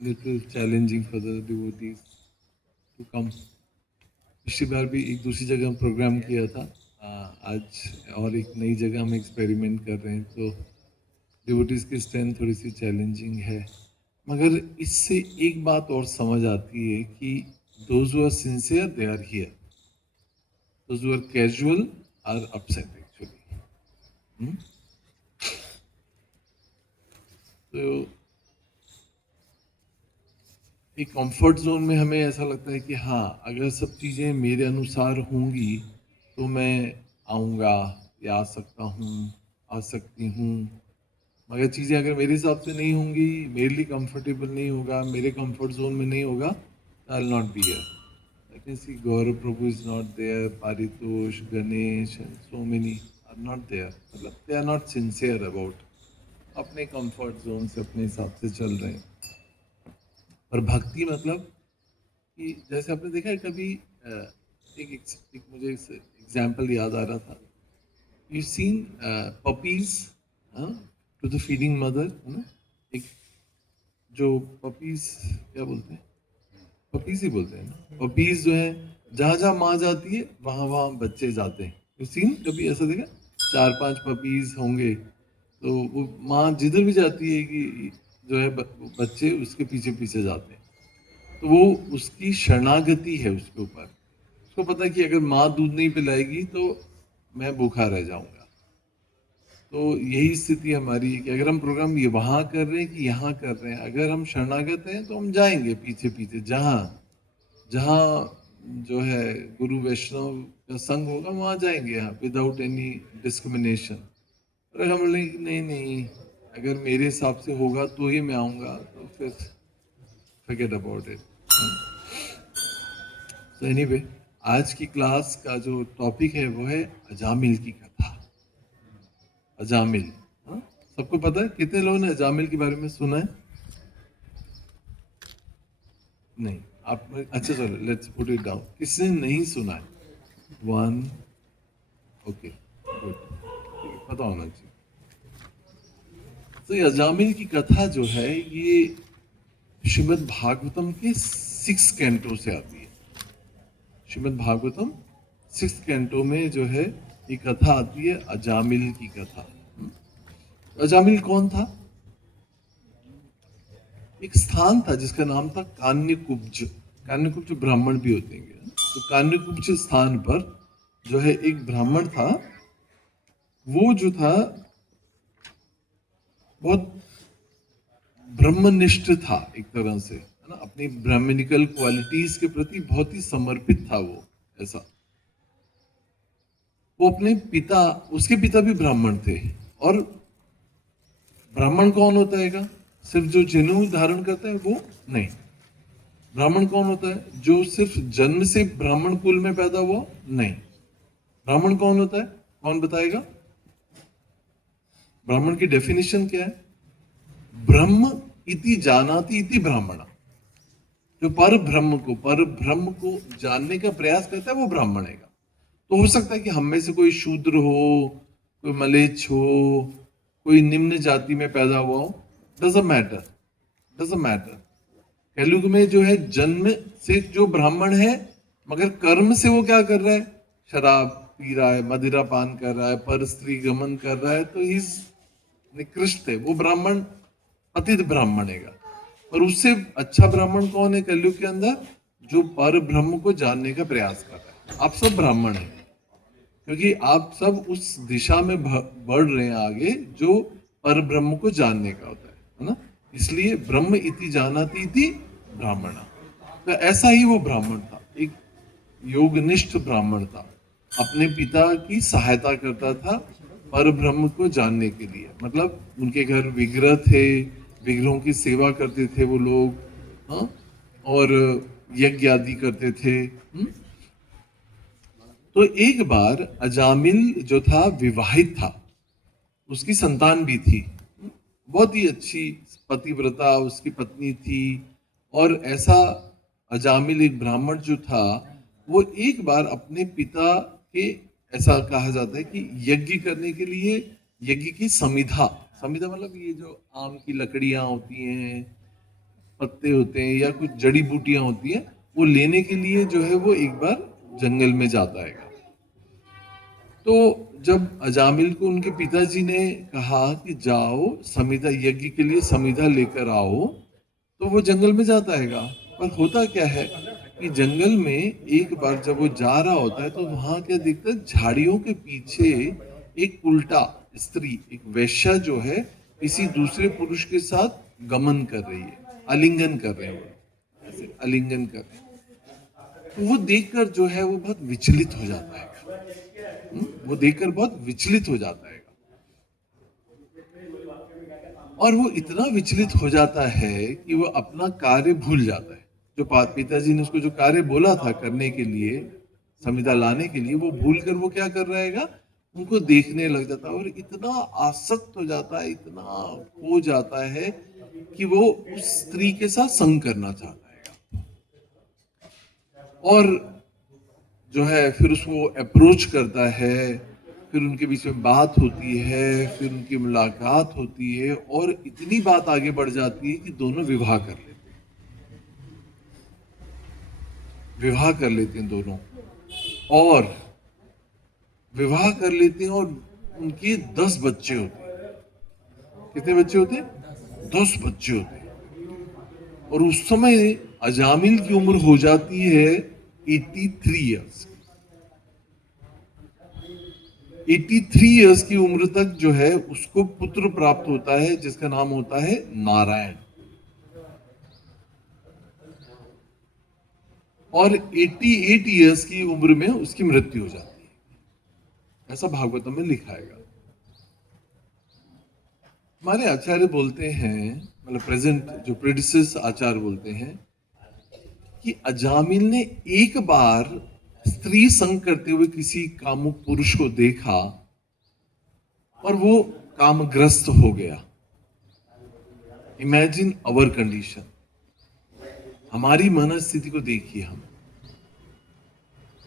little challenging for the devotees to come. पिछली बार भी एक दूसरी जगह हम प्रोग्राम किया था, आज और एक नई जगह हम एक्सपेरिमेंट कर रहे हैं, तो डिवोटीज की स्ट्रेंथ थोड़ी सी चैलेंजिंग है। मगर इससे एक बात और समझ आती है कि those who are sincere they are here, those who are casual are upset actually. तो एक कंफर्ट जोन में हमें ऐसा लगता है कि हाँ, अगर सब चीज़ें मेरे अनुसार होंगी तो मैं आऊँगा या आ सकता हूँ, आ सकती हूँ। मगर चीज़ें अगर मेरे हिसाब से नहीं होंगी, मेरे लिए कंफर्टेबल नहीं होगा, मेरे कंफर्ट जोन में नहीं होगा, I will not be here. I can see Gaurav Prabhu is not there, Paritosh, Ganesh and so many are not there. मतलब they are not sincere about, अपने कंफर्ट जोन से अपने हिसाब से चल रहे हैं। और भक्ति मतलब कि जैसे आपने देखा है कभी, एक मुझे एग्जाम्पल याद आ रहा था, you seen puppies to the feeding mother, है ना? एक जो पपीज, क्या बोलते हैं, पपीज ही बोलते हैं ना, पपीज जो है जहाँ जहाँ माँ जाती है वहाँ वहाँ बच्चे जाते हैं। यू सीन कभी ऐसा देखा? 4-5 पपीज होंगे तो वो माँ जिधर भी जाती है कि जो है बच्चे उसके पीछे पीछे जाते हैं। तो वो उसकी शरणागति है उसके ऊपर। उसको पता है कि अगर माँ दूध नहीं पिलाएगी तो मैं भूखा रह जाऊंगा। तो यही स्थिति हमारी है कि अगर हम प्रोग्राम ये वहाँ कर रहे हैं कि यहाँ कर रहे हैं, अगर हम शरणागत हैं तो हम जाएंगे पीछे पीछे, जहाँ जहाँ जो है गुरु वैष्णव का संग होगा वहाँ जाएंगे, यहाँ विदाउट एनी डिस्क्रिमिनेशन। अगर हम बोले नहीं नहीं, अगर मेरे हिसाब से होगा तो ही मैं आऊँगा, तो फिर फॉरगेट अबाउट इट। तो एनीवे, आज की क्लास का जो टॉपिक है वो है अजामिल की कथा। अजामिल, हाँ? सबको पता है? कितने लोगों ने अजामिल के बारे में सुना है? नहीं, आप अच्छा चलो, लेट्स पुट इट डाउन। किसने नहीं सुना है? 1, ओके, गुड, पता होना चाहिए। तो ये अजामिल की कथा जो है ये श्रीमद् भागवतम के 6 कैंटो से आती है। श्रीमद् भागवतम 6 कैंटो में जो है ये कथा आती है, अजामिल की कथा। अजामिल कौन था? एक स्थान था जिसका नाम था कान्यकुब्ज। कान्यकुब्ज ब्राह्मण भी होते हैं। तो कान्यकुब्ज स्थान पर जो है एक ब्राह्मण था, वो जो था बहुत ब्रह्मनिष्ठ था एक तरह से, है ना? अपनी ब्राह्मणिकल क्वालिटीज के प्रति बहुत ही समर्पित था वो। ऐसा वो अपने पिता, उसके पिता भी ब्राह्मण थे। और ब्राह्मण कौन होता है? सिर्फ जो जनेऊ धारण करता है वो नहीं। ब्राह्मण कौन होता है? जो सिर्फ जन्म से ब्राह्मण कुल में पैदा हुआ नहीं। ब्राह्मण कौन होता है? कौन बताएगा? ब्राह्मण की डेफिनेशन क्या है? ब्रह्म इति जानाति इति ब्राह्मण। जो पर ब्रह्म को जानने का प्रयास करता है वो ब्राह्मण है। तो हो सकता है कि हम में से कोई शूद्र हो, कोई मलेच्छ हो, कोई निम्न जाति में पैदा हुआ हो, डजंट मैटर, डजंट मैटर। कलयुग में जो है जन्म से जो ब्राह्मण है, मगर कर्म से वो क्या कर रहा है? शराब पी रहा है, मदिरा पान कर रहा है, पर स्त्री गमन कर रहा है, तो इस निकृष्ट है वो ब्राह्मण, पतित ब्राह्मण है। और उससे अच्छा ब्राह्मण कौन है कलयुग के अंदर? जो पर ब्रह्म को जानने का प्रयास कर रहा है। आप सब ब्राह्मण हैं, क्योंकि आप सब उस दिशा में बढ़ रहे हैं आगे जो पर ब्रह्म को जानने का होता है ना? इसलिए ब्रह्म इति जानाति इति ब्राह्मण। तो ऐसा ही वो ब्राह्मण था, एक योगनिष्ठ ब्राह्मण था, अपने पिता की सहायता करता था पर ब्रह्म को जानने के लिए। मतलब उनके घर विग्रह थे, विग्रहों की सेवा करते थे वो लोग, हाँ? और यज्ञ आदि करते थे। तो एक बार अजामिल जो था विवाहित था, उसकी संतान भी थी, बहुत ही अच्छी पतिव्रता उसकी पत्नी थी। और ऐसा अजामिल एक ब्राह्मण जो था, वो एक बार अपने पिता के, ऐसा कहा जाता है कि यज्ञ करने के लिए, यज्ञ की समिधा, समिधा मतलब ये जो आम की लकड़ियां होती हैं, पत्ते होते हैं या कुछ जड़ी बूटियां होती हैं, वो लेने के लिए जो है वो एक बार जंगल में जाता है। तो जब अजामिल को उनके पिताजी ने कहा कि जाओ समिधा यज्ञ के लिए समिधा लेकर आओ, तो वो जंगल में जाता हैगा। पर होता क्या है कि जंगल में एक बार जब वो जा रहा होता है तो वहां क्या दिखता है, झाड़ियों के पीछे एक उल्टा स्त्री, एक वेश्या जो है किसी दूसरे पुरुष के साथ गमन कर रही है, आलिंगन कर रहे हैं, वो ऐसे आलिंगन कर रहे हैं। तो वो देखकर जो है वो बहुत विचलित हो जाता है। वो देखकर बहुत विचलित हो जाता है और वो इतना विचलित हो जाता है कि वो अपना कार्य भूल जाता है। जो पिताजी ने उसको जो कार्य बोला था करने के लिए, संविदा लाने के लिए, वो भूल कर वो क्या कर रहेगा, उनको देखने लग जाता है और इतना आसक्त हो जाता है, इतना हो जाता है कि वो उस स्त्री के साथ संग करना चाहता है। और जो है फिर उसको अप्रोच करता है, फिर उनके बीच में बात होती है, फिर उनकी मुलाकात होती है और इतनी बात आगे बढ़ जाती है कि दोनों विवाह कर लेते हैं दोनों। और विवाह कर लेते हैं और उनके 10 बच्चे होते हैं। कितने बच्चे होते हैं? 10 बच्चे होते हैं। और उस समय अजामिल की उम्र हो जाती है 83 ईयर्स। 83 ईयर्स की उम्र तक जो है उसको पुत्र प्राप्त होता है जिसका नाम होता है नारायण। और 88 ईयर्स की उम्र में उसकी मृत्यु हो जाती है, ऐसा भागवतम में लिखा है। हमारे आचार्य बोलते हैं, मतलब प्रेजेंट जो प्रेडिसेस आचार्य बोलते हैं कि अजामिल ने एक बार स्त्री संग करते हुए किसी कामुक पुरुष को देखा और वो कामग्रस्त हो गया। इमेजिन अवर कंडीशन, हमारी मनस्थिति को देखिए। हम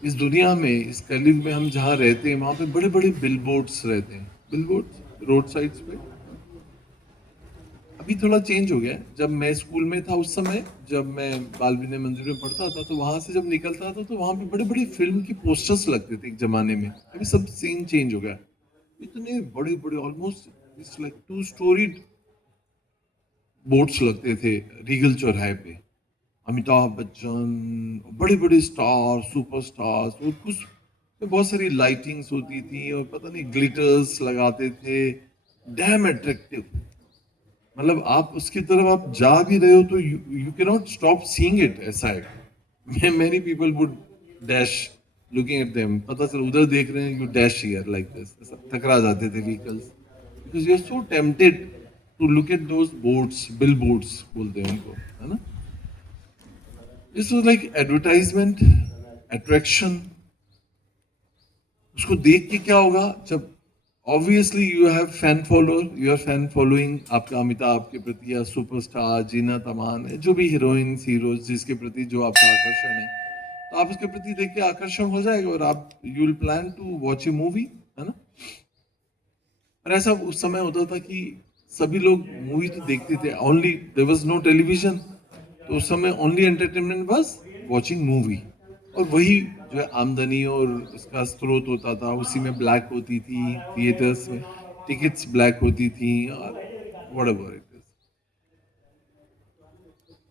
इस दुनिया में, इस कलयुग में हम जहां रहते हैं वहां पे बड़े बड़े बिलबोर्ड्स रहते हैं, बिलबोर्ड्स रोड साइड्स पे। अभी थोड़ा चेंज हो गया। जब मैं स्कूल में था उस समय, जब मैं बाल विनय मंदिर में पढ़ता था, तो वहां से जब निकलता था तो वहां पे बड़े बड़े फिल्म की पोस्टर्स लगते थे एक जमाने में। अभी सब सीन चेंज हो गया। इतने बड़े बड़े almost it's like 2 storeyed boards लगते थे रीगल चौराहे पे। अमिताभ बच्चन, बड़े बड़े स्टार, सुपरस्टार्स, और कुछ बहुत सारी लाइटिंग्स होती थी और पता नहीं ग्लिटर्स लगाते थे। Dam attractive. मतलब आप उसकी तरफ आप जा भी रहे हो तो you can not stop seeing it. ऐसा है, many people would dash looking at them. पता चल उधर देख रहे हैं, you dash here like this. ऐसा टकरा जाते थे vehicles, because you are so tempted to look at those boards, billboards बोलते हैं उनको, है ना। This was like advertisement, attraction. उसको देख के क्या होगा, जब obviously you have fan follower, your fan following आपका अमिताभ के प्रति या सुपरस्टार जीना तमान है, जो भी हीरोइंस हीरोज जिसके प्रति जो आपका आकर्षण है, तो आप उसके प्रति देख के आकर्षण हो जाएगा और आप you will plan to watch a movie, है ना। और ऐसा उस समय होता था कि सभी लोग मूवी तो देखते थे, only there was no television, तो उस समय only entertainment was watching movie. और वही जो है आमदनी और उसका स्रोत होता था। उसी में ब्लैक होती थी थिएटर्स में, टिकट्स ब्लैक होती थी और व्हाटएवर इट इज।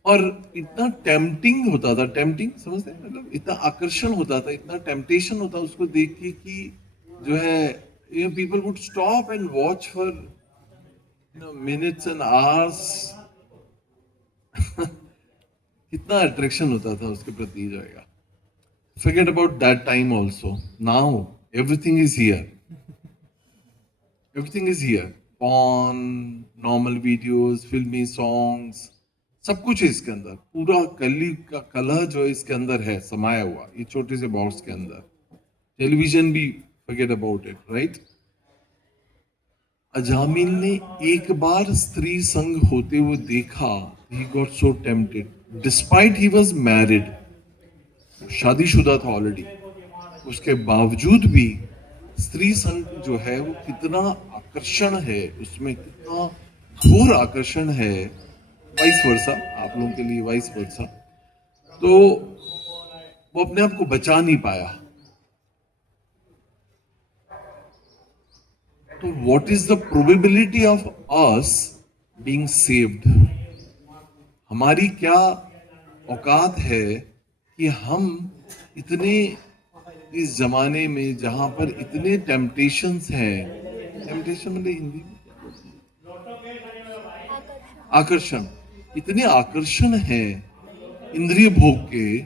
और इतना टेम्पटिंग होता था, टेम्पटिंग समझते हैं, मतलब इतना आकर्षण होता था, इतना टेम्पटेशन होता उसको देख के कि जो है you people would stop and watch for minutes and hours. कितना अट्रैक्शन होता था उसके प्रति जाएगा। Forget about that time also. Now everything is here. Everything is here. Porn, normal videos, filmy songs, सब कुछ है इसके अंदर। पूरा कली का कलह जो है इसके अंदर है समाया हुआ, ये छोटे से बॉक्स के अंदर। टेलीविजन भी forget about it, right? Ajamil ने एक बार स्त्री संग होते हुए देखा, he got so tempted. Despite he was married, शादीशुदा था ऑलरेडी, उसके बावजूद भी स्त्री संग जो है वो कितना आकर्षण है उसमें, कितना घोर आकर्षण है वाइस वर्सा, आप लोगों के लिए वाइस वर्सा। तो वो अपने आप को बचा नहीं पाया। तो what is the probability of us being saved? हमारी क्या औकात है कि हम इतने, इस जमाने में जहां पर इतने टेम्पटेशंस हैं, टेम्पटेशन मतलब हिंदी में क्या बोलते हैं? आकर्षण, इतने आकर्षण हैं इंद्रिय भोग के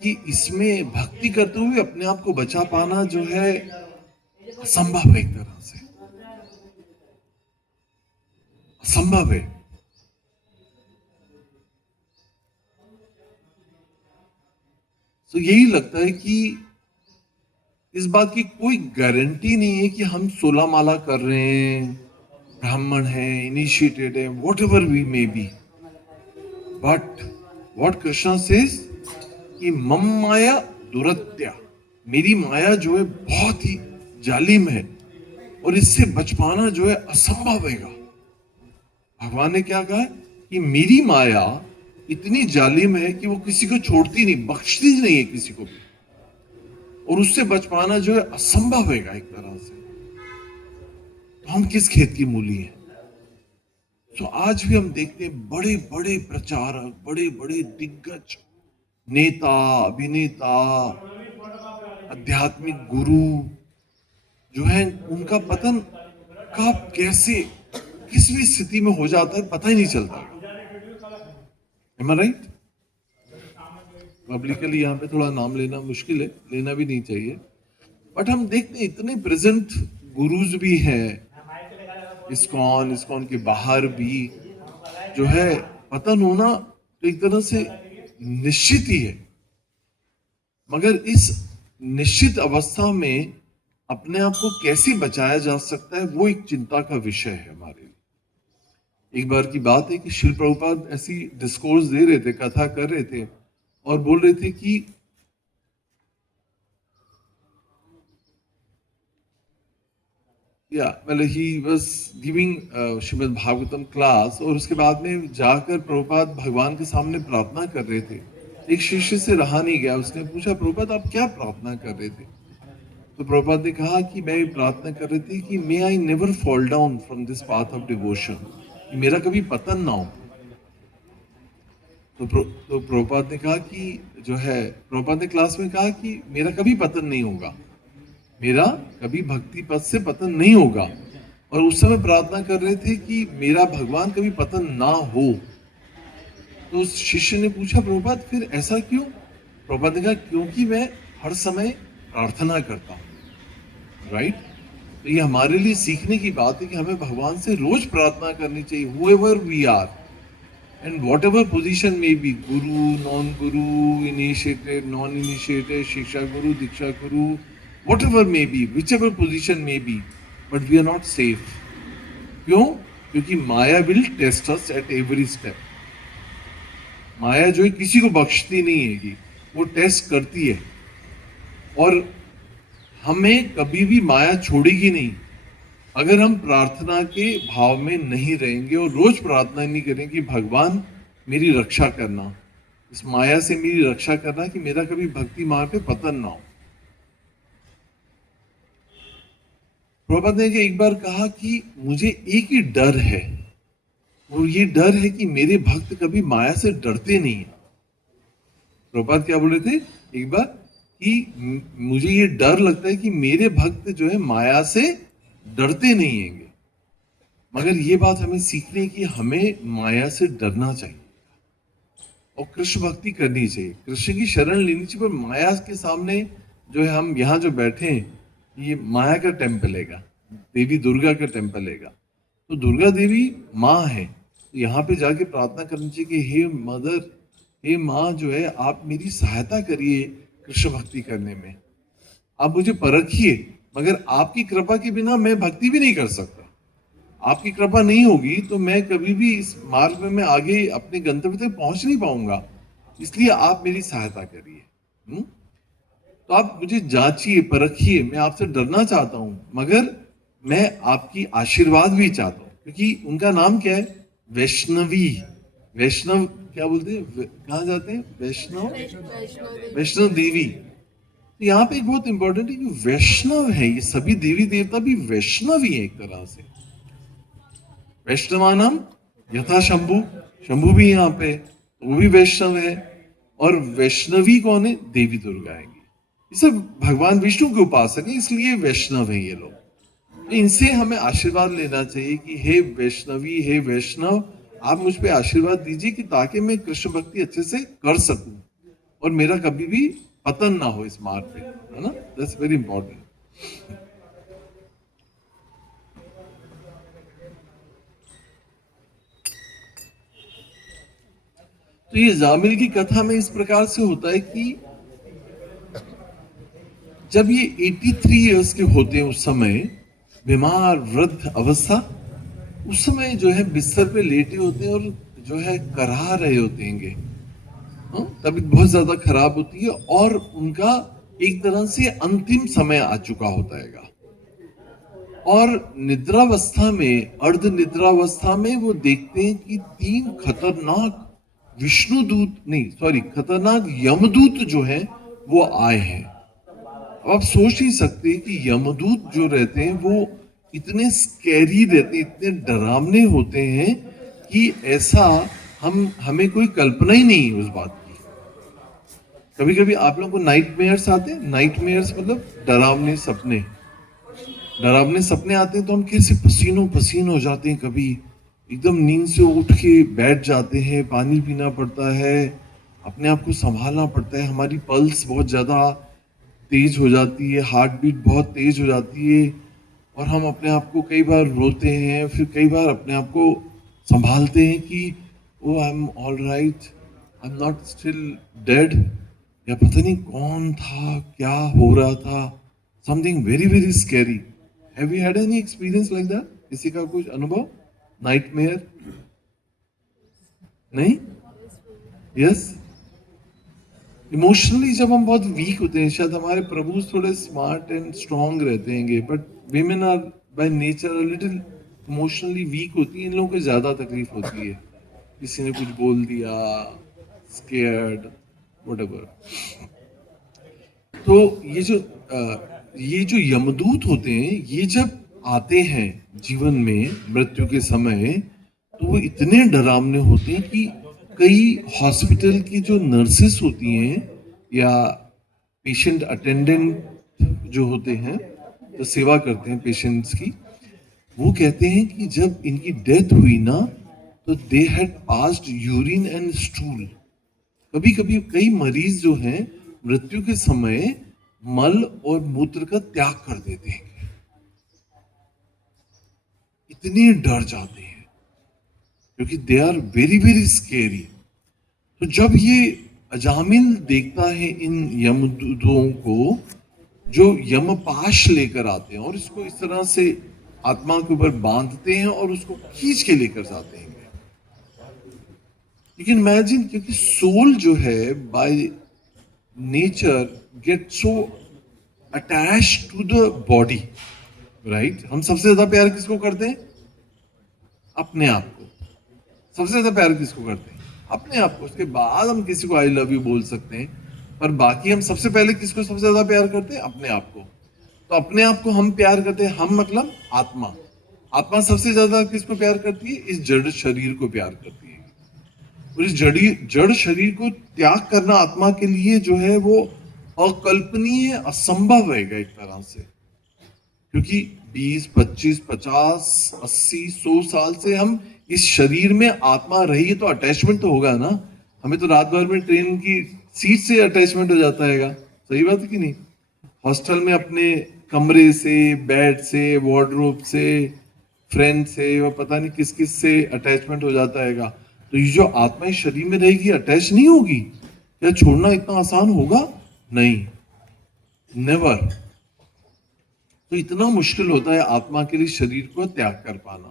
कि इसमें भक्ति करते हुए अपने आप को बचा पाना जो है असंभव है, एक तरह से असंभव है। तो यही लगता है कि इस बात की कोई गारंटी नहीं है कि हम 16 माला कर रहे हैं, ब्राह्मण है, इनिशिएटेड है, whatever we may be, but what Krishna says कि मम माया दुरत्या, मेरी माया जो है बहुत ही जालिम है और इससे बच पाना जो है असंभव है। भगवान ने क्या कहा कि मेरी माया इतनी जालिम है कि वो किसी को छोड़ती नहीं, बख्शती नहीं है किसी को भी, और उससे बच पाना जो है असंभव है एक तरह से। तो हम किस खेत की मूली हैं? तो आज भी हम देखते हैं बड़े बड़े प्रचारक, बड़े बड़े दिग्गज नेता, अभिनेता, आध्यात्मिक गुरु जो है, उनका पतन कब कैसे किस भी स्थिति में हो जाता है पता ही नहीं चलता। Am I right? पब्लिकली यहाँ पे थोड़ा नाम लेना मुश्किल है, लेना भी नहीं चाहिए, बट हम देखते हैं इतने प्रेजेंट गुरुज भी हैं इस्कॉन के बाहर भी, जो है पतन होना तो एक तरह से निश्चित ही है। मगर इस निश्चित अवस्था में अपने आप को कैसे बचाया जा सकता है, वो एक चिंता का विषय है हमारे लिए। एक बार की बात है कि श्रील प्रभुपाद ऐसी डिस्कोर्स दे रहे थे, कथा कर रहे थे और बोल रहे थे कि मतलब he was giving Shrimad Bhagavatam class, और उसके बाद में जाकर प्रभुपाद भगवान के सामने प्रार्थना कर रहे थे। एक शिष्य से रहा नहीं गया, उसने पूछा प्रभुपाद आप क्या प्रार्थना कर रहे थे? तो प्रभुपाद ने कहा कि मैं प्रार्थना कर रही थी कि may I never fall down from this path of devotion, मेरा कभी पतन ना हो। तो प्रभुपाद ने कहा कि जो है, प्रभुपाद ने क्लास में कहा कि मेरा कभी पतन नहीं होगा, मेरा कभी भक्ति पद से पतन नहीं होगा। और उस समय प्रार्थना कर रहे थे कि मेरा भगवान कभी पतन ना हो। तो उस शिष्य ने पूछा प्रभुपाद फिर ऐसा क्यों? प्रभुपाद ने कहा क्योंकि मैं हर समय प्रार्थना करता हूँ। राइट? तो ये हमारे लिए सीखने की बात है कि हमें भगवान से रोज प्रार्थना करनी चाहिए, whoever we are and whatever position may be, guru, non-guru, initiated, non-initiated, शिक्षा गुरु, दीक्षा गुरु, whatever may be, whichever position may be, but we are not safe. क्यों? क्योंकि माया will test us at every step. माया जो है किसी को बख्शती नहीं है कि वो टेस्ट करती है, और हमें कभी भी माया छोड़ेगी नहीं अगर हम प्रार्थना के भाव में नहीं रहेंगे और रोज प्रार्थना नहीं करेंगे कि भगवान मेरी रक्षा करना, इस माया से मेरी रक्षा करना कि मेरा कभी भक्ति मार्ग पे पतन ना हो। प्रभुपाद ने एक बार कहा कि मुझे एक ही डर है, और ये डर है कि मेरे भक्त कभी माया से डरते नहीं है। प्रभुपाद क्या बोले थे एक बार कि मुझे ये डर लगता है कि मेरे भक्त जो है माया से डरते नहीं हैंगे। मगर ये बात हमें सीखने की, हमें माया से डरना चाहिए और कृष्ण भक्ति करनी चाहिए, कृष्ण की शरण लेनी चाहिए। पर माया के सामने जो है, हम यहाँ जो बैठे हैं ये माया का टेम्पल है, देवी दुर्गा का टेम्पल है, तो दुर्गा देवी माँ है, तो यहाँ पे जाके प्रार्थना करनी चाहिए कि हे मदर, हे माँ जो है आप मेरी सहायता करिए कृष्ण भक्ति करने में, आप मुझे परखिए, मगर आपकी कृपा के बिना मैं भक्ति भी नहीं कर सकता। आपकी कृपा नहीं होगी तो मैं कभी भी इस मार्ग में मैं आगे अपने गंतव्य तक पहुंच नहीं पाऊंगा, इसलिए आप मेरी सहायता करिए। तो आप मुझे जांचिए, परखिए, मैं आपसे डरना चाहता हूं, मगर मैं आपकी आशीर्वाद भी चाहता हूं, क्योंकि उनका नाम क्या है? वैष्णवी। वैष्णव क्या बोलते हैं, कहाँ जाते हैं वैष्णव, वैष्णव वैष्णव देवी। तो यहाँ पे एक बहुत इंपॉर्टेंट है कि वैष्णव है, ये सभी देवी देवता भी वैष्णव ही है एक तरह से। वैष्णवानाम यथा शंभु, शंभु भी यहाँ पे वो भी वैष्णव है। और वैष्णवी कौन है, देवी दुर्गा है। ये सब भगवान विष्णु के उपासक है, इसलिए वैष्णव है ये लोग। तो इनसे हमें आशीर्वाद लेना चाहिए कि हे वैष्णवी, हे वैष्णव, आप मुझ पे आशीर्वाद दीजिए कि ताकि मैं कृष्ण भक्ति अच्छे से कर सकूं और मेरा कभी भी पतन ना हो इस मार्ग पे, है ना। That's very important. तो ये जामिल की कथा में इस प्रकार से होता है कि जब ये 83 इयर्स के होते हैं उस समय, बीमार वृद्ध अवस्था, उस समय जो है बिस्तर पे लेटे होते हैं और जो है कराह रहे होते हैं। तबीयत बहुत ज्यादा खराब होती है और उनका एक तरह से अंतिम समय आ चुका होता है। और निद्रावस्था में, अर्ध निद्रावस्था में वो देखते हैं कि 3 खतरनाक विष्णु दूत, नहीं सॉरी, खतरनाक यमदूत जो है वो आए हैं। अब आप सोच नहीं सकते कि यमदूत जो रहते हैं वो इतने स्कैरी रहते हैं, इतने डरावने होते हैं कि ऐसा हमें कोई कल्पना ही नहीं है उस बात की। कभी कभी आप लोगों को नाइट मेयर्स आते हैं, नाइट मेयर्स मतलब डरावने सपने, डरावने सपने आते हैं तो हम कैसे पसीनों पसीन हो जाते हैं, कभी एकदम नींद से उठ के बैठ जाते हैं, पानी पीना पड़ता है, अपने आप को संभालना पड़ता है, हमारी पल्स बहुत ज़्यादा तेज हो जाती है, हार्ट बीट बहुत तेज हो जाती है और हम अपने आप को कई बार रोते हैं, फिर कई बार अपने आप को संभालते हैं कि oh I am all right, I am not still dead, या पता नहीं कौन था, क्या हो रहा था, something very very scary. Have you had any experience like that, किसी का कुछ अनुभव नाइटमेयर? नहीं? यस। इमोशनली जब हम बहुत वीक होते हैं, शायद हमारे प्रभु थोड़े स्मार्ट एंड स्ट्रांग रहते हैं, but women are by nature little emotionally weak होती है, इन लोगों को ज्यादा तकलीफ होती है, किसी ने कुछ बोल दिया, स्केयर्ड, व्हाटएवर। तो ये जो यमदूत होते हैं, ये जब आते हैं जीवन में मृत्यु के समय, तो वो इतने डरावने होते हैं कि कई हॉस्पिटल की जो नर्सेस होती हैं या पेशेंट अटेंडेंट जो होते हैं, जो सेवा करते हैं पेशेंट्स की, वो कहते हैं कि जब इनकी डेथ हुई ना, तो they had passed urine and stool. कभी कभी कई मरीज जो हैं मृत्यु के समय मल और मूत्र का त्याग कर देते हैं, इतने डर जाते हैं क्योंकि they are very very scary. तो जब ये अजामिल देखता है इन यमदूतों को जो यमपाश लेकर आते हैं और इसको इस तरह से आत्मा के ऊपर बांधते हैं और उसको खींच के लेकर जाते हैं, लेकिन इमेजिन, क्योंकि सोल जो है by nature get so attach to the body, right. हम सबसे ज्यादा प्यार किसको करते हैं, अपने आप को। सबसे ज्यादा प्यार किसको करते हैं, अपने आप को। उसके बाद हम किसी को आई लव यू बोल सकते हैं, पर बाकी हम सबसे पहले किसको सबसे ज्यादा प्यार करते हैं, अपने आप को। तो अपने आप को हम प्यार करते हैं, हम मतलब आत्मा। आत्मा सबसे ज्यादा किसको प्यार करती है, इस जड़ शरीर को प्यार करती है। और इस जड़ शरीर को त्याग करना आत्मा के लिए जो है वो अकल्पनीय, असंभव रहेगा एक तरह से, क्योंकि 20, 25, 50, 80, 100 साल से हम इस शरीर में आत्मा रही है, तो अटैचमेंट तो होगा ना। हमें तो रात भर में ट्रेन की सीट से अटैचमेंट हो जाता है, सही बात है कि नहीं। हॉस्टल में अपने कमरे से, बेड से, वार्डरोब से, फ्रेंड से, और पता नहीं किस किस से अटैचमेंट हो जाता है। तो ये जो आत्मा इस शरीर में रहेगी, अटैच नहीं होगी क्या? छोड़ना इतना आसान होगा? नहीं, नेवर। तो इतना मुश्किल होता है आत्मा के लिए शरीर को त्याग कर पाना।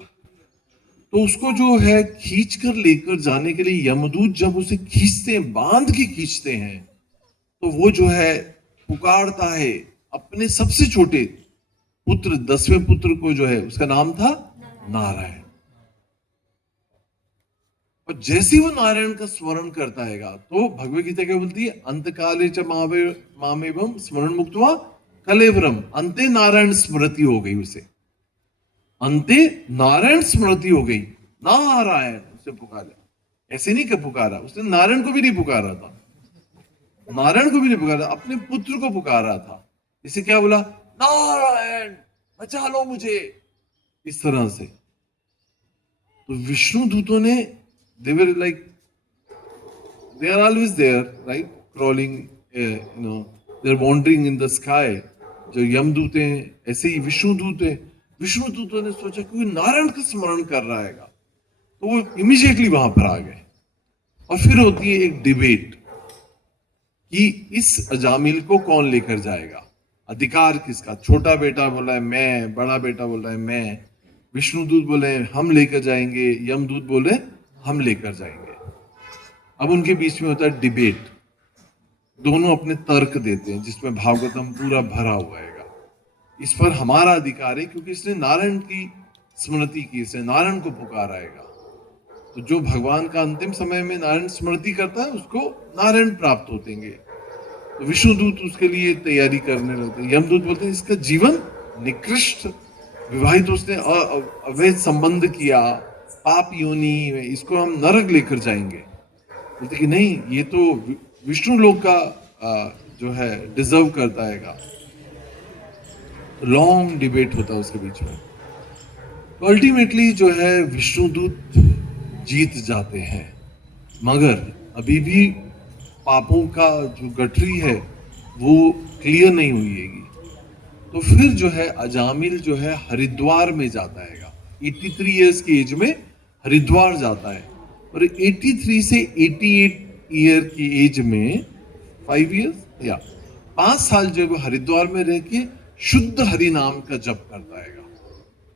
तो उसको जो है खींच कर लेकर जाने के लिए यमदूत जब उसे खींचते हैं, बांध के खींचते हैं, तो वो जो है पुकारता है अपने सबसे छोटे पुत्र, 10वें पुत्र को, जो है उसका नाम था नारायण। और और जैसे ही वो नारायण का स्मरण करता हैगा तो भगवत गीता क्या बोलती है, अंतकाले च मामेवम स्मरण मुक्त्वा कलेवरम, अंते नारायण स्मृति हो गई उसे, अंते नारायण स्मृति हो गई, नारायण उसे पुकारा। ऐसे नहीं कि पुकारा, उसने नारायण को भी नहीं पुकारा था, नारायण को भी नहीं पुकारा, अपने पुत्र को पुकारा था। इसे क्या बोला, नारायण बचा लो मुझे, इस तरह से। तो विष्णु दूतों ने, they were like, they are always there, right, crawling, they're wandering in the sky। जो यमदूत हैं ऐसे ही विष्णु दूत है। विष्णु दूतों ने सोचा कि नारायण का स्मरण कर रहा है, तो वो इमीडिएटली वहां पर आ गए। और फिर होती है एक डिबेट कि इस अजामिल को कौन लेकर जाएगा, अधिकार किसका। छोटा बेटा बोला है मैं, बड़ा बेटा बोल रहा है मैं, विष्णुदूत बोले हम लेकर जाएंगे, यमदूत बोले हम लेकर जाएंगे। अब उनके बीच में होता है डिबेट, दोनों अपने तर्क देते हैं जिसमें भागवतम पूरा भरा हुआ है। इस पर हमारा अधिकार है क्योंकि इसने नारायण की स्मृति की, इसने नारायण को पुकारा है। तो जो भगवान का अंतिम समय में नारायण स्मृति करता है उसको नारायण प्राप्त होतेंगे। तो विष्णुदूत उसके लिए तैयारी करने लगते हैं। यमदूत बोलते हैं इसका जीवन निकृष्ट, विवाहित उसने अवैध संबंध किया, पाप योनि में, इसको हम नरक लेकर जाएंगे। बोलते कि नहीं, ये तो विष्णु लोक का जो है डिजर्व करता है। लॉन्ग डिबेट होता है उसके बीच में। तो अल्टीमेटली जो है विष्णुदूत जीत जाते हैं, मगर अभी भी पापों का जो गठरी है वो क्लियर नहीं हुई है। तो फिर जो है अजामिल जो है हरिद्वार में जाता है, 83 इयर्स की एज में हरिद्वार जाता है। और 83 से 88 ईयर की एज में 5 इयर्स या 5 साल जो है हरिद्वार में रह के शुद्ध हरि नाम का जप करता है।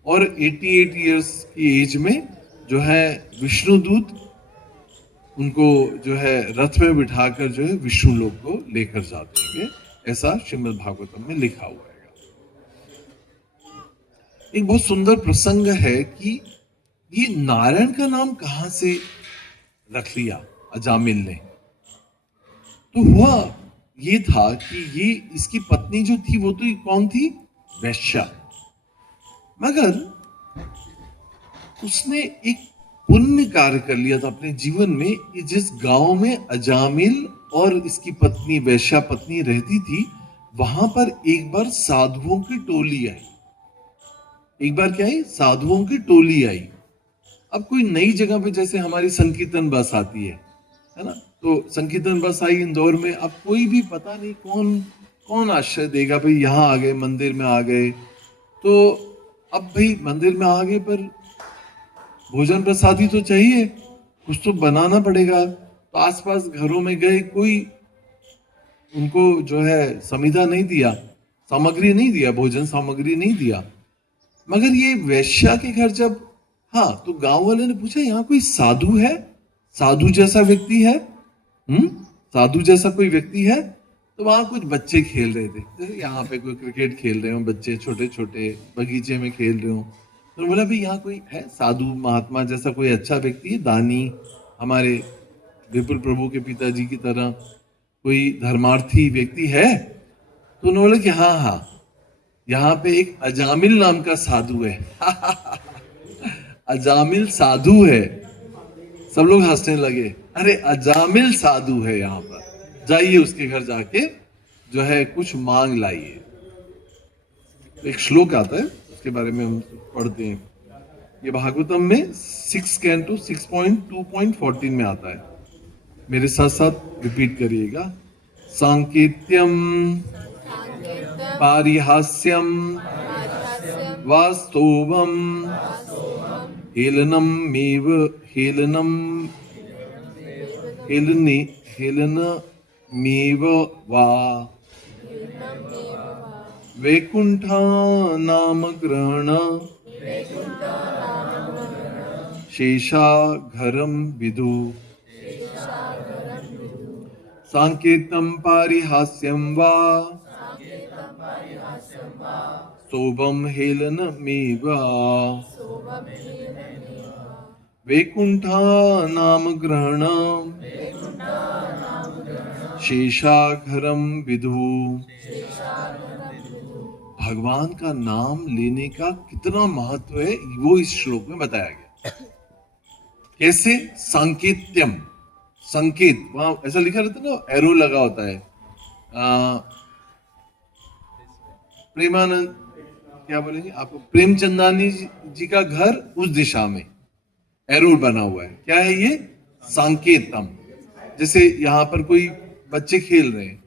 और 88 इयर्स की एज में जो है विष्णुदूत उनको जो है रथ में बिठाकर जो है विष्णु लोक को लेकर जाते हैं। ऐसा श्रीमद् भागवतम में लिखा हुआ है। एक बहुत सुंदर प्रसंग है कि ये नारायण का नाम कहां से रख लिया अजामिल ने। तो हुआ ये था कि ये इसकी पत्नी जो थी वो तो कौन थी, वैश्या, मगर उसने एक पुण्य कार्य कर लिया था अपने जीवन में कि जिस गांव में अजामिल और इसकी पत्नी वैश्या पत्नी रहती थी वहां पर एक बार साधुओं की टोली आई। एक बार क्या आई, साधुओं की टोली आई। अब कोई नई जगह पे जैसे हमारी संकीर्तन बस आती है ना, तो संकीर्तन बस आई इंदौर में, अब कोई भी पता नहीं कौन कौन आश्रय देगा, भाई यहाँ आ गए, मंदिर में आ गए, तो अब भाई मंदिर में आ गए पर भोजन प्रसादी तो चाहिए, कुछ तो बनाना पड़ेगा। तो आसपास घरों में गए, कोई उनको जो है संविदा नहीं दिया, सामग्री नहीं दिया, भोजन सामग्री नहीं दिया। मगर ये वैश्या के घर जब, हाँ, तो गांव वाले ने पूछा यहाँ कोई साधु है, साधु जैसा व्यक्ति है, साधु जैसा कोई व्यक्ति है। तो वहां कुछ बच्चे खेल रहे थे, जैसे यहाँ पे कोई क्रिकेट खेल रहे हो बच्चे, छोटे छोटे बगीचे में खेल रहे हो। तो बोला भाई यहाँ कोई है साधु महात्मा जैसा कोई अच्छा व्यक्ति है, दानी, हमारे विपुल प्रभु के पिताजी की तरह कोई धर्मार्थी व्यक्ति है। तो उन्होंने बोला कि हाँ हाँ, यहाँ पे एक अजामिल नाम का साधु है। अजामिल साधु है। सब लोग हंसने लगे, अरे अजामिल साधु है, यहाँ पर जाइए उसके घर जाके जो है कुछ मांग लाइए। एक श्लोक आता है उसके बारे में हम पढ़ते हैं, ये भागवतम में 6 कैंटो 6.2.14 में आता है। मेरे साथ साथ रिपीट करिएगा। सांकेत्यम पारिहास्यम वास्तवम हेलनम मेव हेलनम हेलनमेव वा वैकुंठा नाम ग्रहण शेषाघरम विदु सांकेतं पारिहास्यं वा शोभं हेलनमेव वैकुंठा नाम ग्रहणम शेषाघरम विदु। भगवान का नाम लेने का कितना महत्व है वो इस श्लोक में बताया गया। कैसे? सांकेत्यम, संकेत, वहां ऐसा लिखा रहता है ना, एरो लगा होता है। प्रेमानंद क्या बोलेंगे आप? प्रेमचंदानी जी का घर उस दिशा में एरो बना हुआ है। क्या है ये? सांकेतम। जैसे यहाँ पर कोई बच्चे खेल रहे हैं,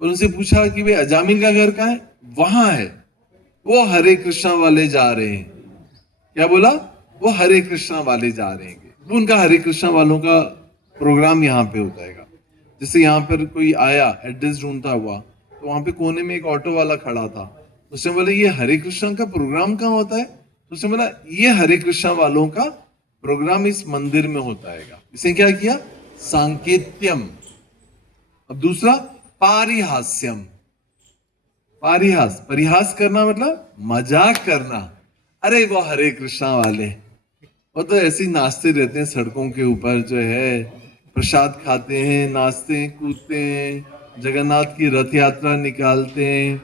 और उनसे पूछा कि भाई अजामिल का घर कहाँ है? वहां है। वो हरे कृष्णा वाले जा रहे हैं। क्या बोला? वो हरे कृष्णा वाले जा रहे हैं। वो उनका हरे कृष्णा वालों का प्रोग्राम यहाँ पे होता है। जैसे यहाँ पर कोई आया एड्रेस ढूंढता हुआ, तो वहां पे कोने में एक ऑटो वाला खड़ा था। उसने बोला ये हरे कृष्णा का प्रोग्राम कहाँ होता है? तो उसने बोला ये हरे कृष्णा वालों का प्रोग्राम इस मंदिर में होता है। इसने क्या किया? सांकेत्यम। अब दूसरा पारिहास्यम। पारिहास, परिहास करना मतलब मजाक करना। अरे वो हरे कृष्णा वाले, वो तो ऐसे ही नाचते रहते हैं सड़कों के ऊपर, जो है प्रसाद खाते हैं, नाचते हैं, कूदते हैं, जगन्नाथ की रथ यात्रा निकालते हैं।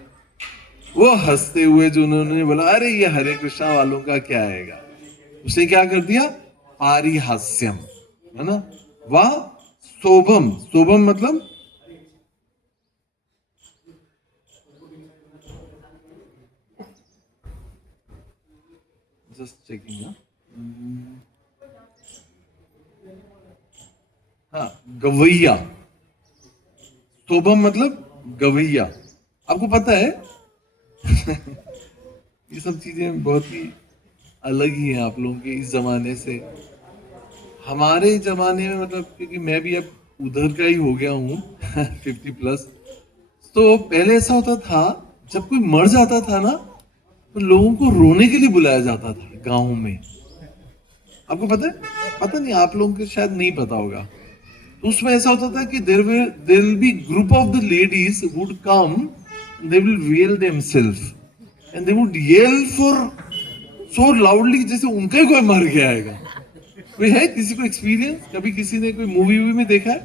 वो हंसते हुए जो उन्होंने बोला अरे ये हरे कृष्णा वालों का क्या आएगा, उसने क्या कर दिया? पारिहास्यम, है ना। वह शोभम, शोभम मतलब जस्ट चेकिंग। हाँ, गवैया। शोभम मतलब गवैया। आपको पता है ये सब चीजें बहुत ही अलग ही हैं आप लोगों के इस जमाने से। हमारे जमाने में मतलब, क्योंकि मैं भी अब उधर का ही हो गया हूँ 50+। तो पहले ऐसा होता था, जब कोई मर जाता था ना, तो लोगों को रोने के लिए बुलाया जाता था गाँव में। आपको पता है? पता नहीं, आप लोगों को शायद नहीं पता होगा। तो उसमें ऐसा होता था कि there will be group of the ladies would come, they will veil themselves and they would yell for so loudly, जैसे उनका ही कोई मर गया है। कोई है किसी को एक्सपीरियंस? कभी किसी ने कोई मूवी में देखा है?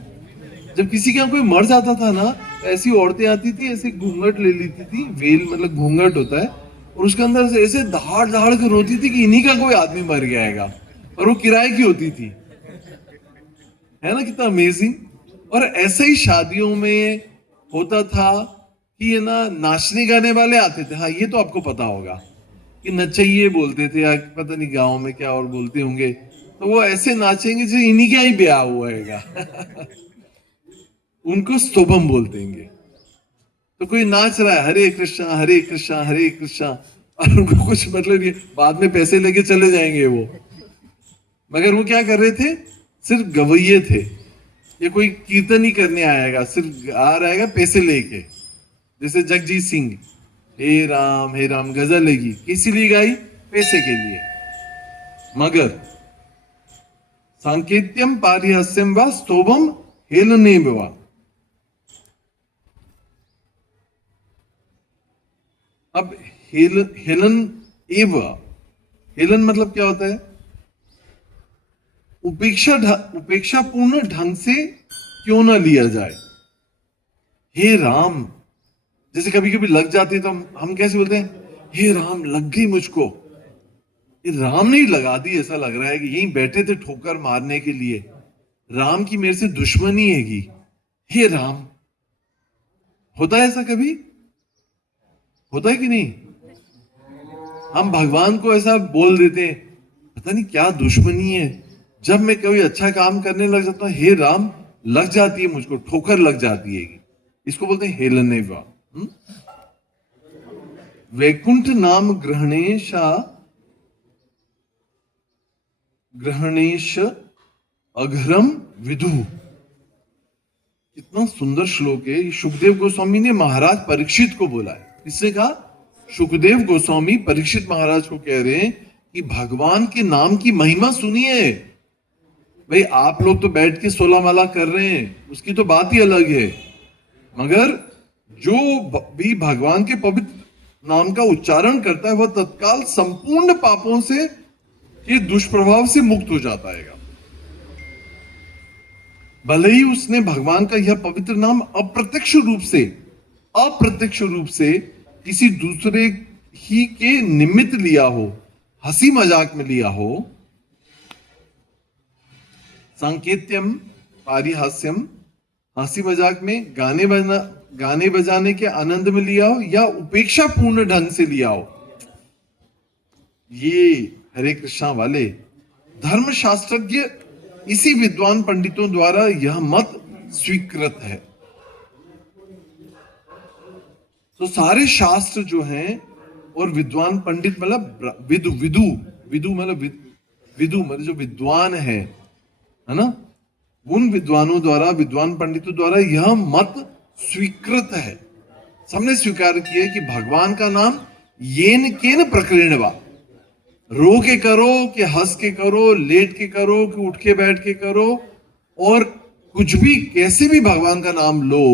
जब किसी के यहाँ कोई मर जाता था ना, तो ऐसी औरतें आती थी, ऐसे घूंघट ले लेती थी, वेल मतलब घूंघट होता है, और उसके अंदर से ऐसे दहाड़ दहाड़ कर रोती थी कि इन्हीं का कोई आदमी मर गया है। और वो किराए की होती थी, है ना, कितना अमेजिंग। और ऐसे ही शादियों में होता था कि ये ना नाचने गाने वाले आते थे। हाँ, ये तो आपको पता होगा कि नचैये बोलते थे, या पता नहीं गाँव में क्या और बोलते होंगे। तो वो ऐसे नाचेंगे जो इन्हीं का ही ब्याह हुआ है उनको स्तोभम बोलते हैं। तो कोई नाच रहा है हरे कृष्णा हरे कृष्णा हरे कृष्णा, और उनको कुछ मतलब नहीं, बाद में पैसे लेके चले जाएंगे वो। मगर वो क्या कर रहे थे? सिर्फ गवैये थे। ये कोई कीर्तन ही करने आएगा, सिर्फ आ रहेगा पैसे लेके। जैसे जगजीत सिंह, हे राम गजल लेगी, किसी लिए गाई? पैसे के लिए। मगर सांकेत्यम पारिहास्यम व स्तोभम हेलने वा। अब हेलन एव, हेलन मतलब क्या होता है? उपेक्षापूर्ण ढंग से क्यों ना लिया जाए। हे राम, जैसे कभी कभी लग जाती है तो हम कैसे बोलते हैं? हे राम लग गई मुझको। ये राम नहीं लगा दी, ऐसा लग रहा है कि यहीं बैठे थे ठोकर मारने के लिए। राम की मेरे से दुश्मनी हैगी। हे राम, होता है ऐसा कभी? होता है कि नहीं? हम भगवान को ऐसा बोल देते हैं, पता नहीं क्या दुश्मनी है। जब मैं कोई अच्छा काम करने लग जाता हूं, हे राम लग जाती है मुझको, ठोकर लग जाती है। इसको बोलते हैं हेलनेवा। वैकुंठ नाम ग्रहणेश अघरम विदु। कितना सुंदर श्लोक है। सुखदेव गोस्वामी ने महाराज परीक्षित को बोला है। किसने कहा? सुखदेव गोस्वामी परीक्षित महाराज को कह रहे हैं कि भगवान के नाम की महिमा सुनिए। भाई आप लोग तो बैठ के 16 माला कर रहे हैं, उसकी तो बात ही अलग है। मगर जो भी भगवान के पवित्र नाम का उच्चारण करता है, वह तत्काल संपूर्ण पापों से ये दुष्प्रभाव से मुक्त हो जाता है। भले ही उसने भगवान का यह पवित्र नाम अप्रत्यक्ष रूप से किसी दूसरे ही के निमित्त लिया हो, हंसी मजाक में लिया हो, सांकेत्यम पारिहास्यम, हंसी मजाक में, गाने बजाने के आनंद में लिया हो, या उपेक्षा पूर्ण ढंग से लिया हो। ये हरे कृष्णा वाले धर्मशास्त्रज्ञ, इसी विद्वान पंडितों द्वारा यह मत स्वीकृत है। तो सारे शास्त्र जो हैं, और विद्वान पंडित मतलब विदु मतलब जो विद्वान है ना, उन विद्वानों द्वारा, विद्वान पंडितों द्वारा यह मत स्वीकृत है। सबने स्वीकार किया कि भगवान का नाम येन केन प्रकरणवा, रो के करो कि हंस के करो, लेट के करो कि उठ के बैठ के करो, और कुछ भी कैसे भी भगवान का नाम लो,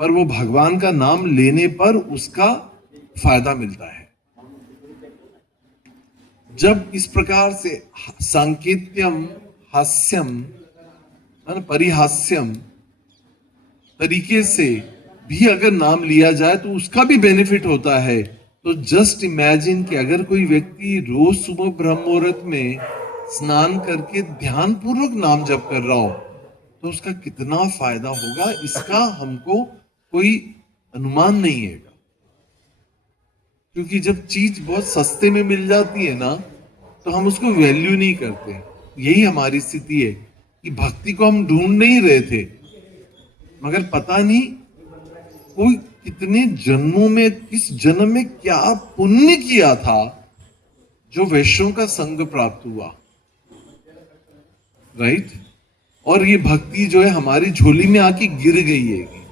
पर वो भगवान का नाम लेने पर उसका फायदा मिलता है। जब इस प्रकार से सांकेत्यम, हास्यम, परिहास्यम तरीके से भी अगर नाम लिया जाए तो उसका भी बेनिफिट होता है। तो जस्ट इमेजिन कि अगर कोई व्यक्ति रोज सुबह ब्रह्म मुहूर्त में स्नान करके ध्यान पूर्वक नाम जप कर रहा हो तो उसका कितना फायदा होगा, इसका हमको कोई अनुमान नहीं है। क्योंकि जब चीज बहुत सस्ते में मिल जाती है ना, तो हम उसको वैल्यू नहीं करते। यही हमारी स्थिति है कि भक्ति को हम ढूंढ नहीं रहे थे, मगर पता नहीं कोई कितने जन्मों में, किस जन्म में क्या पुण्य किया था जो वैष्णव का संग प्राप्त हुआ, राइट। और ये भक्ति जो है हमारी झोली में आके गिर गई है।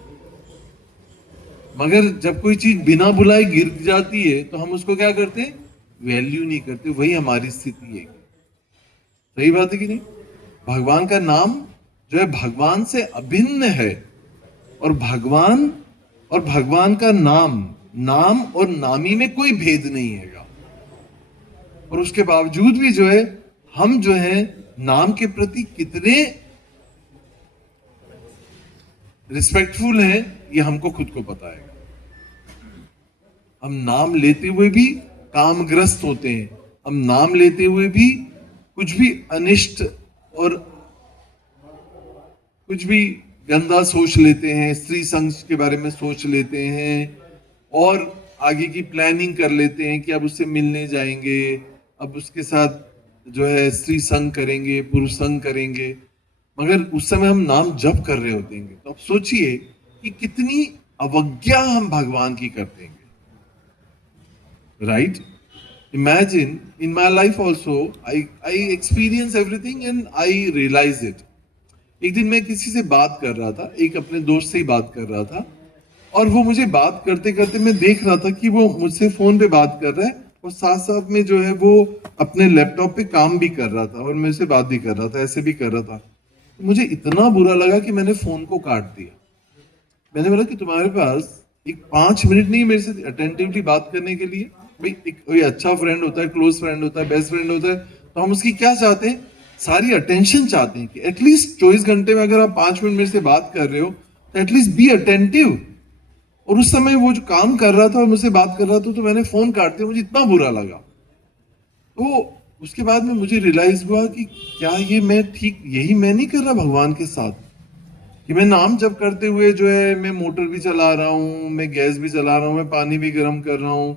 मगर जब कोई चीज बिना बुलाए गिर जाती है तो हम उसको क्या करते हैं, वैल्यू नहीं करते। वही हमारी स्थिति है। सही बात है कि नहीं? भगवान का नाम जो है भगवान से अभिन्न है, और भगवान का नाम और नामी में कोई भेद नहीं है। और उसके बावजूद भी जो है हम जो है नाम के प्रति कितने रिस्पेक्टफुल हैं, ये हमको खुद को पता है। हम नाम लेते हुए भी कामग्रस्त होते हैं, हम नाम लेते हुए भी कुछ भी अनिष्ट और कुछ भी गंदा सोच लेते हैं, स्त्री संग के बारे में सोच लेते हैं, और आगे की प्लानिंग कर लेते हैं कि अब उससे मिलने जाएंगे, अब उसके साथ जो है स्त्री संग करेंगे, पुरुष संग करेंगे। मगर उस समय हम नाम जप कर रहे होते हैं। तो अब सोचिए कि कितनी अवज्ञा हम भगवान की करते हैं, right. Imagine in my life also I experience everything and I realise it. एक दिन मैं किसी से बात कर रहा था, एक अपने दोस्त से ही बात कर रहा था, और वो मुझे बात करते करते मैं देख रहा था कि वो मुझसे फोन पे बात कर रहा है, और साथ साथ में जो है वो अपने लैपटॉप पे काम भी कर रहा था, और मेरे से बात भी कर रहा था, ऐसे भी कर रहा था। तो मुझे इतना बुरा लगा कि मैंने फोन को काट दिया। मैंने बोला कि तुम्हारे पास एक 5 मिनट नहीं मेरे से अटेंटिवली बात करने के लिए? भाई एक कोई अच्छा फ्रेंड होता है, क्लोज फ्रेंड होता है, बेस्ट फ्रेंड होता है, तो हम उसकी क्या चाहते हैं, सारी अटेंशन चाहते हैं कि एटलीस्ट 24 घंटे में अगर आप 5 मिनट मेरे से बात कर रहे हो तो एटलीस्ट बी अटेंटिव। और उस समय वो जो काम कर रहा था और मुझसे बात कर रहा था, तो मैंने फोन काट दिया। मुझे इतना बुरा लगा। तो उसके बाद में मुझे रियलाइज हुआ कि क्या ये मैं ठीक, यही मैं नहीं कर रहा भगवान के साथ, कि मैं नाम जप करते हुए जो है मैं मोटर भी चला रहा हूँ, मैं गैस भी चला रहा हूँ, मैं पानी भी गर्म कर रहा हूँ,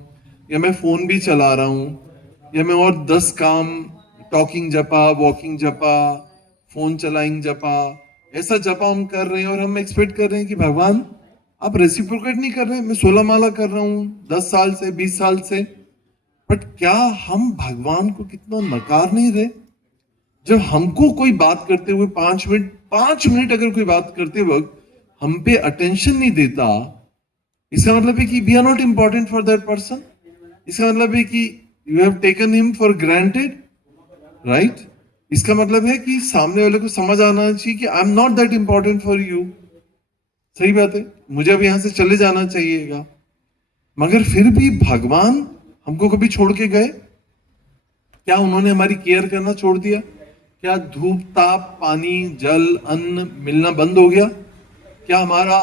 या मैं फोन भी चला रहा हूँ, या मैं और 10 काम, टॉकिंग जपा, वॉकिंग जपा, फोन चलाइंग जपा, ऐसा जपा हम कर रहे हैं, और हम एक्सपेक्ट कर रहे हैं कि भगवान आप रेसिप्रोकेट नहीं कर रहे हैं। मैं 16 माला कर रहा हूँ 10 साल से, 20 साल से, बट क्या हम भगवान को कितना नकार नहीं रहे? जब हमको कोई बात करते हुए 5 मिनट अगर कोई बात करते वक्त हम पे अटेंशन नहीं देता, इसका मतलब है कि we are not important for that person. इसका मतलब है कि you have taken him for granted, right. इसका मतलब है कि सामने वाले को समझ आना चाहिए कि आई am not that important for you. सही बात है, मुझे अब यहां से चले जाना चाहिएगा। मगर फिर भी भगवान हमको कभी छोड़ के गए? क्या उन्होंने हमारी केयर करना छोड़ दिया? क्या धूप ताप पानी जल अन्न मिलना बंद हो गया? क्या हमारा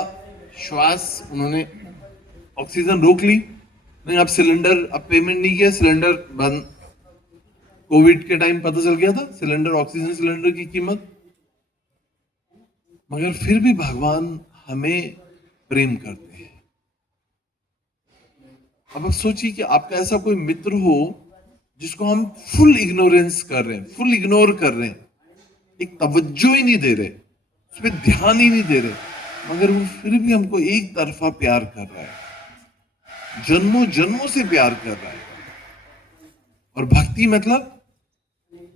श्वास उन्होंने ऑक्सीजन रोक ली? नहीं, अब सिलेंडर, अब पेमेंट नहीं किया, सिलेंडर बंद। कोविड के टाइम पता चल गया था सिलेंडर, ऑक्सीजन सिलेंडर की कीमत। मगर फिर भी भगवान हमें प्रेम करते हैं। अब सोचिए कि आपका ऐसा कोई मित्र हो जिसको हम फुल इग्नोरेंस कर रहे हैं, फुल इग्नोर कर रहे हैं, एक तवज्जो ही नहीं दे रहे, उस पर ध्यान ही नहीं दे रहे, मगर वो फिर भी हमको एक तरफा प्यार कर रहा है, जन्मों जन्मों से प्यार कर रहा है। और भक्ति मतलब,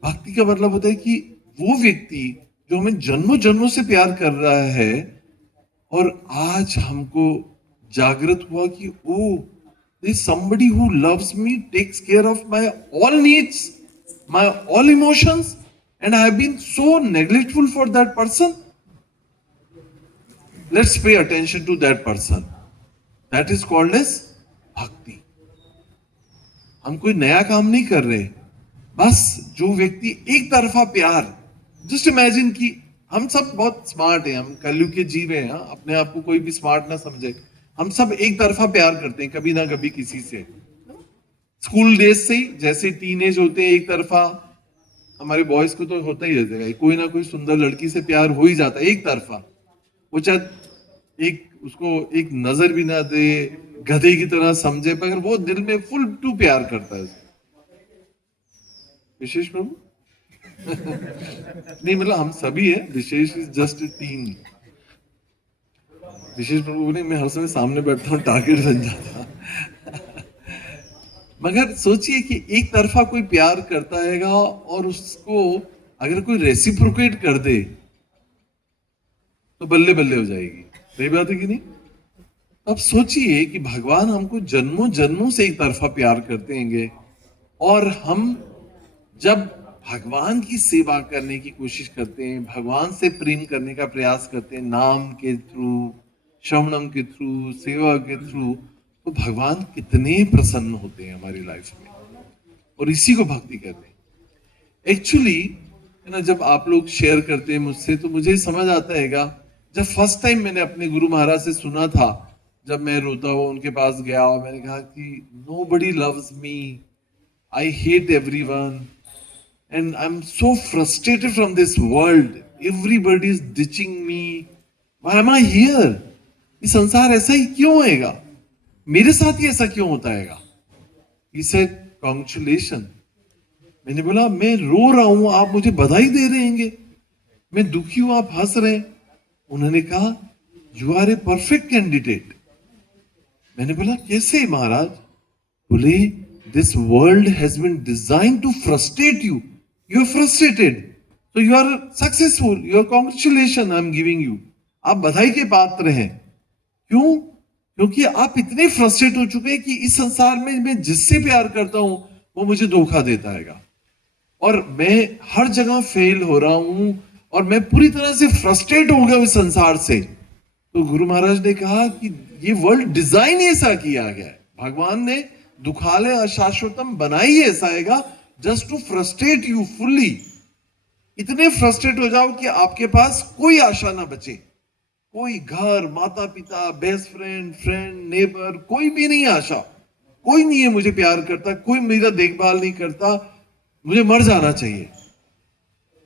भक्ति का मतलब होता है कि वो व्यक्ति जो हमें जन्मों जन्मों से प्यार कर रहा है और आज हमको जागृत हुआ कि ओ, there is somebody who loves me, takes care of my all needs, my all emotions, and I have been so neglectful for that person. Let's pay attention to that person. That is called as bhakti. हम कोई नया काम नहीं कर रहे, बस जो व्यक्ति एक तरफा प्यार, जस्ट इमेजिन कि हम सब बहुत स्मार्ट हैं, हम कलयुग के जीव हैं, अपने आप को कोई भी स्मार्ट ना समझे, हम सब एक तरफा प्यार करते हैं कभी ना कभी किसी से। स्कूल डेज से ही, जैसे टीनेज होते हैं एक तरफा, हमारे बॉयज को तो होता ही रहता है, कोई ना कोई सुंदर लड़की से प्यार हो ही जाता है एक तरफा, वो चाहे उसको एक नजर भी ना दे, गधे की तरह समझे, मगर वो दिल में फुल टू प्यार करता है। विशेष प्रभु नहीं, मतलब हम सभी है, विशेष इज जस्ट टीन। विशेष प्रभु ने, मैं हर समय सामने बैठता हूँ, टारगेट बन जाता। मगर सोचिए कि एक तरफा कोई प्यार करता हैगा और उसको अगर कोई रेसिप्रोकेट कर दे तो बल्ले बल्ले हो जाएगी। सही बात है कि नहीं? अब सोचिए कि भगवान हमको जन्मों जन्मों से एक तरफा प्यार करते हैंगे और हम जब भगवान की सेवा करने की कोशिश करते हैं, भगवान से प्रेम करने का प्रयास करते हैं, नाम के थ्रू, श्रवणम के थ्रू, सेवा के थ्रू, तो भगवान कितने प्रसन्न होते हैं हमारी लाइफ में, और इसी को भक्ति कहते हैं। एक्चुअली है ना, जब आप लोग शेयर करते हैं मुझसे तो मुझे समझ आता हैगा, जब फर्स्ट टाइम मैंने अपने गुरु महाराज से सुना था, जब मैं रोता हुआ उनके पास गया और मैंने कहा कि nobody loves me, I hate everyone, and I'm so frustrated from this world, everybody is ditching me, why am I here? ये संसार ऐसा ही क्यों होएगा, मेरे साथ ही ऐसा क्यों होता हैगा? He said congratulations. मैंने बोला मैं रो रहा हूं, आप मुझे बधाई दे रहे हैं, मैं दुखी हूं, आप हंस रहे हैं। उन्होंने कहा you are a perfect candidate. मैंने बोला कैसे महाराज? बोले this world has been design to frustrate you, you are frustrated, so you are successful, your congratulations I am giving you, आप बधाई के पात्र हैं। क्यों? क्योंकि आप इतने फ्रस्ट्रेट हो चुके हैं कि इस संसार में मैं जिससे प्यार करता हूं वो मुझे धोखा देता हैगा और मैं हर जगह फेल हो रहा हूं और मैं पूरी तरह से फ्रस्ट्रेट हो गया इस संसार से। तो गुरु महाराज ने कहा कि ये वर्ल्ड डिजाइन ऐसा किया गया है, भगवान ने दुखालय अशाश्वतम बनाई ऐसा हैगा just to frustrate you fully. इतने फ्रस्ट्रेट हो जाओ कि आपके पास कोई आशा ना बचे, कोई घर, माता पिता, बेस्ट फ्रेंड, नेबर, कोई भी नहीं आशा, कोई नहीं है मुझे प्यार करता, कोई मेरा देखभाल नहीं करता, मुझे मर जाना चाहिए।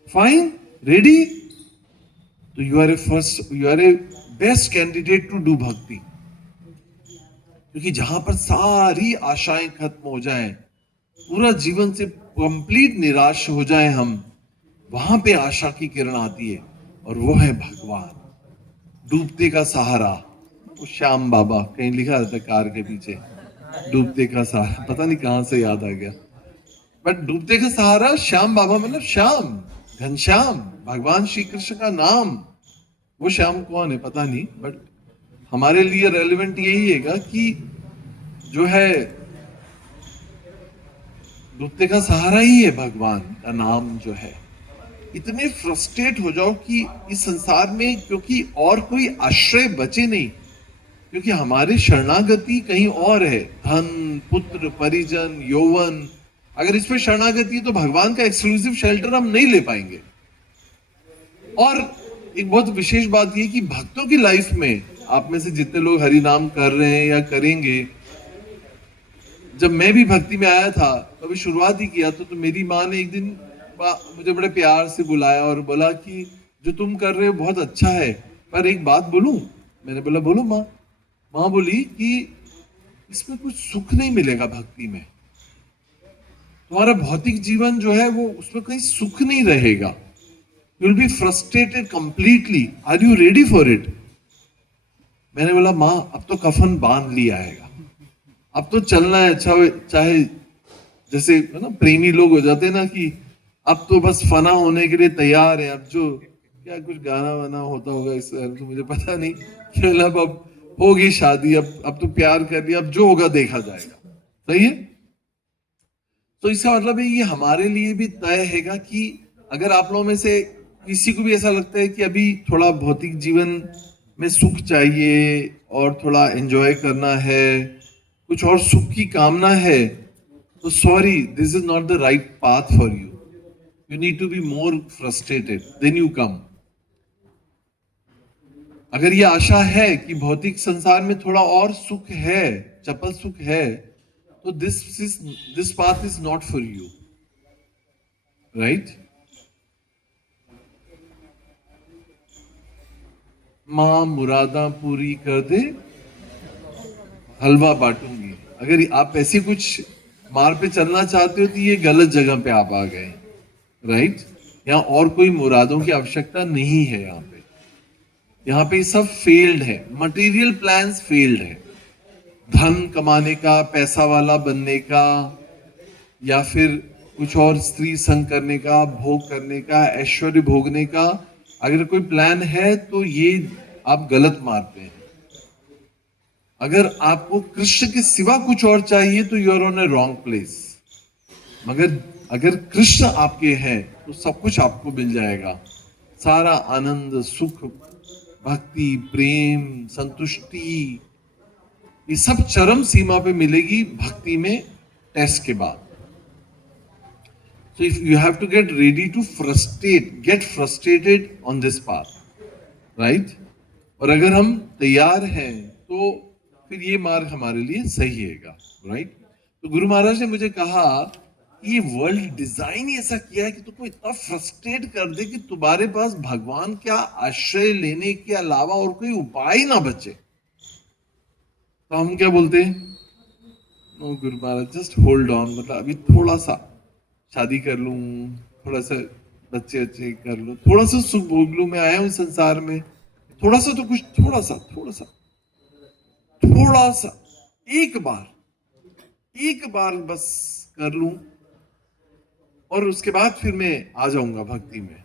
Fine, ready? तो you are a best candidate to do bhakti. क्योंकि जहां पर सारी आशाएं खत्म हो जाएं, पूरा जीवन से कंप्लीट निराश हो जाए हम, वहां पे आशा की किरण आती है और वो है भगवान। डूबते का सहारा, वो श्याम बाबा कहीं लिखा रहता है कार के पीछे, डूबते का सहारा, पता नहीं कहां से याद आ गया, बट डूबते का सहारा श्याम बाबा मतलब श्याम, घनश्याम, भगवान श्री कृष्ण का नाम। वो श्याम कौन है पता नहीं, बट हमारे लिए रेलेवेंट यही है कि जो है डूबते का सहारा ही है भगवान का नाम जो है। इतने फ्रस्ट्रेट हो जाओ कि इस संसार में क्योंकि और कोई आश्रय बचे नहीं, क्योंकि हमारे शरणागति कहीं और है, धन, पुत्र, परिजन, यौवन, अगर इसमें शरणागति है तो भगवान का एक्सक्लूसिव शेल्टर हम नहीं ले पाएंगे। और एक बहुत विशेष बात ये कि भक्तों की लाइफ में, आप में से जितने लोग हरि नाम कर रहे हैं या करेंगे, जब मैं भी भक्ति में आया था तो अभी शुरुआत ही किया तो मेरी माँ ने एक दिन मुझे बड़े प्यार से बुलाया और बोला कि जो तुम कर रहे हो बहुत अच्छा है, पर एक बात बोलूं। मैंने बोला बोलो माँ। माँ बोली कि इसमें कुछ सुख नहीं मिलेगा भक्ति में, तुम्हारा भौतिक जीवन जो है वो उसमें कहीं सुख नहीं रहेगा, you will be frustrated completely, are you ready for it. मैंने बोला माँ अब तो कफन बांध लिया आएगा, अब तो चलना है, अच्छा चाहे जैसे है ना प्रेमी लोग हो जाते हैं ना कि अब तो बस फना होने के लिए तैयार है। अब जो क्या कुछ गाना वाना होता होगा इस तो मुझे पता नहीं, मतलब अब होगी शादी, अब तो प्यार कर लिया, अब जो होगा देखा जाएगा। सही है। तो इसका मतलब है ये हमारे लिए भी तय हैगा कि अगर आप लोगों में से किसी को भी ऐसा लगता है कि अभी थोड़ा भौतिक जीवन में सुख चाहिए और थोड़ा एंजॉय करना है, कुछ और सुख की कामना है, तो sorry, this is not the right path for you. You need to be more frustrated than you come. अगर ये आशा है कि भौतिक संसार में थोड़ा और सुख है, चपल सुख है, तो this path is not for you, right. मां मुरादा पूरी कर दे, हलवा बांटूंगी। अगर आप ऐसे कुछ मार्ग पे चलना चाहते हो तो ये गलत जगह पे आप आ गए, राइट। यहाँ और कोई मुरादों की आवश्यकता नहीं है। यहाँ पे सब फेल्ड है, मटेरियल प्लान्स फेल्ड है। धन कमाने का, पैसा वाला बनने का, या फिर कुछ और स्त्री संग करने का, भोग करने का, ऐश्वर्य भोगने का अगर कोई प्लान है तो ये आप गलत मार्ग पे हैं। अगर आपको कृष्ण के सिवा कुछ और चाहिए तो you are on a wrong place. मगर अगर कृष्ण आपके हैं तो सब कुछ आपको मिल जाएगा। सारा आनंद, सुख, भक्ति, प्रेम, संतुष्टि, ये सब चरम सीमा पे मिलेगी भक्ति में टेस्ट के बाद। So if you have to get ready to get frustrated on this path, right? और अगर हम तैयार हैं तो फिर ये मार्ग हमारे लिए सही हैगा, राइट। तो गुरु महाराज ने मुझे कहा ये वर्ल्ड डिजाइन ही ऐसा किया है कि तुमको इतना फ्रस्ट्रेट कर दे कि तुम्हारे पास भगवान का आश्रय लेने के अलावा और कोई उपाय ही ना बचे। तो हम क्या बोलते हैं, no Guru Maharaj just hold on, मतलब अभी थोड़ा सा शादी कर लूं, थोड़ा सा बच्चे कर लूं, थोड़ा सा सुख भोग लूं, मैं आया हूं संसार में, थोड़ा सा तो कुछ, थोड़ा सा एक बार बस कर लूं और उसके बाद फिर मैं आ जाऊंगा भक्ति में।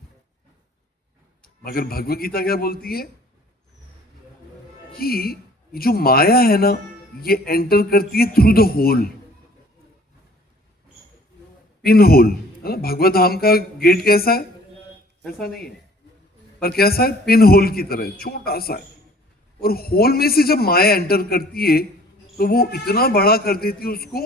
मगर भगवत गीता क्या बोलती है कि जो माया है ना, ये एंटर करती है through the hole, pin hole. Bhagwat Dham का गेट कैसा है, ऐसा नहीं है, पर कैसा है, पिन होल की तरह छोटा सा है। और होल में से जब माया एंटर करती है तो वो इतना बड़ा कर देती है उसको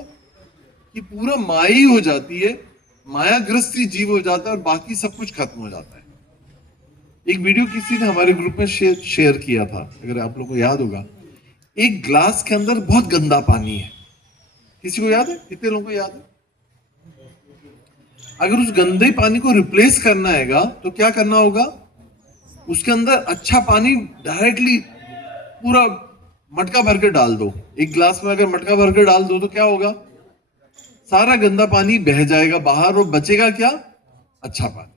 कि पूरा माया ही हो जाती है, मायाग्रस्त जीव हो जाता है और बाकी सब कुछ खत्म हो जाता है। एक वीडियो किसी ने हमारे ग्रुप में शेयर किया था, अगर आप लोगों को याद होगा। एक ग्लास के अंदर बहुत गंदा पानी है, किसी को याद है, कितने लोगों को याद है? अगर उस गंदे पानी को रिप्लेस करना हैगा तो क्या करना होगा, उसके अंदर अच्छा पानी डायरेक्टली पूरा मटका भर के डाल दो। एक ग्लास में अगर मटका भर के डाल दो तो क्या होगा, सारा गंदा पानी बह जाएगा बाहर और बचेगा क्या, अच्छा पानी,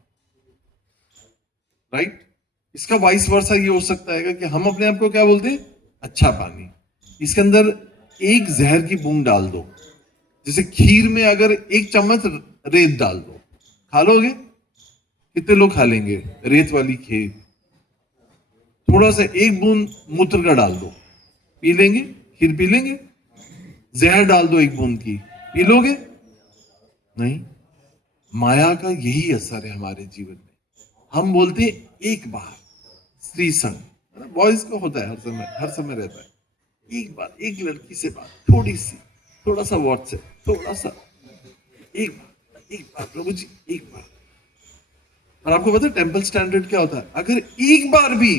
राइट। इसका वाइस वर्सा ये हो सकता है कि हम अपने आप को क्या बोलते हैं, अच्छा पानी। इसके अंदर एक जहर की बूंद डाल दो, जैसे खीर में अगर एक चम्मच रेत डाल दो, खा लोगे? कितने लोग खा लेंगे रेत वाली खीर? थोड़ा सा एक बूंद मूत्र का डाल दो, पी लेंगे? खीर पी लेंगे? जहर डाल दो एक बूंद की, पी लोगे? नहीं। माया का यही असर है हमारे जीवन में। हम बोलते हैं एक बार स्त्री संग, बॉयज को होता है, हर समय रहता है, एक बार एक लड़की से बात, थोड़ी सी, थोड़ा सा व्हाट्सएप, थोड़ा सा एक बार प्रभु जी, एक बार। और आपको पता है टेम्पल स्टैंडर्ड क्या होता है? अगर एक बार भी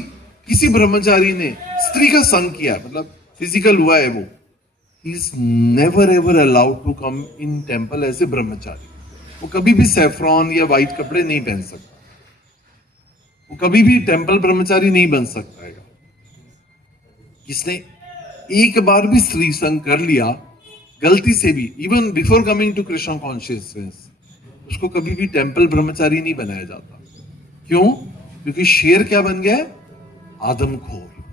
किसी ब्रह्मचारी ने स्त्री का संग किया, मतलब फिजिकल हुआ है, वो he is never ever allowed to come in temple as a brahmachari. वो कभी भी सेफ्रॉन या व्हाइट कपड़े नहीं पहन सकता, वो कभी भी टेम्पल ब्रह्मचारी नहीं बन सकता है। किसने एक बार भी स्त्री संग कर लिया गलती से भी, even before coming to Krishna consciousness, उसको कभी भी टेम्पल ब्रह्मचारी नहीं बनाया जाता। क्यों? क्योंकि शेर क्या बन गया है? आदमखोर।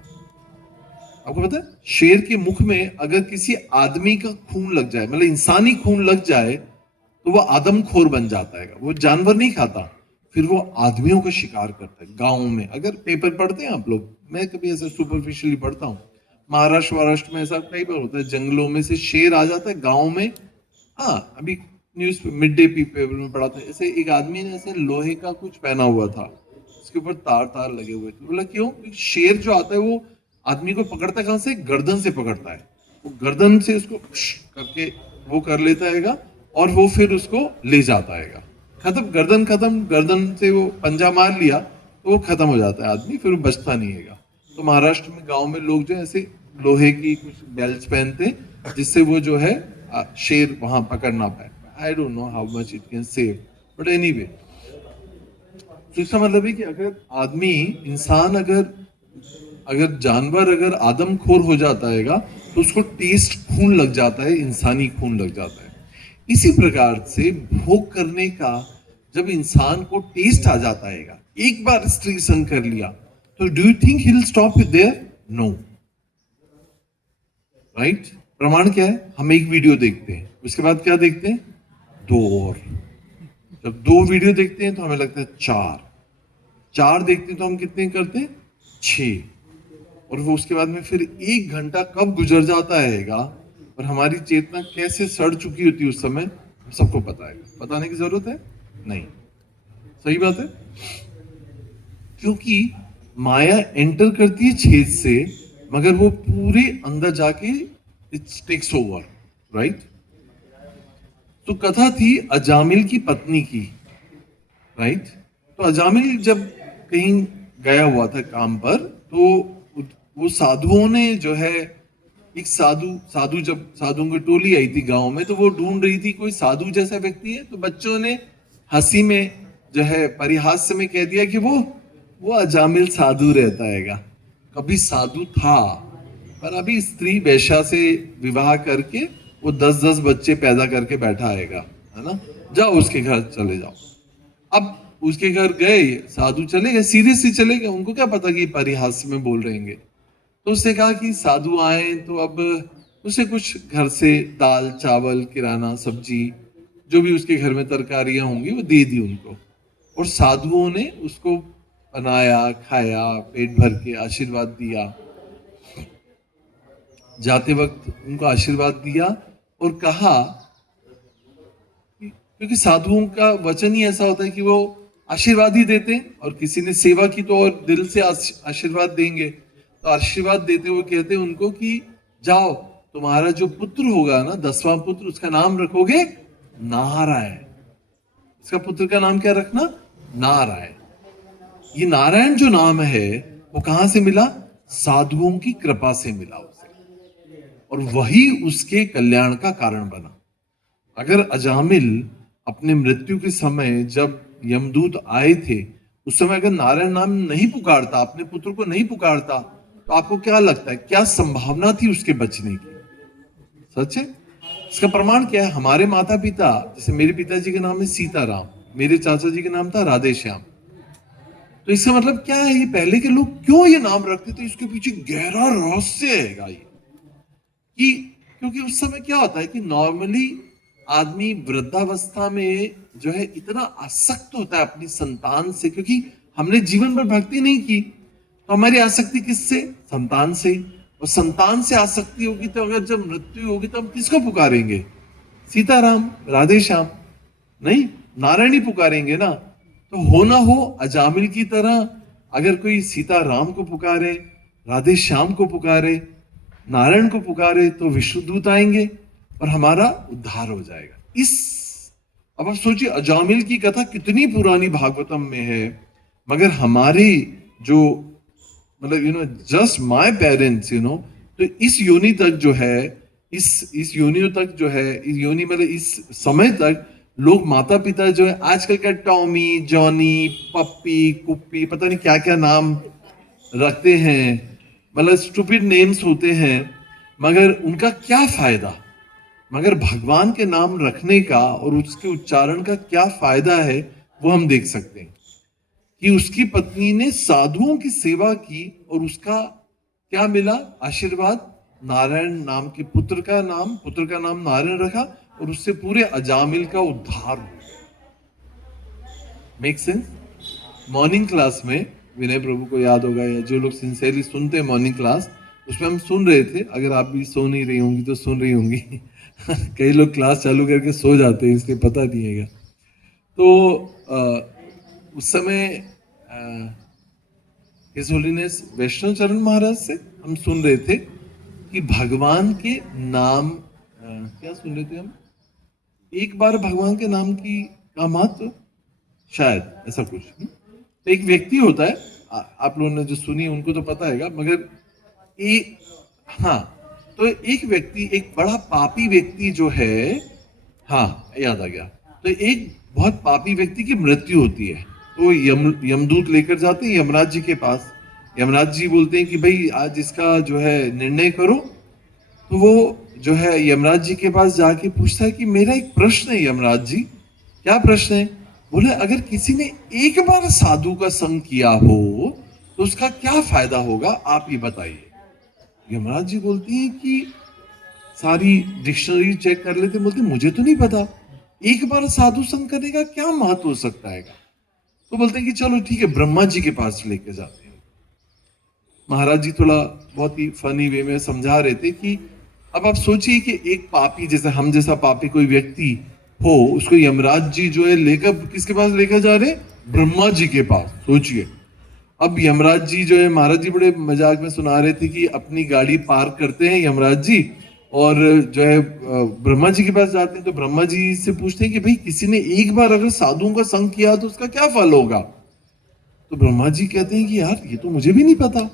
आपको पता है शेर के मुख में अगर किसी आदमी का खून लग जाए, मतलब इंसानी खून लग जाए, तो वो आदमखोर बन जाता है। वो जानवर नहीं खाता, फिर वो आदमियों का शिकार करता है। गांव में अगर पेपर पढ़ते हैं आप लोग, मैं कभी ऐसे सुपरफिशियली पढ़ता हूँ, महाराष्ट्र महाराष्ट्र में ऐसा कई बार होता है, जंगलों में से शेर आ जाता है गांव में। हाँ, अभी न्यूज मिड डे पेपर में पढ़ा था, ऐसे एक आदमी ने ऐसे लोहे का कुछ पहना हुआ था, उसके ऊपर तार तार लगे हुए थे। बोला क्यों? शेर जो आता है वो आदमी को पकड़ता है कहां से? गर्दन से पकड़ता है। वो गर्दन से उसको करके वो कर लेता है और वो फिर उसको ले जाता है। खत्म, गर्दन खत्म, गर्दन से वो पंजा मार लिया तो वो खत्म हो जाता है आदमी, फिर वो बचता नहीं है। तो महाराष्ट्र में गांव में लोग जो ऐसे लोहे की कुछ बेल्ट पहनते जिससे वो जो है शेर वहां पकड़ ना पाए। आई don't know how much it can save, but anyway, तो इसका मतलब है कि अगर आदमी, इंसान, अगर अगर जानवर अगर आदमखोर हो जाता है तो उसको टेस्ट खून लग जाता है, इंसानी खून लग जाता है। इसी प्रकार से भोग करने का जब इंसान को टेस्ट आ जाता है, एक बार स्त्री संग कर लिया, तो do you think he will stop there? No. Right? प्रमाण क्या है? हम एक वीडियो देखते हैं, उसके बाद क्या देखते हैं? दो और। जब दो वीडियो देखते हैं तो हमें लगता है चार, चार देखते हैं तो हम कितने करते हैं? 6। और वो उसके बाद में फिर 1 घंटा कब गुजर जाता है और हमारी चेतना कैसे सड़ चुकी होती है उस समय, सबको पता है। बताने की जरूरत है नहीं? सही बात है। क्योंकि माया एंटर करती है छेद से, मगर वो पूरे अंदर जाके इट टेक्स ओवर। राइट? तो कथा थी अजामिल की पत्नी की। राइट? तो अजामिल जब कहीं गया हुआ था काम पर, तो वो साधुओं ने जो है, एक साधु जब साधुओं की टोली आई थी गांव में, तो वो ढूंढ रही थी कोई साधु जैसा व्यक्ति है। तो बच्चों ने हंसी में जो है परिहास्य में कह दिया कि वो अजामिल साधु रहता है। कभी साधु था, पर अभी स्त्री वैश्या से विवाह करके वो 10-10 बच्चे पैदा करके बैठा है ना? जाओ उसके घर चले जाओ। अब उसके घर गए, साधु चले गए, सीधे से चले गए, उनको क्या पता कि परिहास में बोल रहेंगे। तो उसने कहा कि साधु आए तो अब उसे कुछ घर से दाल चावल किराना सब्जी जो भी उसके घर में तरकारियां होंगी वो दे दी उनको, और साधुओं ने उसको बनाया, खाया, पेट भर के आशीर्वाद दिया। जाते वक्त उनको आशीर्वाद दिया और कहा, क्योंकि साधुओं का वचन ही ऐसा होता है कि वो आशीर्वाद ही देते हैं, और किसी ने सेवा की तो और दिल से आशीर्वाद देंगे। तो आशीर्वाद देते हुए कहते हैं उनको कि जाओ, तुम्हारा जो पुत्र होगा ना, 10वां पुत्र, उसका नाम रखोगे नारायण। इसका पुत्र का नाम क्या रखना? नारायण। ये नारायण जो नाम है वो कहां से मिला? साधुओं की कृपा से मिला उसे, और वही उसके कल्याण का कारण बना। अगर अजामिल अपने मृत्यु के समय जब यमदूत आए थे, उस समय अगर नारायण नाम नहीं पुकारता, अपने पुत्र को नहीं पुकारता, तो आपको क्या लगता है क्या संभावना थी उसके बचने की? सच है। इसका प्रमाण क्या है? हमारे माता पिता, जैसे मेरे पिताजी का नाम है सीताराम, मेरे चाचा जी का नाम था राधे श्याम। तो इसका मतलब क्या है? ये पहले के लोग क्यों ये नाम रखते थे, इसके पीछे गहरा रहस्य है ये। कि क्योंकि उस समय क्या होता है कि नॉर्मली आदमी वृद्धावस्था में जो है इतना आसक्त होता है अपनी संतान से, क्योंकि हमने जीवन भर भक्ति नहीं की, तो हमारी आसक्ति किससे? संतान से। और संतान से आसक्ति होगी तो अगर जब मृत्यु होगी तो हम किसको पुकारेंगे? सीताराम, राधे श्याम, नहीं, नारायण ही पुकारेंगे ना। तो हो ना हो अजामिल की तरह अगर कोई सीताराम को पुकारे, राधे श्याम को पुकारे, नारायण को पुकारे, तो विष्णुदूत आएंगे और हमारा उद्धार हो जाएगा। इस अब आप सोचिए अजामिल की कथा कितनी पुरानी भागवतम में है, मगर हमारे जो मतलब जस्ट माय पेरेंट्स तो इस योनि तक जो है, इस योनियों तक जो है, इस योनि मतलब इस समय तक लोग माता पिता जो है आजकल का टॉमी जॉनी पप्पी कुप्पी पता नहीं क्या क्या नाम रखते हैं, मतलब स्टूपिड नेम्स होते हैं, मगर उनका क्या फायदा। मगर भगवान के नाम रखने का और उसके उच्चारण का क्या फायदा है वो हम देख सकते हैं कि उसकी पत्नी ने साधुओं की सेवा की और उसका क्या मिला आशीर्वाद। नारायण नाम के पुत्र का नाम नारायण रखा और उससे पूरे अजामिल का उद्धार हुआ। Make sense. मॉर्निंग क्लास में विनय प्रभु को याद होगा या जो लोग सिंसियरली सुनते हैं मॉर्निंग क्लास, उसमें हम सुन रहे थे, अगर आप भी सो नहीं रही होंगी तो सुन रही होंगी कई लोग क्लास चालू करके सो जाते हैं इसलिए पता नहीं है। तो उस समय हिज होलीनेस वैष्णव चरण महाराज से हम सुन रहे थे कि भगवान के नाम क्या सुन रहे थे हम, एक बार भगवान के नाम की का महत्व, शायद ऐसा कुछ। तो एक व्यक्ति होता है, आप लोगों ने जो सुनी उनको तो पता है, मगर एक, हाँ, तो एक व्यक्ति, एक बड़ा पापी व्यक्ति जो है, हाँ याद आ गया, तो एक बहुत पापी व्यक्ति की मृत्यु होती है, तो यमदूत लेकर जाते हैं यमराज जी के पास। यमराज जी बोलते हैं कि भाई आज इसका जो है निर्णय करो। तो वो जो है यमराज जी के पास जाके पूछता है कि मेरा एक प्रश्न है यमराज जी। क्या प्रश्न है? बोले अगर किसी ने एक बार साधु का संग किया हो तो उसका क्या फायदा होगा, आप ही बताइए। यमराज जी बोलती हैं कि सारी डिक्शनरी चेक कर लेते, बोलते मुझे तो नहीं पता एक बार साधु संग करने का क्या महत्व हो सकता है। तो बोलते हैं कि चलो ठीक है, ब्रह्मा जी के पास लेके जाते हैं। महाराज जी थोड़ा बहुत ही फनी वे में समझा रहे थे कि अब आप सोचिए कि एक पापी, जैसे हम जैसा पापी कोई व्यक्ति हो, उसको यमराज जी जो है लेकर किसके पास लेकर जा रहे? ब्रह्मा जी के पास। सोचिए, अब यमराज जी जो है, महाराज जी बड़े मजाक में सुना रहे थे कि अपनी गाड़ी पार्क करते हैं यमराज जी और जो है ब्रह्मा जी के पास जाते हैं। तो ब्रह्मा जी से पूछते हैं कि भाई किसी ने एक बार अगर साधुओं का संग किया तो उसका क्या फल होगा। तो ब्रह्मा जी कहते हैं कि यार ये तो मुझे भी नहीं पता।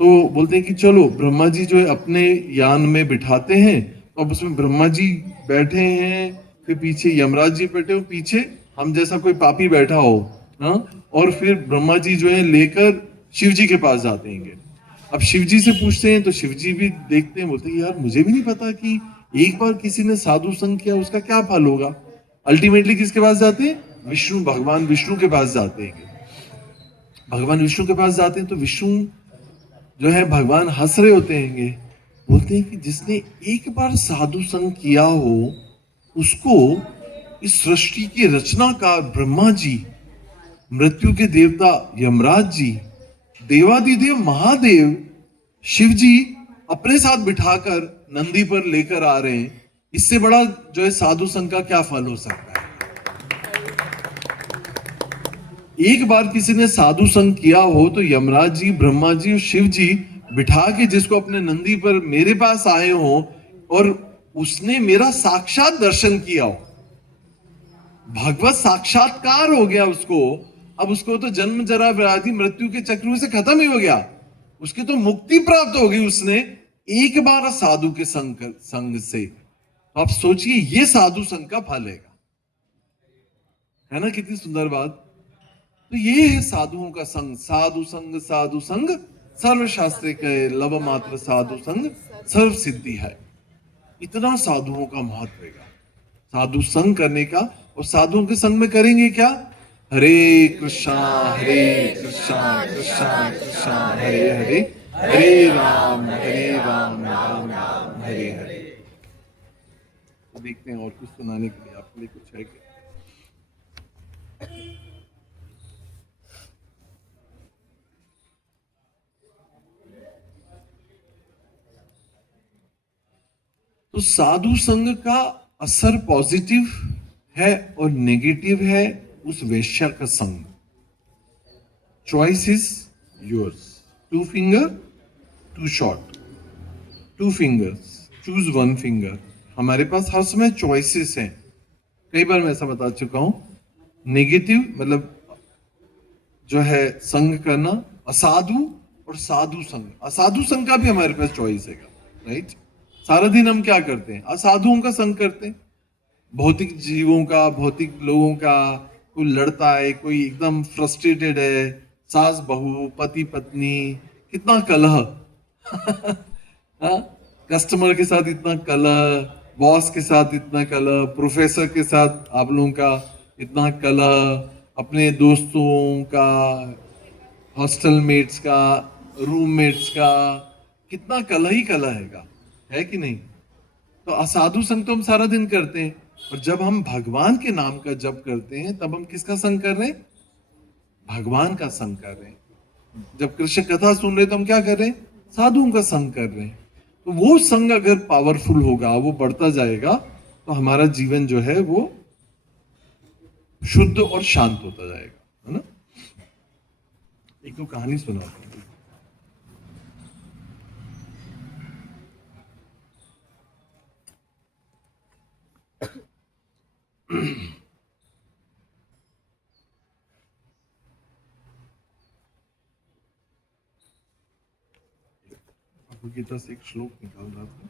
तो बोलते हैं कि चलो, ब्रह्मा जी जो है अपने यान में बिठाते हैं, तो अब उसमें ब्रह्मा जी बैठे हैं, फिर पीछे यमराज जी बैठे हो, पीछे हम जैसा कोई पापी बैठा हो, हाँ, और फिर ब्रह्मा जी जो है लेकर शिव जी के पास जाते हैं। अब शिव जी से पूछते हैं तो शिव जी भी देखते हैं, बोलते हैं यार मुझे भी नहीं पता कि एक बार किसी ने साधु संग किया उसका क्या फल होगा। अल्टीमेटली किसके पास जाते हैं? विष्णु, भगवान विष्णु के पास जाते हैं। भगवान विष्णु के पास जाते हैं तो विष्णु जो है भगवान हंस रहे होते हैं, बोलते हैं कि जिसने एक बार साधु संग किया हो उसको इस सृष्टि के रचनाकार ब्रह्मा जी, मृत्यु के देवता यमराज जी, देवादिदेव महादेव शिव जी अपने साथ बिठाकर नंदी पर लेकर आ रहे हैं। इससे बड़ा जो है साधु संग का क्या फल हो सकता है। एक बार किसी ने साधु संग किया हो तो यमराज जी, ब्रह्मा जी और शिव जी बिठा के जिसको अपने नंदी पर मेरे पास आए हो और उसने मेरा साक्षात दर्शन किया हो, भगवत साक्षात्कार हो गया उसको, अब उसको तो जन्म जरा व्याधि मृत्यु के चक्र से खत्म ही हो गया, उसकी तो मुक्ति प्राप्त हो गई उसने एक बार साधु के संग से। तो आप सोचिए ये साधु संग का फल है ना, कितनी सुंदर बात। तो ये है साधुओं का संग। साधु संग सर्व शास्त्र कहे, लव मात्र साधु संग सर्व सिद्धि है। इतना साधुओं का महत्व है साधु संग करने का। और साधुओं के संग में करेंगे क्या? हरे कृष्णा कृष्णा कृष्णा हरे हरे, हरे राम राम राम हरे हरे। तो देखते हैं और कुछ सुनाने के लिए आपके लिए कुछ है क्या? तो साधु संग का असर पॉजिटिव है और नेगेटिव है उस वेश्या का संग। Choice is yours. Two finger too short, two fingers choose one finger. हमारे पास हर समय चॉइसेस हैं कई बार मैं ऐसा बता चुका हूं, नेगेटिव मतलब जो है संग करना, असाधु और साधु संग। असाधु संग का भी हमारे पास चॉइस है, राइट। सारा दिन हम क्या करते हैं, असाधुओं का संग करते हैं, भौतिक जीवों का, भौतिक लोगों का। कोई लड़ता है, कोई एकदम फ्रस्ट्रेटेड है, सास बहू, पति पत्नी, कितना कलह हाँ, कस्टमर के साथ इतना कलह, बॉस के साथ इतना कलह, प्रोफेसर के साथ आप लोगों का इतना कलह, अपने दोस्तों का, हॉस्टल मेट्स का, रूममेट्स का, कितना कलह ही कलह है कि नहीं। तो असाधु संग तो हम सारा दिन करते हैं, और जब हम भगवान के नाम का जप करते हैं तब हम किसका संग कर रहे हैं, भगवान का संग कर रहे हैं। जब कृष्ण कथा सुन रहे तो हम क्या कर रहे हैं, साधुओं का संग कर रहे हैं। तो वो संग अगर पावरफुल होगा, वो बढ़ता जाएगा, तो हमारा जीवन जो है वो शुद्ध और शांत होता जाएगा, है ना। एक तो कहानी सुनाता हूं। गीता से एक श्लोक निकाल रहा था।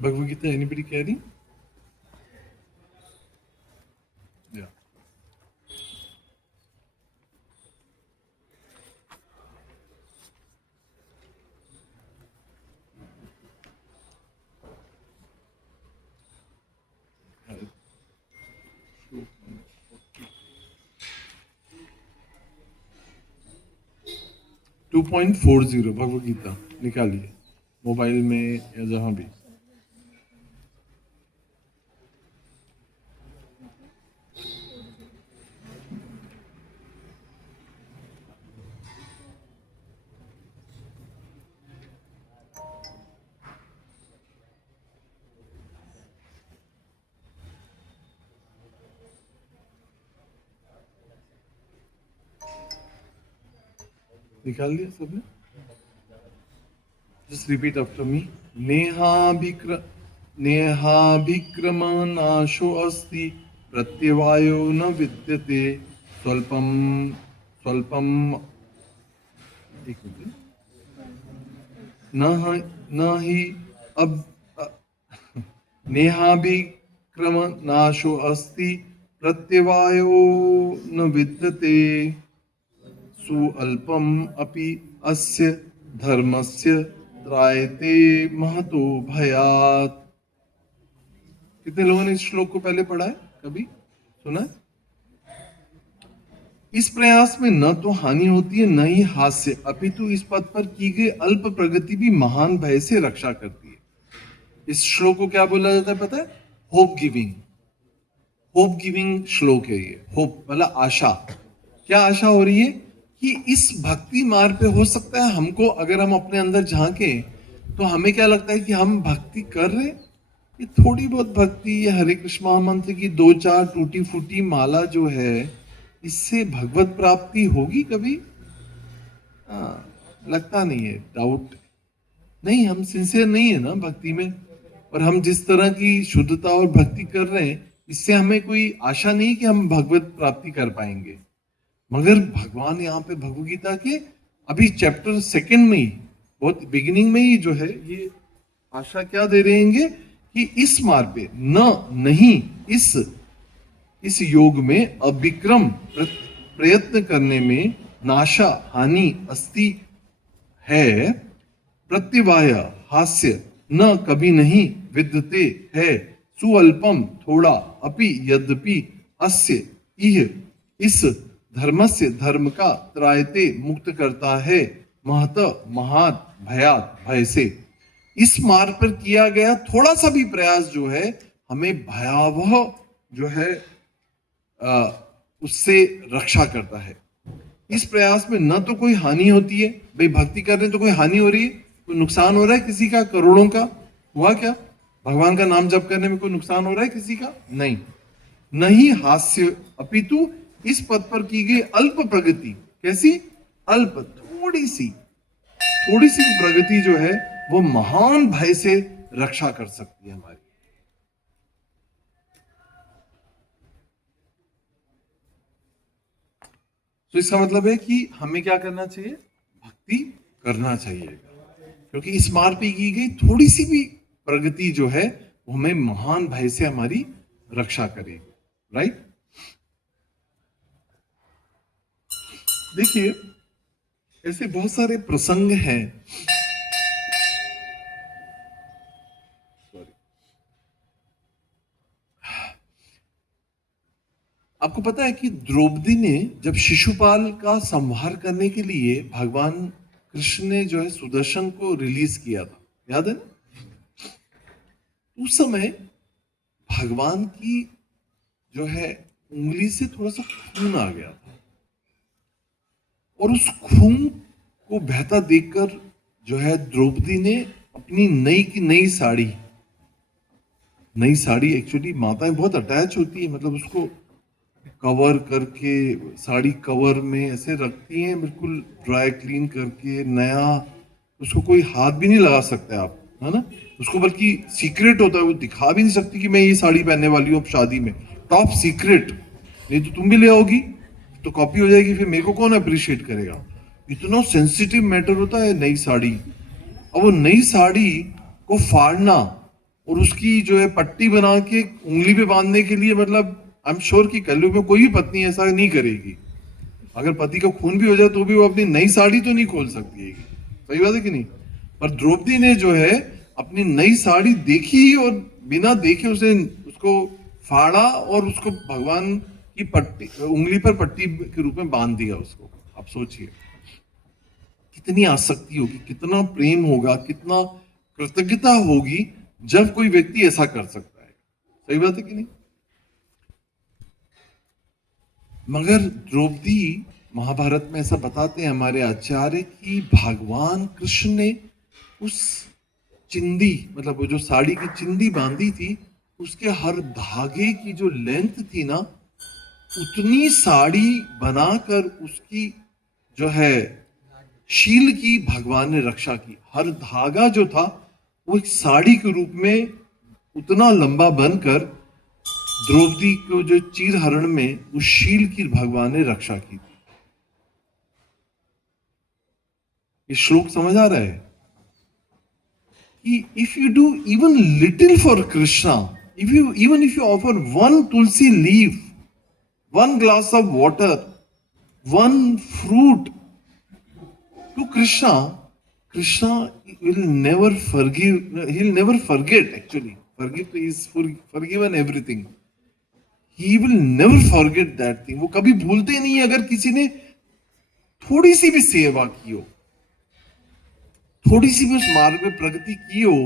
Bhagavad Gita, anybody carry? या 2.40 भगवद गीता निकालिए, मोबाइल में या जहां भी। निकाल लिया सबने? Just repeat after me. नेहाभिक्रम नाशो अस्ति, प्रत्यवायो न विद्यते, स्वल्पम स्वल्पम, एक मिनट, न ही अब नेहाभिक्रम नाशो अस्ति, प्रत्यवायो न विद्यते, सुअल्पम अपि अस्य धर्मस्य त्रायते महतो भयात्। कितने लोगों ने इस श्लोक को पहले पढ़ा है, कभी सुना है? इस प्रयास में न तो हानि होती है न ही हास्य, अपितु इस पद पर की गई अल्प प्रगति भी महान भय से रक्षा करती है। इस श्लोक को क्या बोला जाता है पता है? Hope giving. होप गिविंग श्लोक है ये। होप मतलब आशा। क्या आशा हो रही है कि इस भक्ति मार्ग पे हो सकता है हमको, अगर हम अपने अंदर झांके तो हमें क्या लगता है कि हम भक्ति कर रहे, ये थोड़ी बहुत भक्ति, ये हरे कृष्ण महामंत्र की 2-4 टूटी फूटी माला जो है, इससे भगवत प्राप्ति होगी कभी? लगता नहीं है, डाउट नहीं, हम सिंसियर नहीं है ना भक्ति में। और हम जिस तरह की शुद्धता और भक्ति कर रहे हैं, इससे हमें कोई आशा नहीं कि हम भगवत प्राप्ति कर पाएंगे। मगर भगवान यहाँ पे भगवद गीता के अभी चैप्टर 2 में ही, बहुत बिगिनिंग में ही जो है, ये आशा क्या दे रहेंगे कि इस मार्ग पे नहीं इस योग में अविक्रम प्रयत्न करने में नाशा हानि अस्ति है, प्रत्यवाय हास्य न कभी नहीं विद्यते है, सुअल्पम थोड़ा, अपि यद्यपि अस्य इस धर्मस्य धर्म का त्रायते मुक्त करता है, महत महात भयात भय से। इस मार्ग पर किया गया थोड़ा सा भी प्रयास जो है हमें भयावह जो है उससे रक्षा करता है। इस प्रयास में न तो कोई हानि होती है, भाई भक्ति कर रहे हैं तो कोई हानि हो रही है, कोई नुकसान हो रहा है किसी का, करोड़ों का हुआ क्या? भगवान का नाम जप करने में कोई नुकसान हो रहा है किसी का? नहीं। नहीं हास्य, अपितु इस पद पर की गई अल्प प्रगति। कैसी? अल्प, थोड़ी सी प्रगति जो है वो महान भय से रक्षा कर सकती है हमारी। तो इसका मतलब है कि हमें क्या करना चाहिए? भक्ति करना चाहिए, क्योंकि इस मार्ग पे की गई थोड़ी सी भी प्रगति जो है वो हमें महान भय से हमारी रक्षा करेगी। राइट? देखिए, ऐसे बहुत सारे प्रसंग हैं। सॉरी, आपको पता है कि द्रौपदी ने जब शिशुपाल का संहार करने के लिए भगवान कृष्ण ने जो है सुदर्शन को रिलीज किया था, याद है ना? उस समय भगवान की जो है उंगली से थोड़ा सा खून आ गया था, और उस खून को बहता देखकर जो है द्रौपदी ने अपनी नई की नई साड़ी एक्चुअली माताएं बहुत अटैच होती है, मतलब उसको कवर करके, साड़ी कवर में ऐसे रखती हैं, बिल्कुल ड्राई क्लीन करके नया, उसको कोई हाथ भी नहीं लगा सकते आप, है ना? उसको बल्कि सीक्रेट होता है, वो दिखा भी नहीं सकती कि मैं ये साड़ी पहनने वाली हूँ शादी में, टॉप सीक्रेट। नहीं तो तुम भी ले आओगी तो कॉपी हो जाएगी, फिर मेरे को कौन अप्रिशिएट करेगा? इतना सेंसिटिव मैटर होता है नई साड़ी। अब वो नई साड़ी को फाड़ना और उसकी जो है पट्टी बना के उंगली पे बांधने के लिए, मतलब आई एम श्योर कि कलयुग में कोई भी पत्नी ऐसा नहीं करेगी। अगर पति का खून भी हो जाए तो भी वो अपनी नई साड़ी तो नहीं खोल सकती है। सही बात है कि नहीं? पर द्रौपदी ने जो है अपनी नई साड़ी देखी और बिना देखे उसे उसको फाड़ा और उसको भगवान की पट्टी, उंगली पर पट्टी के रूप में बांध दिया उसको। आप सोचिए कितनी आसक्ति होगी, कितना प्रेम होगा, कितना कृतज्ञता होगी जब कोई व्यक्ति ऐसा कर सकता है। सही बात है कि नहीं? मगर द्रौपदी, महाभारत में ऐसा बताते हैं हमारे आचार्य कि भगवान कृष्ण ने उस चिंदी, मतलब वो जो साड़ी की चिंदी बांधी थी, उसके हर धागे की जो लेंथ थी ना, उतनी साड़ी बनाकर उसकी जो है शील की भगवान ने रक्षा की। हर धागा जो था वो एक साड़ी के रूप में उतना लंबा बनकर द्रौपदी को जो चीर हरण में उस शील की भगवान ने रक्षा की थी। ये श्लोक समझ आ रहा है कि if you do even little for Krishna, if you offer one Tulsi leaf, one glass of water, one fruit to Krishna, Krishna will never forgive, he'll never forget actually. Forgive is forgiven everything. He will never forget that thing. वो कभी भूलते नहीं है। अगर किसी ने थोड़ी सी भी सेवा की हो, थोड़ी सी भी उस मार्ग में प्रगति की हो,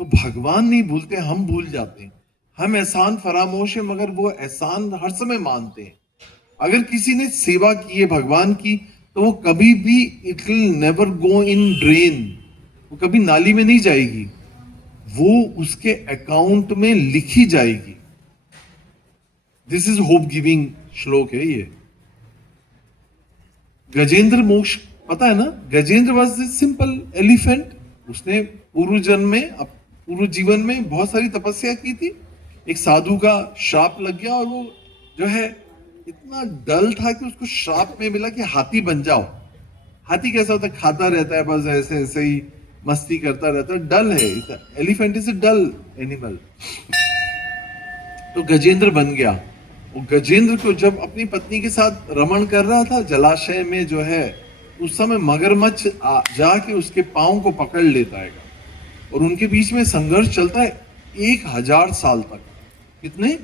तो भगवान नहीं भूलते, हम भूल जाते हैं। हम एहसान फरामोश है, मगर वो एहसान हर समय मानते हैं। अगर किसी ने सेवा की है भगवान की, तो वो कभी भी, it will never go in drain, वो कभी नाली में नहीं जाएगी, वो उसके अकाउंट में लिखी जाएगी। दिस इज होप गिविंग श्लोक है ये। गजेंद्र मोक्ष पता है ना? Gajendra was a simple elephant. उसने पूर्व जीवन में बहुत सारी तपस्या की थी। एक साधु का श्राप लग गया और वो जो है इतना डल था कि उसको श्राप में मिला कि हाथी बन जाओ। हाथी कैसा होता है? खाता रहता है, बस ऐसे ऐसे ही मस्ती करता रहता है, डल है। Elephant is a dull animal. तो गजेंद्र बन गया। वो गजेंद्र को जब अपनी पत्नी के साथ रमण कर रहा था जलाशय में जो है, उस समय मगरमच्छ जाके उसके पांव को पकड़ लेता है और उनके बीच में संघर्ष चलता है 1000 साल तक। कितने?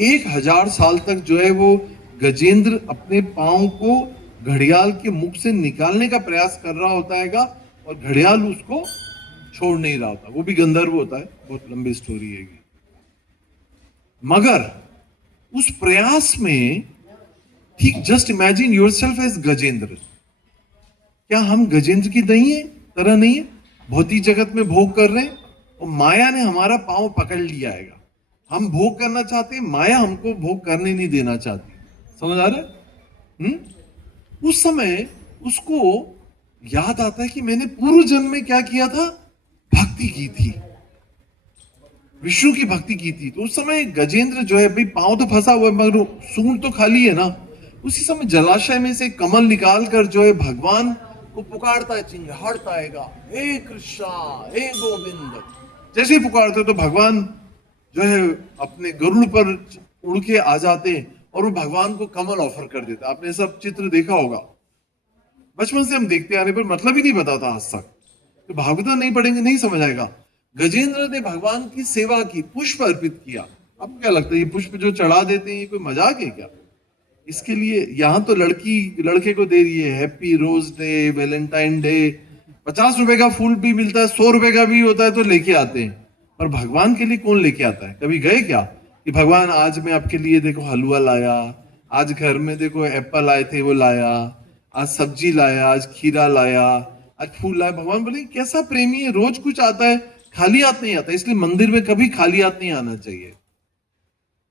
1000 साल तक जो है वो गजेंद्र अपने पांव को घड़ियाल के मुख से निकालने का प्रयास कर रहा होता है और घड़ियाल उसको छोड़ नहीं रहा होता। वो भी गंधर्व होता है, बहुत लंबी स्टोरी है। मगर उस प्रयास में, ठीक just imagine yourself as Gajendra. क्या हम गजेंद्र की तरह नहीं है? भौतिक जगत में भोग कर रहे हैं और माया ने हमारा पांव पकड़ लिया है। हम भोग करना चाहते हैं, माया हमको भोग करने नहीं देना चाहती। समझ आ रहा है? उस समय उसको याद आता है कि मैंने पूर्व जन्म में क्या किया था, भक्ति की थी, विष्णु की भक्ति की थी। तो उस समय गजेंद्र जो है, भाई पांव तो फंसा हुआ है मगर सूंड तो खाली है ना, उसी समय जलाशय में से कमल निकाल कर जो है भगवान को पुकारता है, चिंगाड़ता है, हे कृष्णा, हे गोविंद। जैसे ही पुकारते तो भगवान जो है अपने गरुड़ पर उड़ के आ जाते और वो भगवान को कमल ऑफर कर देता। आपने सब चित्र देखा होगा, बचपन से हम देखते आ रहे, पर मतलब ही नहीं पता था आज तक। तो भागवत नहीं पढ़ेंगे नहीं समझ आएगा। गजेंद्र ने भगवान की सेवा की, पुष्प अर्पित किया। आपको क्या लगता है ये पुष्प जो चढ़ा देते हैं ये कोई मजाक है क्या? इसके लिए यहाँ तो लड़की लड़के को दे रही है happy rose day, Valentine day, 50 रुपए का फूल भी मिलता है, 100 रुपए का भी होता है तो लेके आते हैं। पर भगवान के लिए कौन लेके आता है? कभी गए क्या कि भगवान आज मैं आपके लिए देखो हलवा लाया, आज घर में देखो एप्पल आए थे वो लाया, आज सब्जी लाया, आज खीरा लाया, आज फूल लाया। भगवान बोले कैसा प्रेमी है, रोज कुछ आता है, खाली हाथ नहीं आता। इसलिए मंदिर में कभी खाली हाथ नहीं आना चाहिए।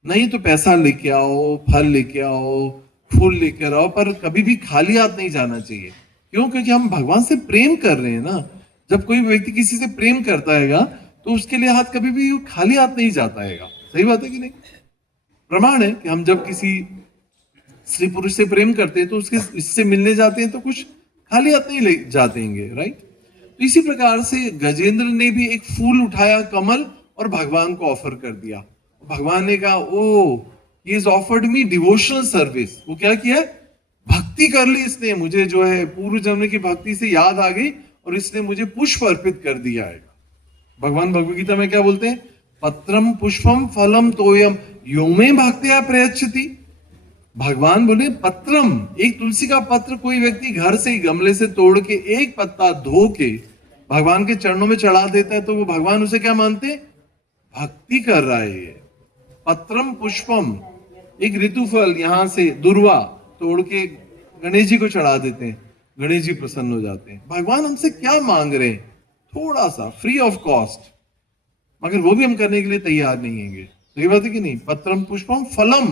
नहीं तो पैसा लेके आओ, फल लेके आओ, फूल लेकर आओ, पर कभी भी खाली हाथ नहीं जाना चाहिए। क्यों? क्योंकि हम भगवान से प्रेम कर रहे हैं ना। जब कोई व्यक्ति किसी से प्रेम करता है तो उसके लिए हाथ कभी भी खाली हाथ नहीं जाता है। सही बात है कि नहीं? प्रमाण है कि हम जब किसी स्त्री पुरुष से प्रेम करते हैं तो उसके इससे मिलने जाते हैं तो कुछ खाली हाथ नहीं ले जाते हैं, राइट? तो इसी प्रकार से गजेंद्र ने भी एक फूल उठाया, कमल, और भगवान को ऑफर कर दिया। भगवान ने कहा, oh he is offered me devotional service. वो क्या किया? भक्ति कर ली इसने, मुझे जो है पूर्व जन्म की भक्ति से याद आ गई और इसने मुझे पुष्प अर्पित कर दिया है। भगवान भगवद गीता में क्या बोलते हैं? पत्रम पुष्पम फलम तोयम यो में भक्त्या प्रयच्छति। भगवान बोले पत्रम, एक तुलसी का पत्र कोई व्यक्ति घर से गमले से तोड़ के एक पत्ता धो के भगवान के चरणों में चढ़ा देता है तो वो भगवान उसे क्या मानते? भक्ति कर रहा है। ये पत्रम पुष्पम, एक ऋतुफल यहां से दुर्वा तोड़ के गणेश जी को चढ़ा देते हैं, गणेश जी प्रसन्न हो जाते हैं। भगवान हमसे क्या मांग रहे हैं? थोड़ा सा फ्री ऑफ कॉस्ट, मगर वो भी हम करने के लिए तैयार नहीं हैंगे। सही बात है कि नहीं? पत्रम पुष्पम फलम,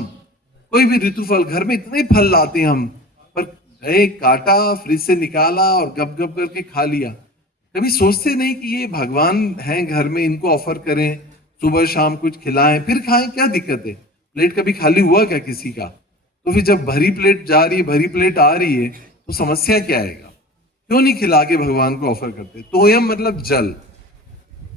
कोई भी ऋतुफल, घर में इतने फल लाते हम, पर गए काटा, फ्रिज से निकाला और गप गप करके खा लिया। कभी सोचते नहीं कि ये भगवान हैं घर में, इनको ऑफर करें, सुबह शाम कुछ खिलाएं फिर खाएं, क्या दिक्कत है? प्लेट कभी खाली हुआ क्या किसी का? तो फिर जब भरी प्लेट जा रही है, भरी प्लेट आ रही है, तो समस्या क्या आएगा? क्यों नहीं खिला के भगवान को ऑफर करते? तोयम मतलब जल,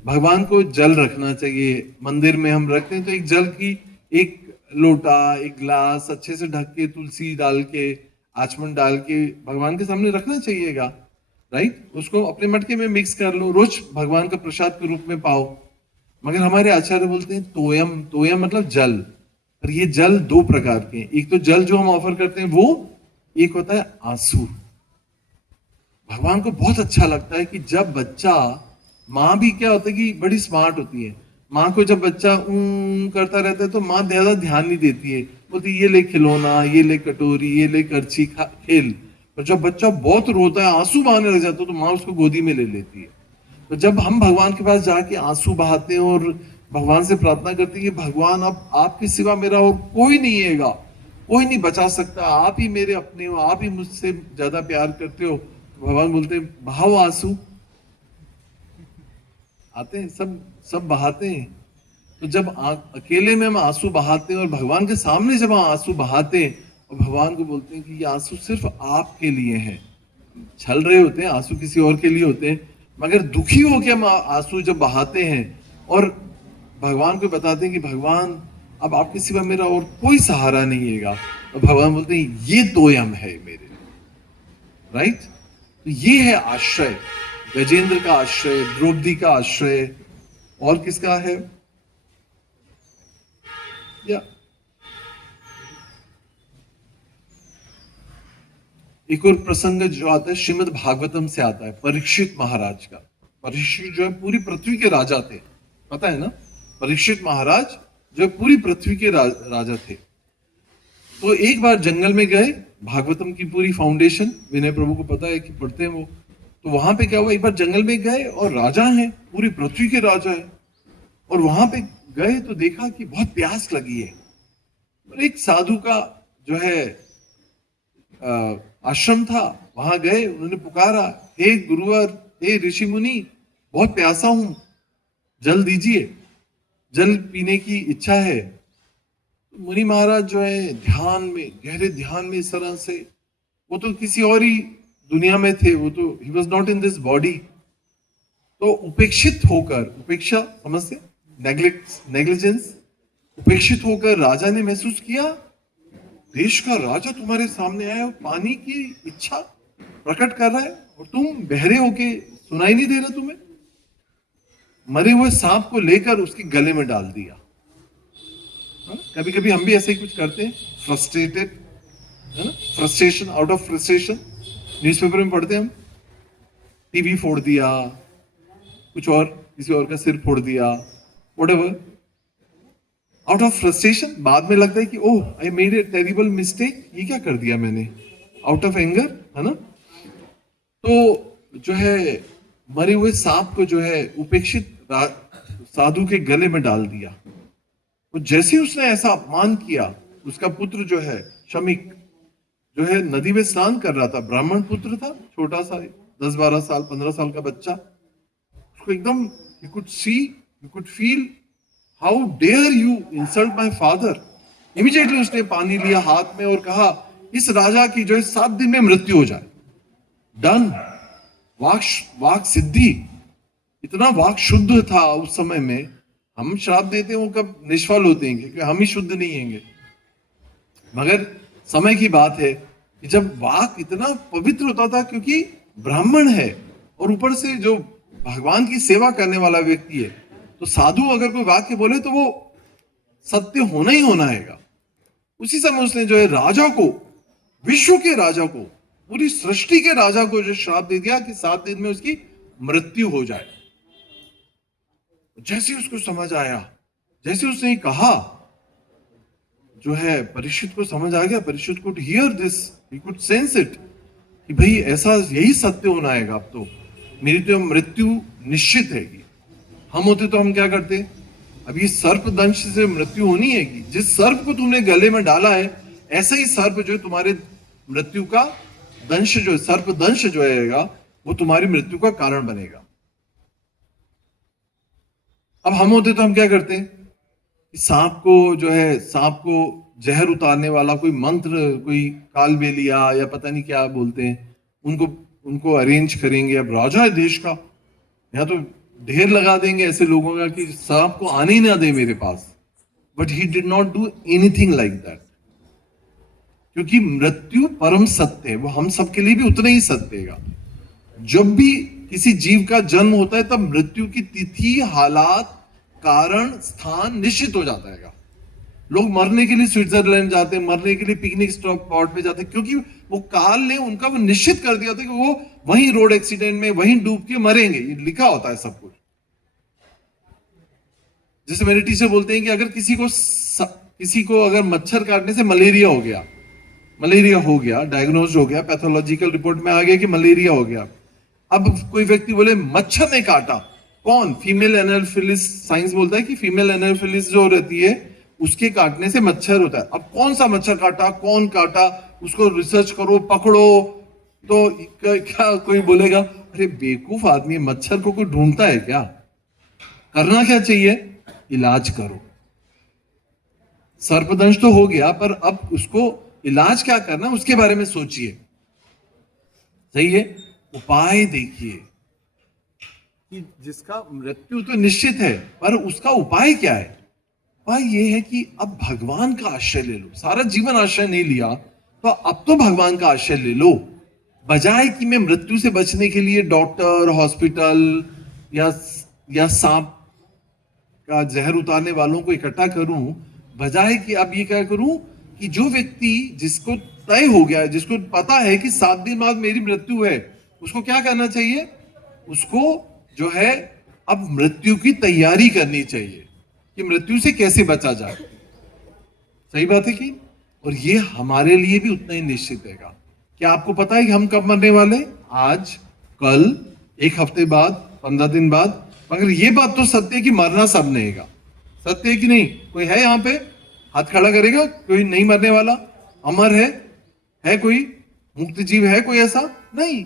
भगवान को जल रखना चाहिए। मंदिर में हम रखते हैं तो एक जल की एक लोटा, एक ग्लास अच्छे से ढक के, तुलसी डाल के, आचमन डाल के भगवान के सामने रखना चाहिएगा, राइट? उसको अपने मटके में मिक्स कर लो, रोज भगवान का प्रसाद के रूप में पाओ। मगर हमारे आचार्य बोलते हैं तोयम, तोयम मतलब जल। पर ये जल दो प्रकार के हैं। एक तो जल जो हम ऑफर करते हैं वो, एक होता है आंसू। भगवान को बहुत अच्छा लगता है कि जब बच्चा, माँ भी क्या होता है कि बड़ी स्मार्ट होती है, माँ को जब बच्चा करता रहता है तो माँ ज्यादा ध्यान नहीं देती है, बोलती ये ले खिलौना, ये ले कटोरी, ये ले करछी, खेल। पर जब बच्चा बहुत रोता है, आंसू बहाने लग जाता है, तो माँ उसको गोदी में ले लेती है। तो जब हम भगवान के पास जाके आंसू बहाते हैं और भगवान से प्रार्थना करते हैं कि भगवान अब आपके सिवा मेरा और कोई नहीं हैगा, कोई नहीं बचा सकता, आप ही मेरे अपने हो, आप ही मुझसे ज्यादा प्यार करते हो, तो भगवान बोलते हैं बहाओ आंसू। आते हैं, सब बहाते हैं। तो जब अकेले में हम आंसू बहाते हैं और भगवान के सामने जब हम आंसू बहाते हैं और भगवान को बोलते हैं कि ये आंसू सिर्फ आपके लिए है, छल रहे होते हैं, आंसू किसी और के लिए होते हैं, मगर दुखी होकर हम आंसू जब बहाते हैं और भगवान को बताते हैं कि भगवान अब आपके सिवा मेरा और कोई सहारा नहीं हैगा, तो भगवान बोलते हैं ये तोयम है मेरे, राइट? तो ये है आश्रय, गजेंद्र का आश्रय, द्रौपदी का आश्रय, और किसका है? या एक और प्रसंग जो आता है श्रीमद् भागवतम से आता है, परीक्षित महाराज का। परीक्षित जो है पूरी पृथ्वी के राजा थे, पता है ना? परीक्षित महाराज जो पूरी पृथ्वी के राजा थे। तो एक बार जंगल में गए, भागवतम की पूरी फाउंडेशन विनय प्रभु को पता है कि पढ़ते हैं वो। तो वहां पे क्या हुआ, एक बार जंगल में गए और राजा हैं, पूरी पृथ्वी के राजा हैं, और वहां पे गए तो देखा कि बहुत प्यास लगी है। और एक साधु का जो है आश्रम था, वहां गए, उन्होंने पुकारा, हे गुरुवर, हे ऋषि मुनि, बहुत प्यासा हूं, जल दीजिए, जल पीने की इच्छा है। तो मुनि महाराज जो है ध्यान में, गहरे ध्यान में, इस तरह से, वो तो किसी और ही दुनिया में थे, वो तो he was not in this body. तो उपेक्षित होकर, उपेक्षा समझते, नेग्लिजेंस, उपेक्षित होकर राजा ने महसूस किया, देश का राजा तुम्हारे सामने आया और पानी की इच्छा प्रकट कर रहा है और तुम बहरे होके, सुनाई नहीं दे रहा तुम्हें। मरे हुए सांप को लेकर उसके गले में डाल दिया। कभी कभी हम भी ऐसे ही कुछ करते हैं, फ्रस्ट्रेटेड, है ना, frustration, out of frustration, newspaper में पढ़ते हैं हम, टीवी फोड़ दिया, कुछ और, किसी और का सिर फोड़ दिया, व्हाटएवर, आउट ऑफ फ्रस्ट्रेशन। बाद में लगता है कि oh, I made a terrible mistake, ये क्या कर दिया मैंने, आउट ऑफ एंगर, है ना। तो जो है मरे हुए सांप को जो है उपेक्षित साधु के गले में डाल दिया। तो जैसे उसने ऐसा अपमान किया, उसका पुत्र जो है शमिक, जो है नदी में स्नान कर रहा था, ब्राह्मण पुत्र था, छोटा सा 10-12 साल 15 साल का बच्चा, उसको एकदम, you could see, you could feel, how dare you insult my father। Immediately उसने पानी लिया हाथ में और कहा, इस राजा की जो है 7 दिन में मृत्यु हो जाए, डन। वाक सिद्धि, इतना वाक शुद्ध था उस समय में। हम श्राप देते हैं वो कब निष्फल होते हैं, क्योंकि हम ही शुद्ध नहीं हैंगे। मगर समय की बात है कि जब वाक इतना पवित्र होता था, क्योंकि ब्राह्मण है और ऊपर से जो भगवान की सेवा करने वाला व्यक्ति है, तो साधु अगर कोई वाक्य बोले तो वो सत्य होना ही होना है। उसी समय उसने जो है राजा को, विश्व के राजा को, पूरी सृष्टि के राजा को जो श्राप दे दिया कि 7 दिन में उसकी मृत्यु हो जाए। जैसे उसको समझ आया, जैसे उसने कहा, जो है परीक्षित को समझ आ गया। Parikshit could hear this, he could sense it, कि भाई ऐसा, यही सत्य होना है। अब तो मेरी तो मृत्यु निश्चित है। हम होते तो हम क्या करते, अब ये सर्प दंश से मृत्यु होनी है कि जिस सर्प को तुमने गले में डाला है, ऐसा ही सर्प जो है तुम्हारे मृत्यु का दंश, जो सर्प दंश जो है वो तुम्हारी मृत्यु का कारण बनेगा। अब हम होते तो हम क्या करते, सांप को जो है, सांप को जहर उतारने वाला कोई मंत्र, कोई कालबेलिया या पता नहीं क्या बोलते हैं, उनको अरेंज करेंगे। अब राजा है देश का, यहाँ तो ढेर लगा देंगे ऐसे लोगों का कि सांप को आने ही ना दे मेरे पास। But he did not do anything like that, क्योंकि मृत्यु परम सत्य है, वो हम सबके लिए भी उतना ही सत्य है। जब भी किसी जीव का जन्म होता है, तब मृत्यु की तिथि, हालात, कारण, स्थान निश्चित हो जाता है। लोग मरने के लिए स्विट्जरलैंड जाते हैं, मरने के लिए पिकनिक स्पॉट पे जाते हैं, क्योंकि वो काल ने उनका वो निश्चित कर दिया था कि वो वहीं रोड एक्सीडेंट में वहीं डूब के मरेंगे। ये लिखा होता है सब कुछ। जैसे मेरे टीचर बोलते हैं कि अगर किसी को अगर मच्छर काटने से मलेरिया हो गया, डायग्नोज हो गया, पैथोलॉजिकल रिपोर्ट में आ गया कि मलेरिया हो गया। अब कोई व्यक्ति बोले मच्छर ने काटा, कौन, फीमेल एनाफिलिस, साइंस बोलता है कि फीमेल एनाफिलिस जो रहती है उसके काटने से मच्छर होता है। अब कौन सा मच्छर काटा, कौन काटा, उसको रिसर्च करो, पकड़ो। तो क्या कोई बोलेगा, अरे बेवकूफ आदमी, मच्छर को कोई ढूंढता है क्या? करना क्या चाहिए, इलाज करो। सर्पदंश तो हो गया, पर अब उसको इलाज क्या करना उसके बारे में सोचिए। सही है, उपाय देखिए कि जिसका मृत्यु तो निश्चित है, पर उसका उपाय क्या है। उपाय ये है कि अब भगवान का आश्रय ले लो। सारा जीवन आश्रय नहीं लिया, तो अब तो भगवान का आश्रय ले लो। बजाय कि मैं मृत्यु से बचने के लिए डॉक्टर, हॉस्पिटल या सांप का जहर उतारने वालों को इकट्ठा करूं, बजाय कि अब ये क्या करूं कि जो व्यक्ति जिसको तय हो गया है, जिसको पता है कि 7 दिन बाद मेरी मृत्यु है, उसको क्या करना चाहिए, उसको जो है अब मृत्यु की तैयारी करनी चाहिए कि मृत्यु से कैसे बचा जाए। सही बात है कि, और ये हमारे लिए भी उतना ही निश्चित है। क्या आपको पता है कि हम कब मरने वाले, आज, कल, 1 हफ्ते बाद, 15 दिन बाद? मगर ये बात तो सत्य है कि मरना सब ने है। सत्य है कि नहीं? कोई है यहाँ पे? हाथ खड़ा करेगा कोई नहीं मरने वाला, अमर है कोई मुक्त जीव है कोई ऐसा? नहीं,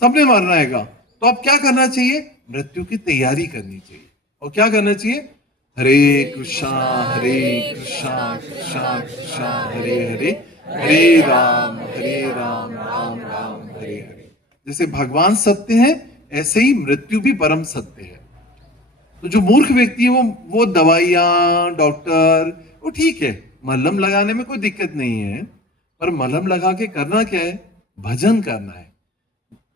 सबने मरना हैगा। तो अब क्या करना चाहिए? मृत्यु की तैयारी करनी चाहिए। और क्या करना चाहिए? हरे कृष्णा हरे कृष्णा कृष्णा कृष्णा हरे हरे, हरे राम राम राम हरे हरे। जैसे भगवान सत्य है, ऐसे ही मृत्यु भी परम सत्य है। तो जो मूर्ख व्यक्ति है वो दवाइयां, डॉक्टर, वो ठीक है, मलहम लगाने में कोई दिक्कत नहीं है, पर मलहम लगा के करना क्या है? भजन करना है।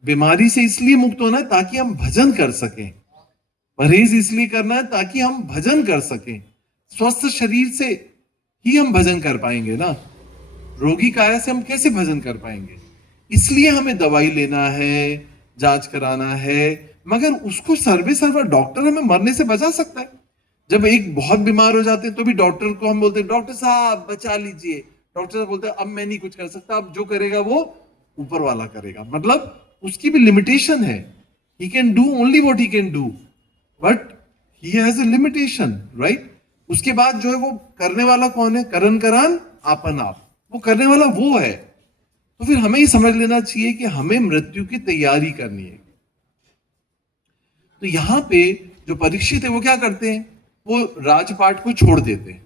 बीमारी से इसलिए मुक्त होना है ताकि हम भजन कर सकें। परहेज इसलिए करना है ताकि हम भजन कर सकें। स्वस्थ शरीर से ही हम भजन कर पाएंगे ना। रोगी काया से हम कैसे भजन कर पाएंगे? इसलिए हमें दवाई लेना है, जांच कराना है। मगर उसको सर्वे सर्वा डॉक्टर हमें मरने से बचा सकता है। जब एक बहुत बीमार हो जाते हैं तो भी डॉक्टर को हम बोलते हैं, डॉक्टर साहब बचा लीजिए। डॉक्टर साहब बोलते हैं, अब मैं नहीं कुछ कर सकता, अब जो करेगा वो ऊपर वाला करेगा। मतलब उसकी भी लिमिटेशन है। He can do only what he can do, but he has a limitation, right? उसके बाद जो है वो करने वाला कौन है? करन करान आपन आप, वो करने वाला वो है। तो फिर हमें ही समझ लेना चाहिए कि हमें मृत्यु की तैयारी करनी है। तो यहां पे जो परीक्षित है वो क्या करते हैं? वो राजपाट को छोड़ देते हैं।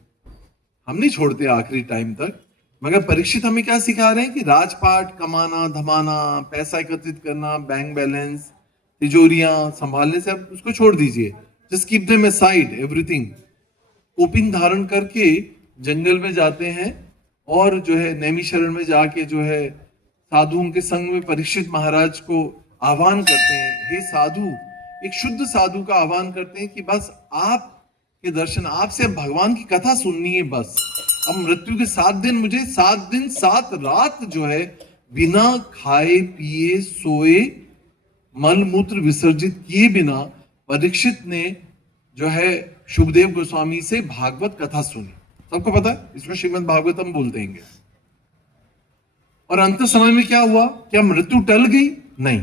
हम नहीं छोड़ते आखिरी टाइम तक, मगर परीक्षित हमें क्या सिखा रहे हैं कि राजपाट कमाना धमाना, पैसा एकत्रित करना, बैंक बैलेंस, तिजोरियां संभालने से आप उसको छोड़ दीजिए। Just keep them aside everything. कोपिन धारण करके जंगल में जाते हैं और जो है नैमिषारण्य में जाके जो है साधुओं के संग में परीक्षित महाराज को आह्वान करते हैं, हे साधु, एक शुद्ध साधु का आह्वान करते हैं कि बस आप के दर्शन, आपसे भगवान की कथा सुननी है बस। अब मृत्यु के 7 दिन, मुझे 7 दिन 7 रात जो है बिना खाए पिए सोए मल मूत्र विसर्जित किए बिना परीक्षित ने जो है शुभदेव गोस्वामी से भागवत कथा सुनी। सबको पता है इसको श्रीमद् भागवतम बोलते हैं। और अंत समय में क्या हुआ? क्या मृत्यु टल गई? नहीं,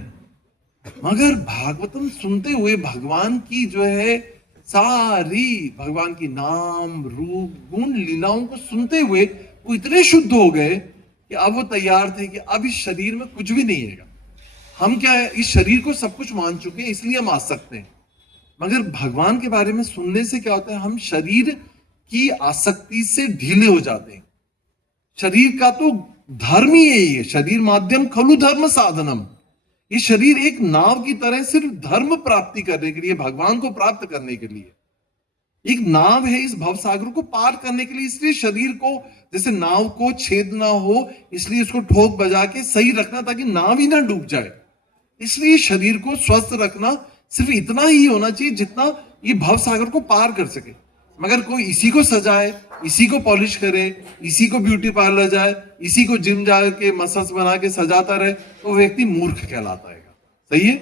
मगर भागवतम सुनते हुए भगवान की जो है सारी, भगवान की नाम रूप गुण लीलाओं को सुनते हुए वो इतने शुद्ध हो गए कि अब वो तैयार थे कि अब इस शरीर में कुछ भी नहीं है। हम क्या है, इस शरीर को सब कुछ मान चुके हैं, इसलिए हम आ सकते हैं। मगर भगवान के बारे में सुनने से क्या होता है? हम शरीर की आसक्ति से ढीले हो जाते हैं। शरीर का तो धर्म ही यही है, शरीर माध्यम खलु धर्म साधनम। ये शरीर एक नाव की तरह सिर्फ धर्म प्राप्ति करने के लिए, भगवान को प्राप्त करने के लिए एक नाव है, इस भवसागर को पार करने के लिए। इसलिए शरीर को, जैसे नाव को छेद ना हो इसलिए इसको ठोक बजा के सही रखना ताकि नाव ही ना डूब जाए। इसलिए शरीर को स्वस्थ रखना सिर्फ इतना ही होना चाहिए जितना ये भवसागर को पार कर सके। मगर कोई इसी को सजाए, इसी को पॉलिश करे, इसी को ब्यूटी पार्लर जाए, इसी को जिम जाके मसल्स बना के सजाता रहे, तो व्यक्ति मूर्ख कहलाता है। सही है?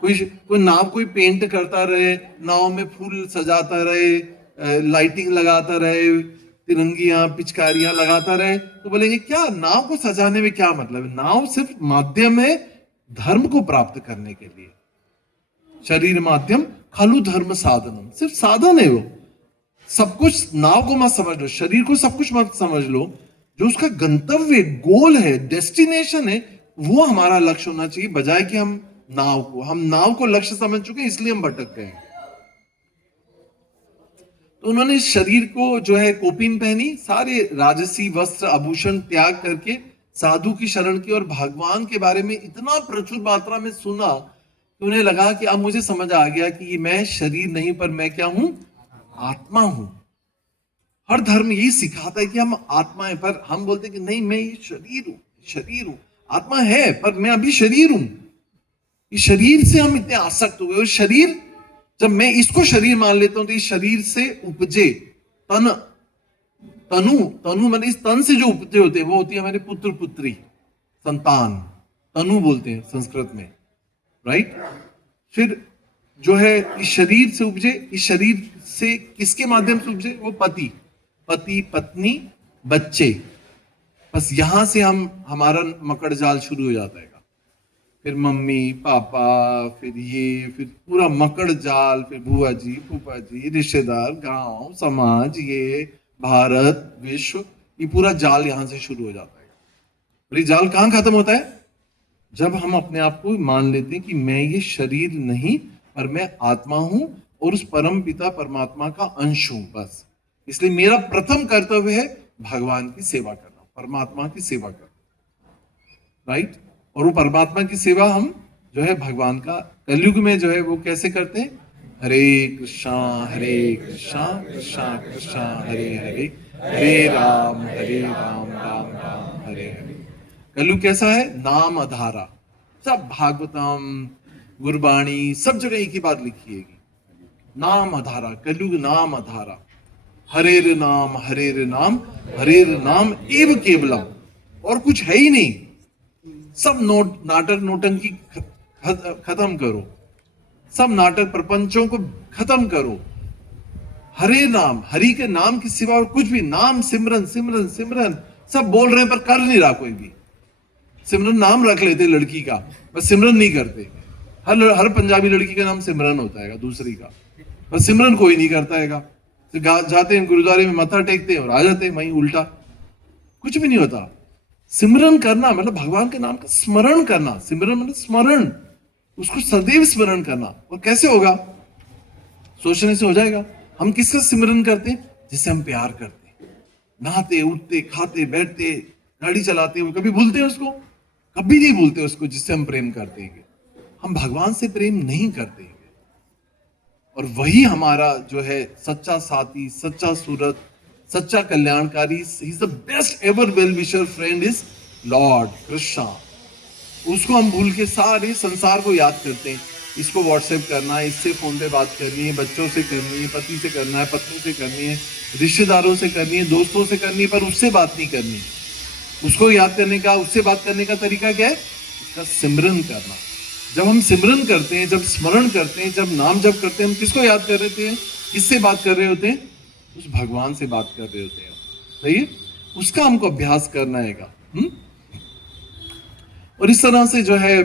कोई नाव कोई पेंट करता रहे, नाव में फूल सजाता रहे, लाइटिंग लगाता रहे, तिरंगियां पिचकारियां लगाता रहे, तो बोलेंगे क्या नाव को सजाने में क्या मतलब है? नाव सिर्फ माध्यम है धर्म को प्राप्त करने के लिए। शरीर माध्यम खलु धर्म साधनम, सिर्फ साधन है वो। सब कुछ नाव को मत समझ लो, शरीर को सब कुछ मत समझ लो। जो उसका गंतव्य गोल है, डेस्टिनेशन है, वो हमारा लक्ष्य होना चाहिए, बजाय कि हम नाव को लक्ष्य समझ चुके हैं इसलिए हम भटक गए। तो उन्होंने शरीर को जो है कोपिन पहनी, सारे राजसी वस्त्र आभूषण त्याग करके साधु की शरण की और भगवान के बारे में इतना प्रचुर मात्रा में सुना कि उन्हें लगा कि अब मुझे समझ आ गया कि ये मैं शरीर नहीं, पर मैं क्या हूं? आत्मा हूं। हर धर्म यही सिखाता है कि हम आत्मा है, पर हम बोलते हैं कि नहीं, मैं ये शरीर हूं। आत्मा है पर मैं अभी शरीर हूं। इस शरीर से हम इतने आसक्त हो गए, और शरीर, जब मैं इसको शरीर मान लेता हूं तो इस शरीर से उपजे तनु मैंने इस तन से जो उपजे होते हैं वो होती है हमारे पुत्र पुत्री, संतान, तनु बोलते हैं संस्कृत में, राइट? फिर जो है इस शरीर से उपजे, इस शरीर से किसके माध्यम से उपजे? वो पति पत्नी बच्चे। बस यहां से हमारा मकड़ जाल शुरू हो जाता है। फिर मम्मी पापा, फिर ये, फिर पूरा मकड़ जाल, फिर बुआ जी फूफा जी, रिश्तेदार, गांव, समाज, ये भारत, विश्व, ये पूरा जाल यहां से शुरू हो जाता है। और ये जाल कहाँ खत्म होता है? जब हम अपने आप को मान लेते हैं कि मैं ये शरीर नहीं, पर मैं आत्मा हूं और उस परम पिता परमात्मा का अंश हूं बस। इसलिए मेरा प्रथम कर्तव्य है भगवान की सेवा करना, परमात्मा की सेवा करना, राइट। और वो परमात्मा की सेवा हम जो है भगवान का कलयुग में जो है वो कैसे करते हैं? हरे कृष्णा कृष्णा कृष्णा हरे हरे, हरे राम राम राम हरे हरे। कलयुग कैसा है? नाम अधारा। सब भागवतम, गुरबाणी, सब जगह एक ही बात लिखी है, नाम अधारा, कलयुग नाम अधारा। हरे नाम हरे नाम एव केवलम। और कुछ है ही नहीं। सब नाटक नोटंकी खत्म करो, सब नाटक प्रपंचों को खत्म करो। हरे नाम, हरि के नाम के सिवा और कुछ भी, नाम सिमरन सिमरन सिमरन, सब बोल रहे हैं पर कर नहीं रहा कोई भी। सिमरन नाम रख लेते लड़की का, बस सिमरन नहीं करते। हर पंजाबी लड़की का नाम सिमरन होता है, दूसरी का, बस सिमरन कोई नहीं करता है। तो जाते हैं गुरुद्वारे में, मत्था टेकते हैं और आ जाते हैं वहीं उल्टा, कुछ भी नहीं होता। सिमरन करना मतलब भगवान के नाम का स्मरण करना। सिमरन मतलब स्मरण, उसको सदैव स्मरण करना। और कैसे होगा? सोचने से हो जाएगा। हम किसका सिमरन करते हैं? जिससे हम प्यार करते हैं। नहाते उठते खाते बैठते गाड़ी चलाते हुए कभी भूलते हैं उसको? कभी नहीं भूलते उसको जिससे हम प्रेम करते हैं। हम भगवान से प्रेम नहीं करते हैं। और वही हमारा जो है सच्चा साथी, सच्चा सूरत, सच्चा कल्याणकारी, he is the best ever well wisher friend is Lord Krishna. उसको हम भूल के सारे संसार को याद करते हैं। इसको व्हाट्सएप करना है, इससे फोन पे बात करनी है, बच्चों से करनी है, पति से करना है, पत्नी से करनी है, रिश्तेदारों से करनी है, दोस्तों से करनी है, पर उससे बात नहीं करनी। उसको याद करने का, उससे बात करने का तरीका क्या है? उसका सिमरन करना। जब हम सिमरन करते हैं, जब स्मरण करते हैं, जब नाम जप करते हैं, हम किसको याद कर रहे थे? किससे बात कर रहे होते हैं? उस भगवान से बात कर रहे होते हैं। सही है? उसका हमको अभ्यास करना है। और इस तरह से जो है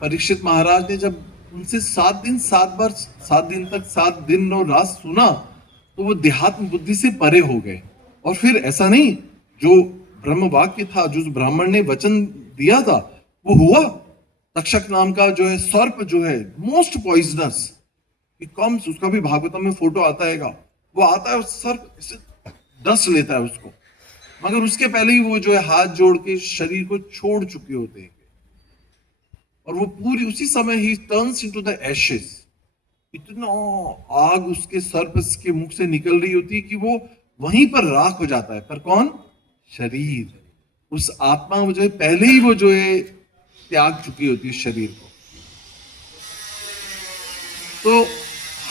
परीक्षित महाराज ने जब उनसे 7 दिन तक 7 दिन और रात सुना, तो वो देहात्म बुद्धि से परे हो गए। और फिर ऐसा नहीं, जो ब्रह्म वाक्य था, जो ब्राह्मण ने वचन दिया था, वो हुआ। तक्षक नाम का जो है सर्प, जो है मोस्ट पॉइजनस, कम्स, उसका भी भागवतम में फोटो आता है। वो आता है, सर्प डस लेता है उसको, मगर उसके पहले ही वो जो है हाथ जोड़ के शरीर को छोड़ चुके होते हैं। और वो पूरी उसी समय ही टर्न्स इनटू द एशेस। इतना आग उसके सर्प के मुख से निकल रही होती है कि वो वहीं पर राख हो जाता है। पर कौन? शरीर। उस आत्मा वो जो है पहले ही वो जो है त्याग चुकी होती है शरीर को। तो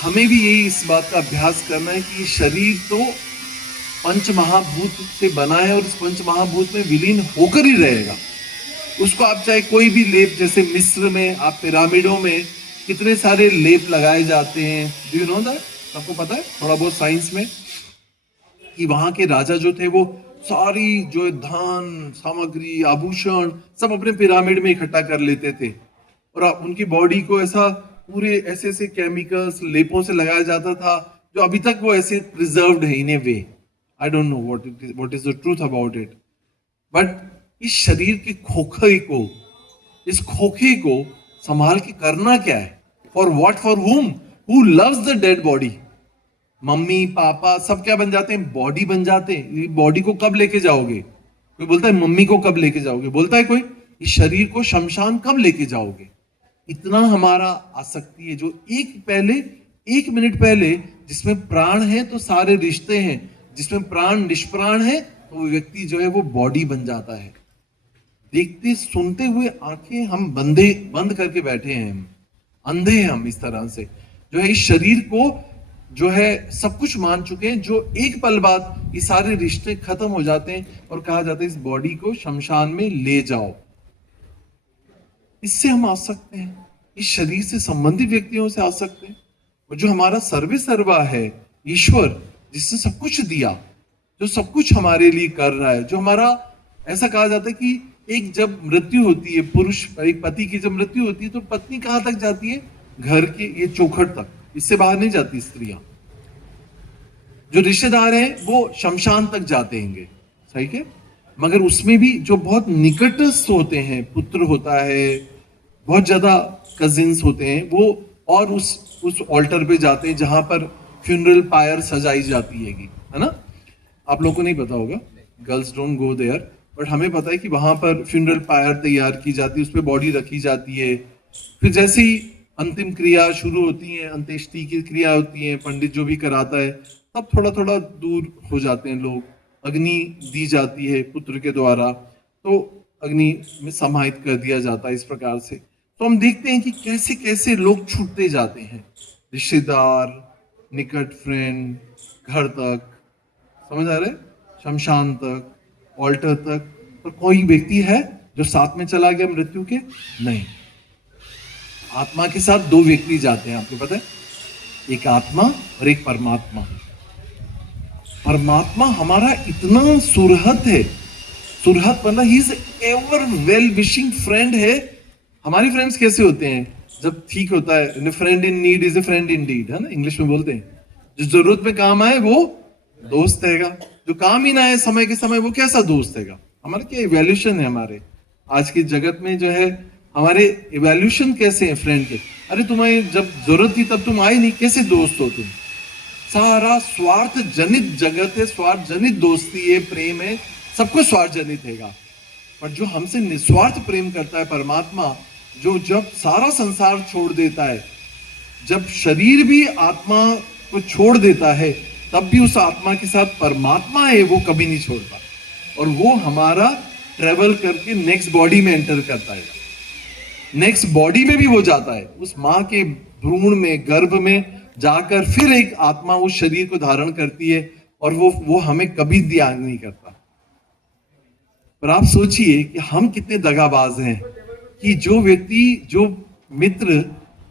हमें भी यही इस बात का अभ्यास करना है कि शरीर तो पंच महाभूत से बना है और इस पंच महाभूत में विलीन होकर ही रहेगा। उसको आप चाहे कोई भी लेप, जैसे मिस्र में आप पिरामिडों में कितने सारे लेप लगाए जाते हैं, डू यू नो दैट? आपको पता है थोड़ा बहुत साइंस में, कि वहां के राजा जो थे वो सारी जो धन सामग्री आभूषण सब अपने पिरामिड में इकट्ठा कर लेते थे। और उनकी बॉडी को ऐसा पूरे ऐसे ऐसे केमिकल्स लेपों से लगाया जाता था, जो अभी तक वो ऐसे प्रिजर्व्ड है in a way. I don't know what is the truth about it. But इस शरीर के खोखे को, इस खोखे को संभाल के करना क्या है? For what? फॉर हुम? Who loves the dead body? Mummy papa सब क्या बन जाते हैं? बॉडी बन जाते हैं। ये बॉडी को कब लेके जाओगे? कोई बोलता है मम्मी को कब लेके जाओगे, बोलता है कोई इस शरीर को शमशान कब लेके जाओगे? इतना हमारा आसक्ति है, जो एक मिनट पहले जिसमें प्राण है तो सारे रिश्ते हैं, जिसमें प्राण निष्प्राण है तो वो व्यक्ति जो है वो बॉडी बन जाता है। देखते सुनते हुए आंखें हम बंद करके बैठे हैं, हम अंधे हैं। हम इस तरह से जो है इस शरीर को जो है सब कुछ मान चुके हैं, जो एक पल बाद ये सारे रिश्ते खत्म हो जाते हैं और कहा जाता है इस बॉडी को शमशान में ले जाओ। इससे हम आ सकते हैं, इस शरीर से संबंधित व्यक्तियों से आ सकते हैं। और जो हमारा सर्वे सर्वा है ईश्वर, जिसने सब कुछ दिया, जो सब कुछ हमारे लिए कर रहा है, जो हमारा, ऐसा कहा जाता है कि एक जब मृत्यु होती है, पुरुष एक पति की जब मृत्यु होती है तो पत्नी कहां तक जाती है? घर के ये चौखट तक, इससे बाहर नहीं जाती स्त्रियां। जो रिश्तेदार हैं वो शमशान तक जाते हैं, सही है। मगर उसमें भी जो बहुत निकटस्थ होते हैं, पुत्र होता है, बहुत ज्यादा कजिन्स होते हैं, वो और उस ऑल्टर पे जाते हैं जहां पर फ्यूनरल पायर सजाई जाती है ना। आप लोगों को नहीं पता होगा, girls don't go there, but हमें पता है कि वहां पर फ्यूनरल पायर तैयार की जाती है, उस पर बॉडी रखी जाती है। फिर जैसे ही अंतिम क्रिया शुरू होती है, अंत्येष्टि की क्रिया होती है, पंडित जो भी कराता है, तब थोड़ा थोड़ा दूर हो जाते हैं लोग। अग्नि दी जाती है पुत्र के द्वारा, तो अग्नि में समाहित कर दिया जाता है इस प्रकार से। तो हम देखते हैं कि कैसे कैसे लोग छूटते जाते हैं, रिश्तेदार, निकट फ्रेंड, घर तक, समझ आ रहे, शमशान तक, ऑल्टर तक। पर कोई व्यक्ति है जो साथ में चला गया मृत्यु के? नहीं। आत्मा के साथ दो व्यक्ति जाते हैं, आपको पता है, एक आत्मा और एक परमात्मा। परमात्मा हमारा इतना सुरहत है, सुरहत मतलब he is ever well wishing friend है। हमारी फ्रेंड्स कैसे होते हैं? जब ठीक होता है, friend in need is a friend in deed, है ना, इंग्लिश में बोलते हैं। जो जरूरत में काम आए वो दोस्त हैगा, जो काम ही ना आए समय के समय वो कैसा दोस्त हैगा? हमारा क्या इवैल्यूएशन है हमारे आज के जगत में जो है, हमारे इवैल्यूएशन कैसे हैं फ्रेंड के? अरे तुम्हें जब जरूरत थी तब तुम आए नहीं, कैसे दोस्त हो तुम? सारा स्वार्थ जनित जगत है, स्वार्थ जनित दोस्ती है, प्रेम है, सब कुछ स्वार्थ जनित हैगा। पर जो हमसे निस्वार्थ प्रेम करता है परमात्मा, जो जब सारा संसार छोड़ देता है, जब शरीर भी आत्मा को छोड़ देता है, तब भी उस आत्मा के साथ परमात्मा है, वो कभी नहीं छोड़ता। और वो हमारा ट्रेवल करके नेक्स्ट बॉडी में एंटर करता है, नेक्स्ट बॉडी में भी वो जाता है, उस माँ के भ्रूण में, गर्भ में जाकर फिर एक आत्मा उस शरीर को धारण करती है, और वो हमें कभी ध्यान नहीं करता। पर आप सोचिए कि हम कितने दगाबाज हैं कि जो व्यक्ति, जो मित्र,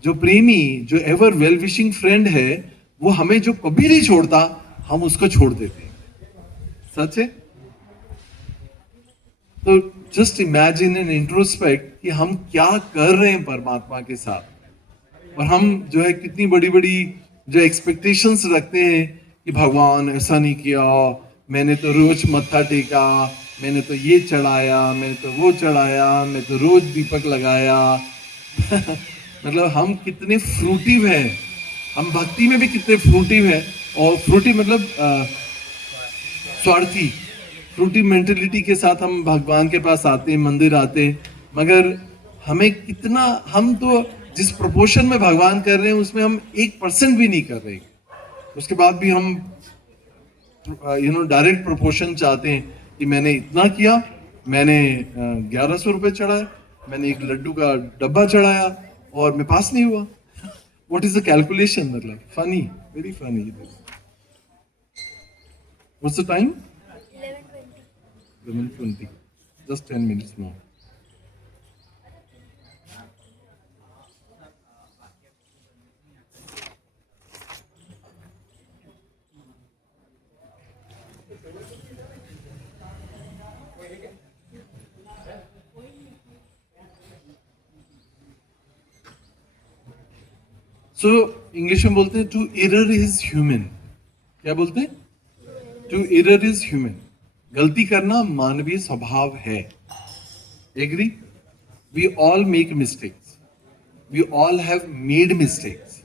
जो प्रेमी, जो एवर वेल विशिंग फ्रेंड है, वो हमें जो कभी नहीं छोड़ता, हम उसको छोड़ देते हैं। सच है। तो जस्ट इमेजिन एंड इंट्रोस्पेक्ट कि हम क्या कर रहे हैं परमात्मा के साथ, और हम जो है कितनी बड़ी बड़ी जो एक्सपेक्टेशंस रखते हैं कि भगवान ऐसा नहीं किया, मैंने तो रोज मत्था टेका, मैंने तो ये चढ़ाया, मैंने तो वो चढ़ाया, मैं तो रोज दीपक लगाया। मतलब हम कितने फ्रूटिव हैं, हम भक्ति में भी कितने फ्रूटिव हैं। और फ्रूटिव मतलब स्वार्थी, फ्रूटी मेंटेलिटी के साथ हम भगवान के पास आते हैं, मंदिर आते हैं, मगर हमें कितना, हम तो जिस प्रोपोर्शन में भगवान कर रहे हैं उसमें हम 1% भी नहीं कर रहे। उसके बाद भी हम डायरेक्ट प्रोपोर्शन चाहते हैं कि मैंने इतना किया, मैंने 1100 रुपये चढ़ाया, मैंने एक लड्डू का डब्बा चढ़ाया और मैं पास नहीं हुआ। What is the calculation? मतलब funny, very funny. What's the time? 11:20. Just 10 minutes more. So English में बोलते हैं टू एरर इज ह्यूमन। क्या बोलते हैं? To error is human. गलती करना मानवीय स्वभाव है। Agree? We all make mistakes, we all have made mistakes,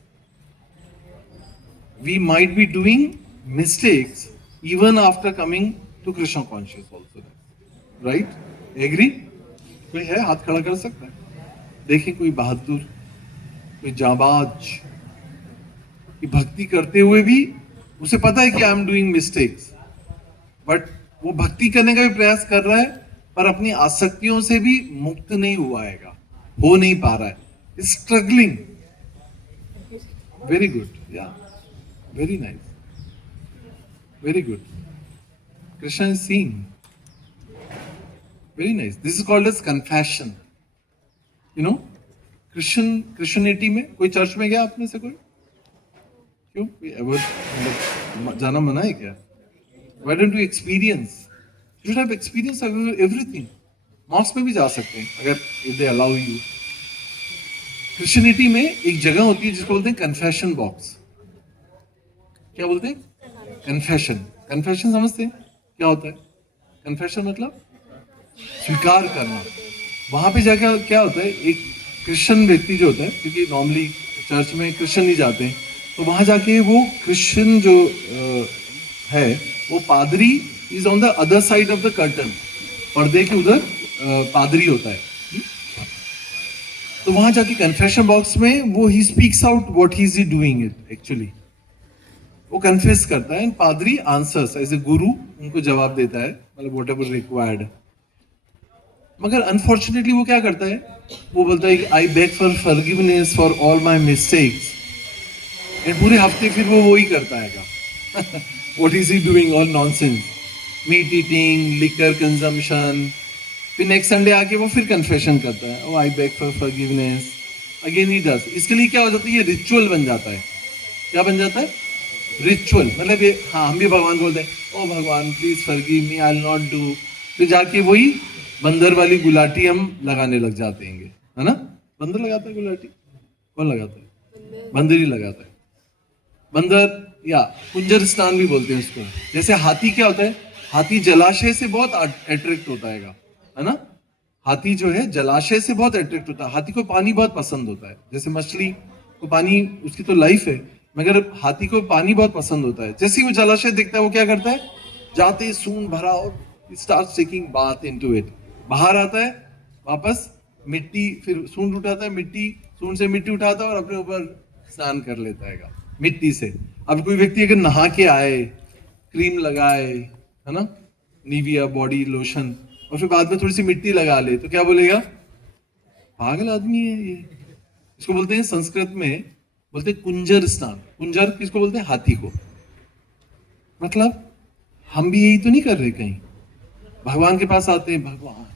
we might be doing mistakes even after coming to Krishna conscious also, right? Agree? कोई है हाथ खड़ा कर सकता है? देखिए कोई बहादुर, कोई जाबाज कि भक्ति करते हुए भी उसे पता है कि I am doing mistakes, but वो भक्ति करने का भी प्रयास कर रहा है, पर अपनी आसक्तियों से भी मुक्त नहीं हुआ है, हो नहीं पा रहा है, स्ट्रगलिंग। वेरी गुड, या very nice, very good. Krishna is seeing, very nice. This is called as confession. You know, Christianity में कोई चर्च में गया आपने से? कोई? क्यों? एवर जाना मना है क्या? Why don't you experience? You should have experience of everything. मॉक्स में भी जा सकते हैं अगर if they allow you. Christianity में एक जगह होती है जिसको बोलते हैं कन्फेशन बॉक्स। क्या बोलते हैं? कन्फेशन। कन्फेशन समझते हैं क्या होता है? कन्फेशन मतलब स्वीकार करना। वहां पे जाकर क्या होता है, एक क्रिश्चियन व्यक्ति जो होता है, क्योंकि नॉर्मली चर्च में क्रिश्चियन नहीं जाते हैं, तो वहां जाके वो क्रिश्चियन जो है, वो पादरी is on the other side of the curtain, पर्दे के उधर पादरी होता है। तो वहां जाके कन्फेशन बॉक्स में वो he speaks out what he is doing it actually, वो कन्फेस करता है, पादरी आंसर्स एज ए गुरु उनको जवाब देता है, मतलब वॉट एवर रिक्वायर्ड। मगर अनफॉर्चुनेटली वो क्या करता है, वो बोलता है I beg for forgiveness for all my mistakes, and पूरे हफ्ते फिर वो वही करता है what is he doing, all nonsense, meat eating, liquor consumption. फिर नेक्स्ट संडे आके वो फिर कन्फेशन करता है, oh I beg for forgiveness, again he does. इसके लिए क्या हो जाता है, ये रिचुअल बन जाता है। क्या बन जाता है? रिचुअल। मतलब ये, हाँ, हम भी भगवान बोलते हैं, ओ भगवान please forgive me, I will not do. फिर जाके वही बंदर वाली गुलाटी हम लगाने लग जाते हैं, है ना? बंदर लगाता है गुलाटी? कौन लगाता है? बंदर ही लगाता है। बंदर या कुंजर स्नान भी बोलते हैं उसको। जैसे हाथी क्या होता है, हाथी जलाशय से बहुत अट्रैक्ट होता है ना? हाथी जो है जलाशय से बहुत अट्रैक्ट होता है, हाथी को पानी बहुत पसंद होता है। जैसे मछली को पानी, उसकी तो लाइफ है, मगर हाथी को पानी बहुत पसंद होता है। जैसे ही वो जलाशय देखता है, वो क्या करता है, जाते ही सूंड भरा और start taking bath into it. बाहर आता है, वापस मिट्टी, फिर सूंड उठाता है, मिट्टी, सूंड से मिट्टी उठाता है और अपने ऊपर स्नान कर लेता है मिट्टी से। अब कोई व्यक्ति अगर नहा के आए, क्रीम लगाए, है ना, निविया बॉडी लोशन, और फिर बाद में थोड़ी सी मिट्टी लगा ले, तो क्या बोलेगा, पागल आदमी है ये। इसको बोलते हैं संस्कृत में, बोलते हैं कुंजर स्नान। कुंजर किसको बोलते हैं? हाथी को। मतलब हम भी यही तो नहीं कर रहे कहीं? भगवान के पास आते हैं, भगवान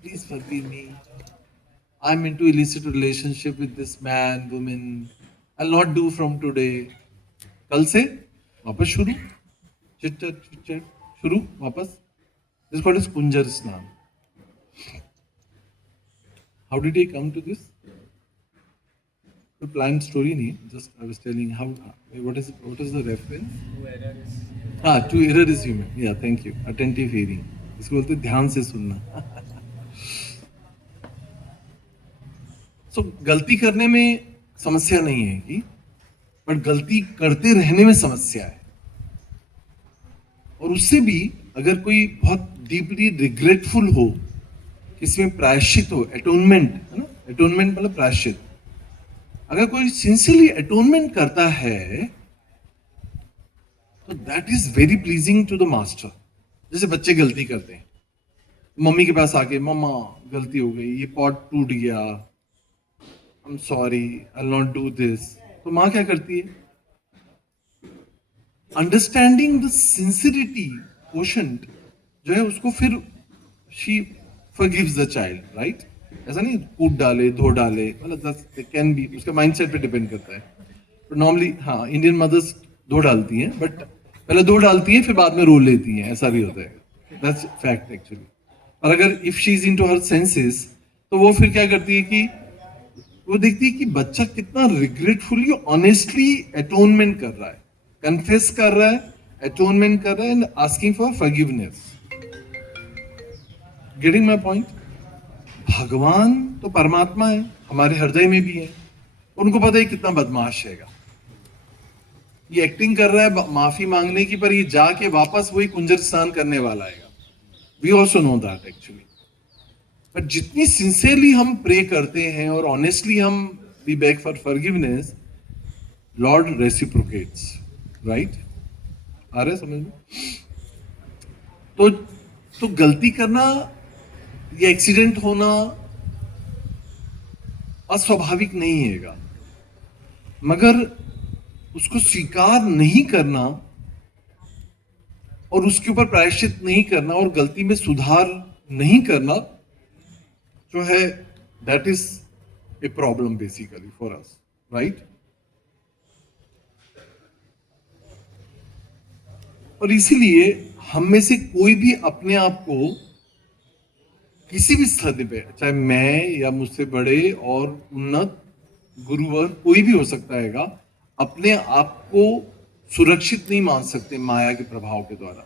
please forgive me, I am into illicit relationship with this man women, I will not do from today. कल से वापस शुरू, चिट चट शुरू वापस। This called is Kunjar Snan. How did he come to this? Plan story नहीं, just I was telling how, what is the reference? हाँ, to error is human, या थैंक यू, अटेंटिव हियरिंग, इसको बोलते हैं ध्यान से सुनना। सो गलती करने में समस्या नहीं है कि, बट गलती करते रहने में समस्या है। और उससे भी अगर कोई बहुत डीपली रिग्रेटफुल हो, इसमें प्रायश्चित हो, एटोनमेंट, है ना, एटोनमेंट मतलब प्रायश्चित। अगर कोई सिंसियरली एटोनमेंट करता है, तो that is very pleasing to the master. जैसे बच्चे गलती करते हैं, मम्मी के पास आके, मम्मा गलती हो गई, ये पॉट टूट गया, I am sorry, I will not do this. तो माँ क्या करती है, अंडरस्टैंडिंग द सिंसियरिटी क्वोशंट जो है उसको, फिर she forgives the child, right? ऐसा नहीं कूद डाले, धो डाले, मतलब कैन बी, उसके माइंडसेट पे डिपेंड करता है। तो नॉर्मली हाँ, इंडियन मदर्स धो डालती हैं, बट पहले धो डालती हैं फिर बाद में रो लेती हैं, ऐसा भी होता है। That's fact actually. और अगर if she is into her senses, तो वो फिर क्या करती है कि वो देखती है कि बच्चा कितना रिग्रेटफुली ऑनेस्टली एटोनमेंट कर रहा है, कन्फेस कर रहा है, एटोनमेंट कर रहा है, and asking for forgiveness. Getting my point? भगवान तो परमात्मा है, हमारे हृदय में भी है, उनको पता है कितना बदमाश है। ये एक्टिंग कर रहा है माफी मांगने की, पर ये जाके वापस वही कुंजर स्नान करने वाला है। We also know that actually. But जितनी सिंसियरली हम प्रे करते हैं और ऑनेस्टली हम we beg for forgiveness, lord reciprocates, right? आ रहा है समझ में? तो गलती करना या एक्सीडेंट होना अस्वाभाविक नहीं है, मगर उसको स्वीकार नहीं करना और उसके ऊपर प्रायश्चित नहीं करना और गलती में सुधार नहीं करना जो है, that is a problem basically for us, right? और इसीलिए हम में से कोई भी अपने आप को किसी भी स्थिति पे, चाहे मैं या मुझसे बड़े और उन्नत गुरुवर कोई भी हो सकता हैगा, अपने आप को सुरक्षित नहीं मान सकते माया के प्रभाव के द्वारा।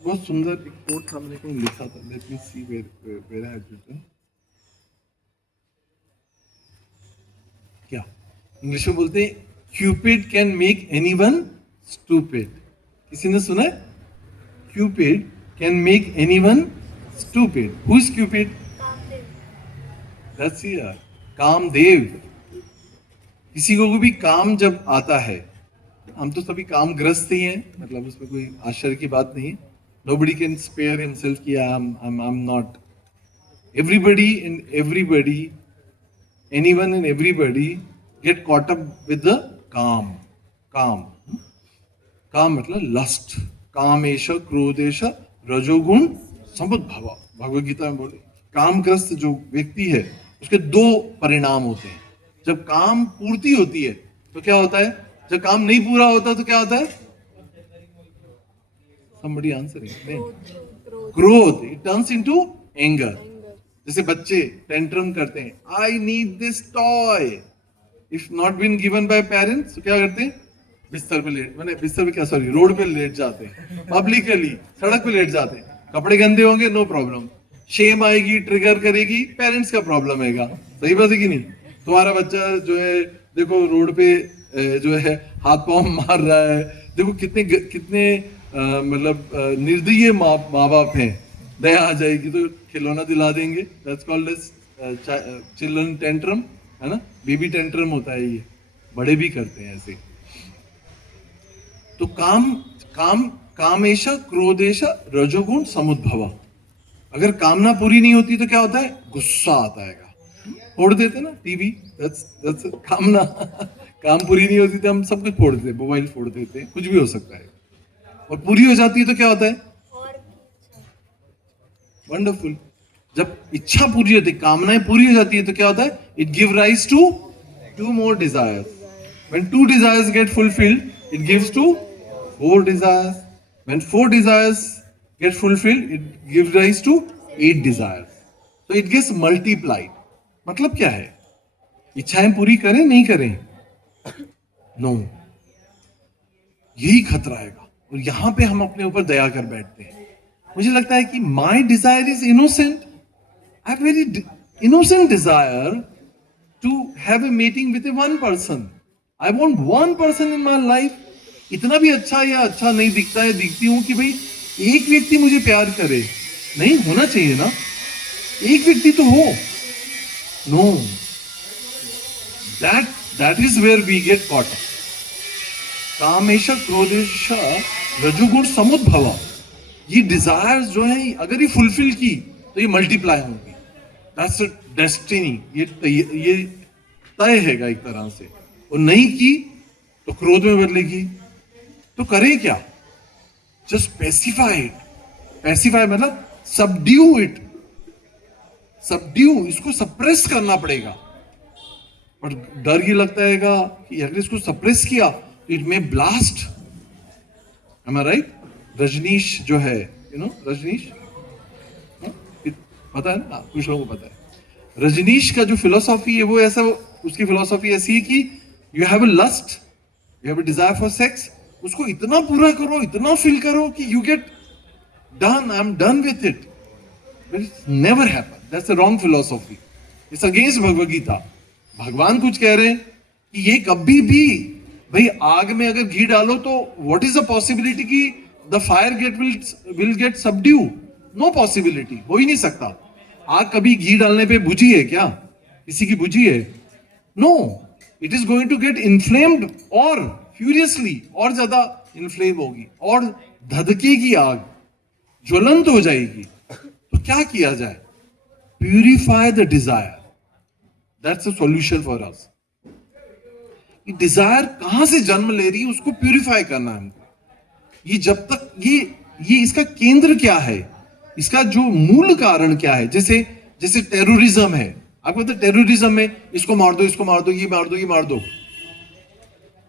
बहुत सुंदर एक कोट था, मैंने कहीं लिखा था, let me see where I have written. क्या इंग्लिश में बोलते हैं, Cupid can make anyone stupid. किसी ने सुना है? Cupid can make anyone stupid. Who is Cupid? That's here, Kamadev. किसी को भी काम जब आता है, हम तो सभी कामग्रस्त ही हैं, मतलब उसमें कोई आश्चर्य की बात नहीं है। Nobody can spare himself कि I'm not. Everybody and everybody, anyone and everybody get caught up with the काम। काम मतलब लस्ट। कामेश क्रोधेश रजोगुण समुद्भव। भगवद गीता में बोले कामग्रस्त जो व्यक्ति है उसके दो परिणाम होते हैं। जब काम पूर्ति होती है तो क्या होता है, जब काम नहीं पूरा होता तो क्या होता है? Somebody answering. Growth. It turns into anger. जैसे बच्चे टेंट्रम करते हैं, I need this toy. If not been given by parents, तो क्या करते हैं? बिस्तर पे लेट, मैंने बिस्तर पे क्या, सॉरी, रोड पे लेट जाते हैं, पब्लिकली सड़क पे लेट जाते हैं। कपड़े गंदे होंगे, नो प्रॉब्लम। शेम आएगी, ट्रिगर करेगी, पेरेंट्स का प्रॉब्लम हैगा। सही बात है कि नहीं? तुम्हारा बच्चा जो है देखो रोड पे जो है हाथ पांव मार रहा है, देखो कितने मतलब निर्दयी माँ बाप हैं। दया आ जाएगी तो खिलौना दिला देंगे। That's called as children tantrum, है ना? बेबी टेंट्रम होता है ये, बड़े भी करते हैं ऐसे। तो कामेश क्रोधेश रजोगुण समुद्भव। अगर कामना पूरी नहीं होती तो क्या होता है? गुस्सा आता है, फोड़ देते ना टीवी। दैट्स कामना। काम पूरी नहीं होती तो हम सब कुछ फोड़ देते, मोबाइल फोड़ देते, कुछ भी हो सकता है। और पूरी हो जाती है तो क्या होता है? वंडरफुल। जब इच्छा पूरी होती है, कामनाएं पूरी हो जाती है तो क्या होता है? It give rise to 2 more desires. When 2 desires get fulfilled, it gives to 4 desires. When 4 desires get fulfilled, it gives rise to 8 desires. So it gets multiplied. मतलब क्या है? इच्छाएं पूरी करें नहीं करें? नो, यही खतरा है। और यहां पे हम अपने ऊपर दया कर बैठते हैं। मुझे लगता है कि my desire is innocent. I have very innocent desire to have a meeting with a one person. I want one person in my life. इतना भी अच्छा या अच्छा नहीं दिखता है, दिखती हूं कि भाई एक व्यक्ति मुझे प्यार करे। नहीं होना चाहिए ना, एक व्यक्ति तो हो। No, that is where we get caught up. कामेश क्रोधेश रजोगुण समुद्भव। ये डिजायर्स जो है अगर ये फुलफिल की तो ये मल्टीप्लाई होंगी। That's destiny. ये तय हैगा एक तरह से। और नहीं की तो क्रोध में बदलेगी। तो करे क्या? Just pacify it. पैसिफाई मतलब सबड्यू इट। सबड्यू, इसको सप्रेस करना पड़ेगा। पर डर ये लगता है कि अगर इसको सप्रेस किया इट में ब्लास्ट। एम आई राइट? रजनीश जो है, यू नो रजनीश, पता है ना? कुछ लोगों को पता है। रजनीश का जो फिलोसॉफी है वो ऐसा, उसकी फिलोसॉफी ऐसी है कि you have a lust, you have a desire for sex, उसको इतना पूरा करो, इतना फील करो कि you get done, I am done with it. But it's never happen. That's a wrong philosophy. It's against Bhagavad Gita. भगवान कुछ कह रहे हैं कि ये कभी भी, भाई आग में अगर घी डालो तो व्हाट इज द पॉसिबिलिटी कि the fire will get subdue? No possibility, हो ही नहीं सकता। आग कभी घी डालने पे बुझी है क्या? किसी की बुझी है? No, it is going to get inflamed और फ्यूरियसली, और ज्यादा इन्फ्लेम होगी और धधकेगी आग, ज्वलंत हो जाएगी। तो क्या किया जाए? Purify the desire. That's a solution for us. Desire कहां से जन्म ले रही है उसको प्यूरिफाई करना है हमको। ये जब तक ये इसका केंद्र क्या है, इसका जो मूल कारण क्या है? जैसे टेररिज्म है। आपको पता है टेररिज्म में इसको मार दो, इसको मार दो, ये मार दो, ये मार दो।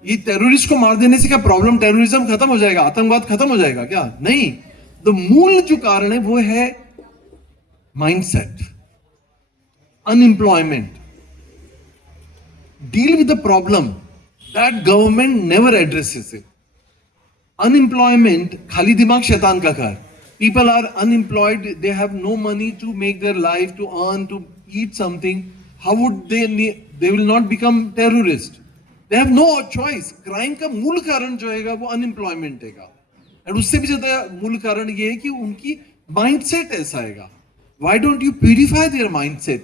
ये टेररिस्ट को मार देने से क्या प्रॉब्लम, टेररिज्म खत्म हो जाएगा, आतंकवाद खत्म हो जाएगा क्या? नहीं। द मूल जो कारण है वो है mindset, unemployment. Deal with the problem that government never addresses it. Unemployment, खाली दिमाग शैतान का घर. People are unemployed, they have no money to make their life, to earn, to eat something. How would they will not become terrorist. They have no choice. Crime का मूल कारण जो है वो unemployment है. और उससे भी ज्यादा मूल कारण ये है कि उनकी mindset ऐसा है. Why don't you purify their mindset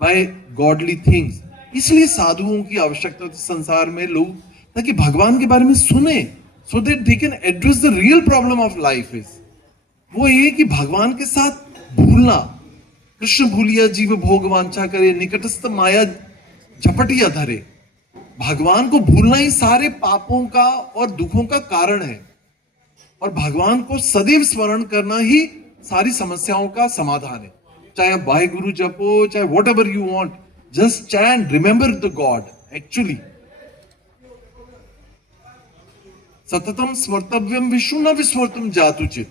by godly things? इसलिए साधुओं की आवश्यकता संसार में लोग ताकि भगवान के बारे में सुने, so that they can address the real problem of life is. वो ये कि भगवान के साथ भूलना, कृष्ण भूलिया जीव भोग वांछा करे, निकटस्थ माया झपटिया धरे. भगवान को भूलना ही सारे पापों का और दुखों का कारण है, और भगवान को सदैव स्मरण करना ही सारी समस्याओं का समाधान है. चाहे आप वाहेगुरु जपो, चाहे whatever you want, just chant, remember the God. Actually, सततम स्मर्तव्यम विष्णु न विस्मर्तुम जातुचित.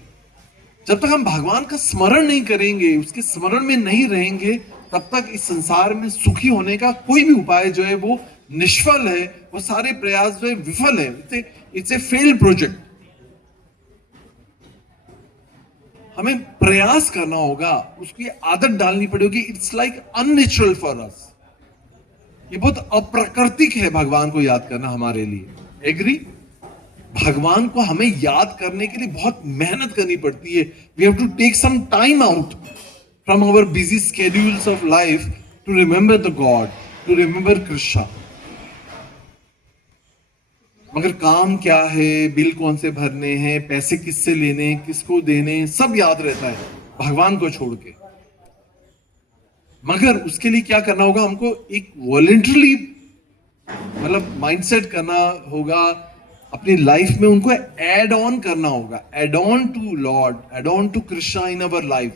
जब तक हम भगवान का स्मरण नहीं करेंगे, उसके स्मरण में नहीं रहेंगे, तब तक इस संसार में सुखी होने का कोई भी उपाय जो है वो निष्फल है. वो सारे प्रयास जो है विफल है. It's a fail project. हमें प्रयास करना होगा, उसकी आदत डालनी पड़ेगी. It's like unnatural for us. ये बहुत अप्राकृतिक है भगवान को याद करना हमारे लिए. एग्री? भगवान को हमें याद करने के लिए बहुत मेहनत करनी पड़ती है. We have to take some time out from our busy schedules of life to remember the god, to remember Krishna. मगर काम क्या है, बिल कौन से भरने हैं, पैसे किससे लेने, किसको देने, सब याद रहता है भगवान को छोड़ के. मगर उसके लिए क्या करना होगा, हमको एक वॉलंटरली मतलब माइंडसेट करना होगा, अपनी लाइफ में उनको ऐड ऑन करना होगा. Add on to lord, add on to Krishna in our life.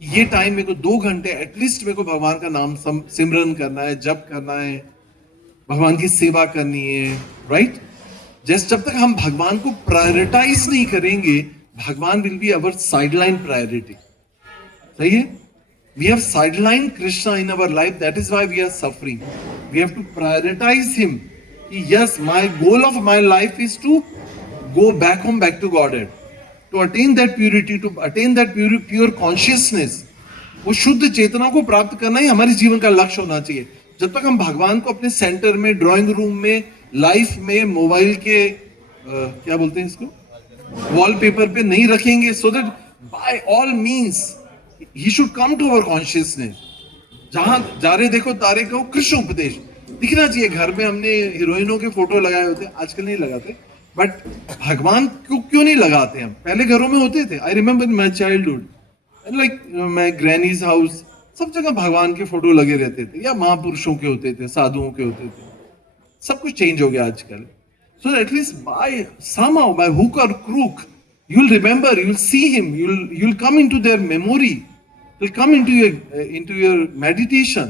ये टाइम मेरे को 2 घंटे एटलीस्ट मेरे को भगवान का नाम सिमरन करना है, जप करना है, भगवान की सेवा करनी है. राइट? जब तक हम भगवान को प्रायोरिटाइज नहीं करेंगे, भगवान will be our sideline priority. सही है? We have sidelined Krishna in our life. That is why we are suffering. We have to prioritize him. Yes, my goal of my life is to go back home, back to Godhead, to attain that purity, to attain that pure consciousness. वो शुद्ध चेतना को प्राप्त करना ही हमारे जीवन का लक्ष्य होना चाहिए. जब तक हम भगवान को अपने सेंटर में, ड्राइंग रूम में, लाइफ में, मोबाइल के क्या बोलते हैं इसको, वॉलपेपर पे नहीं रखेंगे, so that by all means he should come to our consciousness. जहां जा रहे देखो तारे को कृष्ण उपदेश दिखना चाहिए. घर में हमने हीरोइनों के फोटो लगाए होते, आजकल नहीं लगाते, बट भगवान क्यों नहीं लगाते हम? पहले घरों में होते थे. I remember in my childhood, like my grannies house, सब जगह भगवान के फोटो लगे रहते थे, या महापुरुषों के होते थे, साधुओं के होते थे. सब कुछ चेंज हो गया आजकल. So at least by somehow, by hook or crook, you will remember, you will see him, you will come into their memory, you will come into your meditation.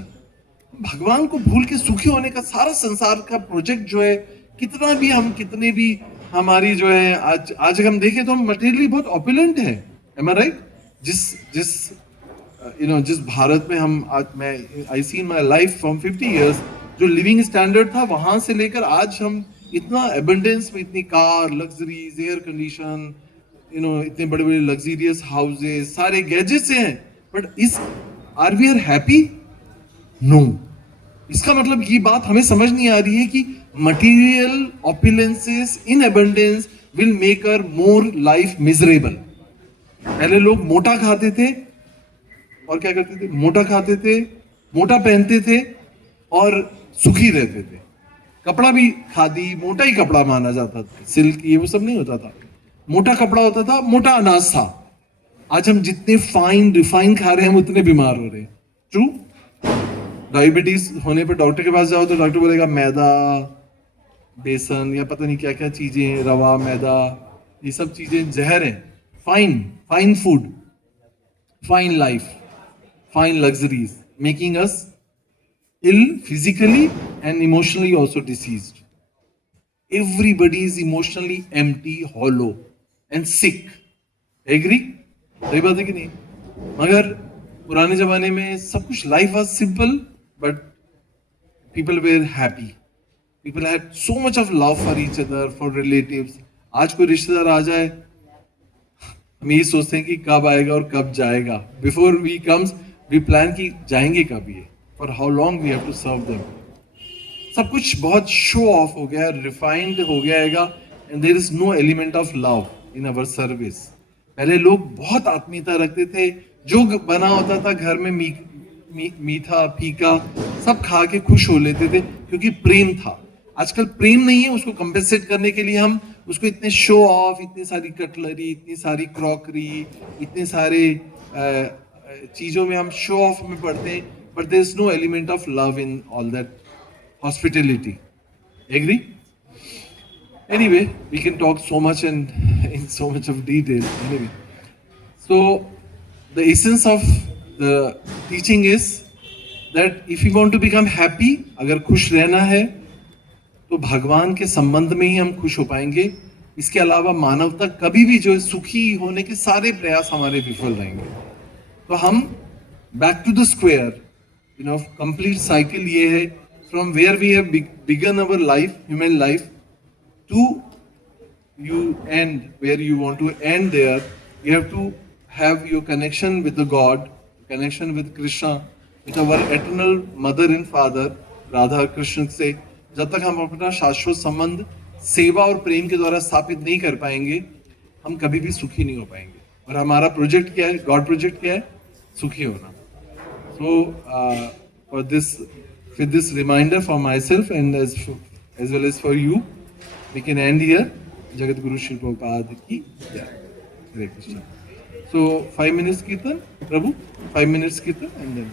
भगवान को भूल के सुखी होने का सारा संसार का प्रोजेक्ट जो है, कितने भी हमारी जो है आज हम देखें तो हम मटेरियली बहुत ऑपुलेंट है. एम आई राइट? जिस भारत में हम आज, मैं आई सी इन माई लाइफ फ्रॉम 50 years, जो लिविंग स्टैंडर्ड था वहां से लेकर आज हम इतना एबंडेंस में, इतनी कार, लग्जरीज, एयर कंडीशन, इतने बड़े बड़े लग्जरियस हाउसेस, सारे गैजेट्स हैं, but are we are happy? No. इसका मतलब ये बात हमें समझ नहीं आ रही है कि material opulences in abundance will make our more life miserable. पहले लोग मोटा खाते थे और क्या करते थे? मोटा खाते थे, मोटा पहनते थे और सुखी रहते थे. कपड़ा भी खादी, मोटा ही कपड़ा माना जाता था, सिल्क ये वो सब नहीं होता था. मोटा कपड़ा होता था, मोटा अनाज था. आज हम जितने फाइन रिफाइन खा रहे हैं, हम उतने बीमार हो रहे हैं. ट्रू? डायबिटीज होने पर डॉक्टर के पास जाओ तो डॉक्टर बोलेगा मैदा, बेसन या पता नहीं क्या क्या चीजें, रवा, मैदा, ये सब चीजें जहर हैं. Fine food, fine life, fine luxuries, making us ill physically and emotionally also diseased. Everybody is emotionally empty, hollow and sick. Agree? सही बात है कि नहीं? मगर पुराने जमाने में सब कुछ, life was simple but people were happy, people had so much of love for each other, for relatives. आज कोई रिश्तेदार आ जाए, हम यही सोचते हैं कि कब आएगा और कब जाएगा। Before we comes we plan कि जाएंगे कब ये, for how long we have to serve them. सब कुछ बहुत शो ऑफ हो गया, रिफाइंड हो गया है, and there is no element of love in our service. पहले लोग बहुत आत्मीयता रखते थे, जो बना होता था घर में मीठा फीका सब खा के खुश हो लेते थे, क्योंकि प्रेम था। आजकल प्रेम नहीं है, उसको कंपेंसेट करने के लिए हम उसको इतने शो ऑफ, इतनी सारी कटलरी, इतनी सारी क्रॉकरी, इतने सारे चीजों में हम शो ऑफ में पड़ते हैं, but there is no element of love in all that hospitality. Agree? Anyway, we can talk so much and in so much of detail. Anyway, so the essence of the teaching is that if you want to become happy, अगर खुश रहना है तो भगवान के संबंध में ही हम खुश हो पाएंगे। इसके अलावा मानवता कभी भी जो है सुखी होने के सारे प्रयास हमारे विफल रहेंगे। तो हम back to the square, complete cycle ये है, from where we have begun our life, human life, to you end where you want to end there. You have to have your connection with the God, connection with Krishna, with our eternal mother and father, Radha Krishna से जब तक हम अपना शाश्वत संबंध सेवा और प्रेम के द्वारा स्थापित नहीं कर पाएंगे, हम कभी भी सुखी नहीं हो पाएंगे। और हमारा प्रोजेक्ट क्या है? गॉड प्रोजेक्ट क्या है? सुखी होना। So for this, with this reminder for myself and as well as for you, we can end here. Jagat Guru Shri Prabhupada ki jai. Hare Krishna. So 5 minutes kirtan, Prabhu, 5 minutes kirtan and then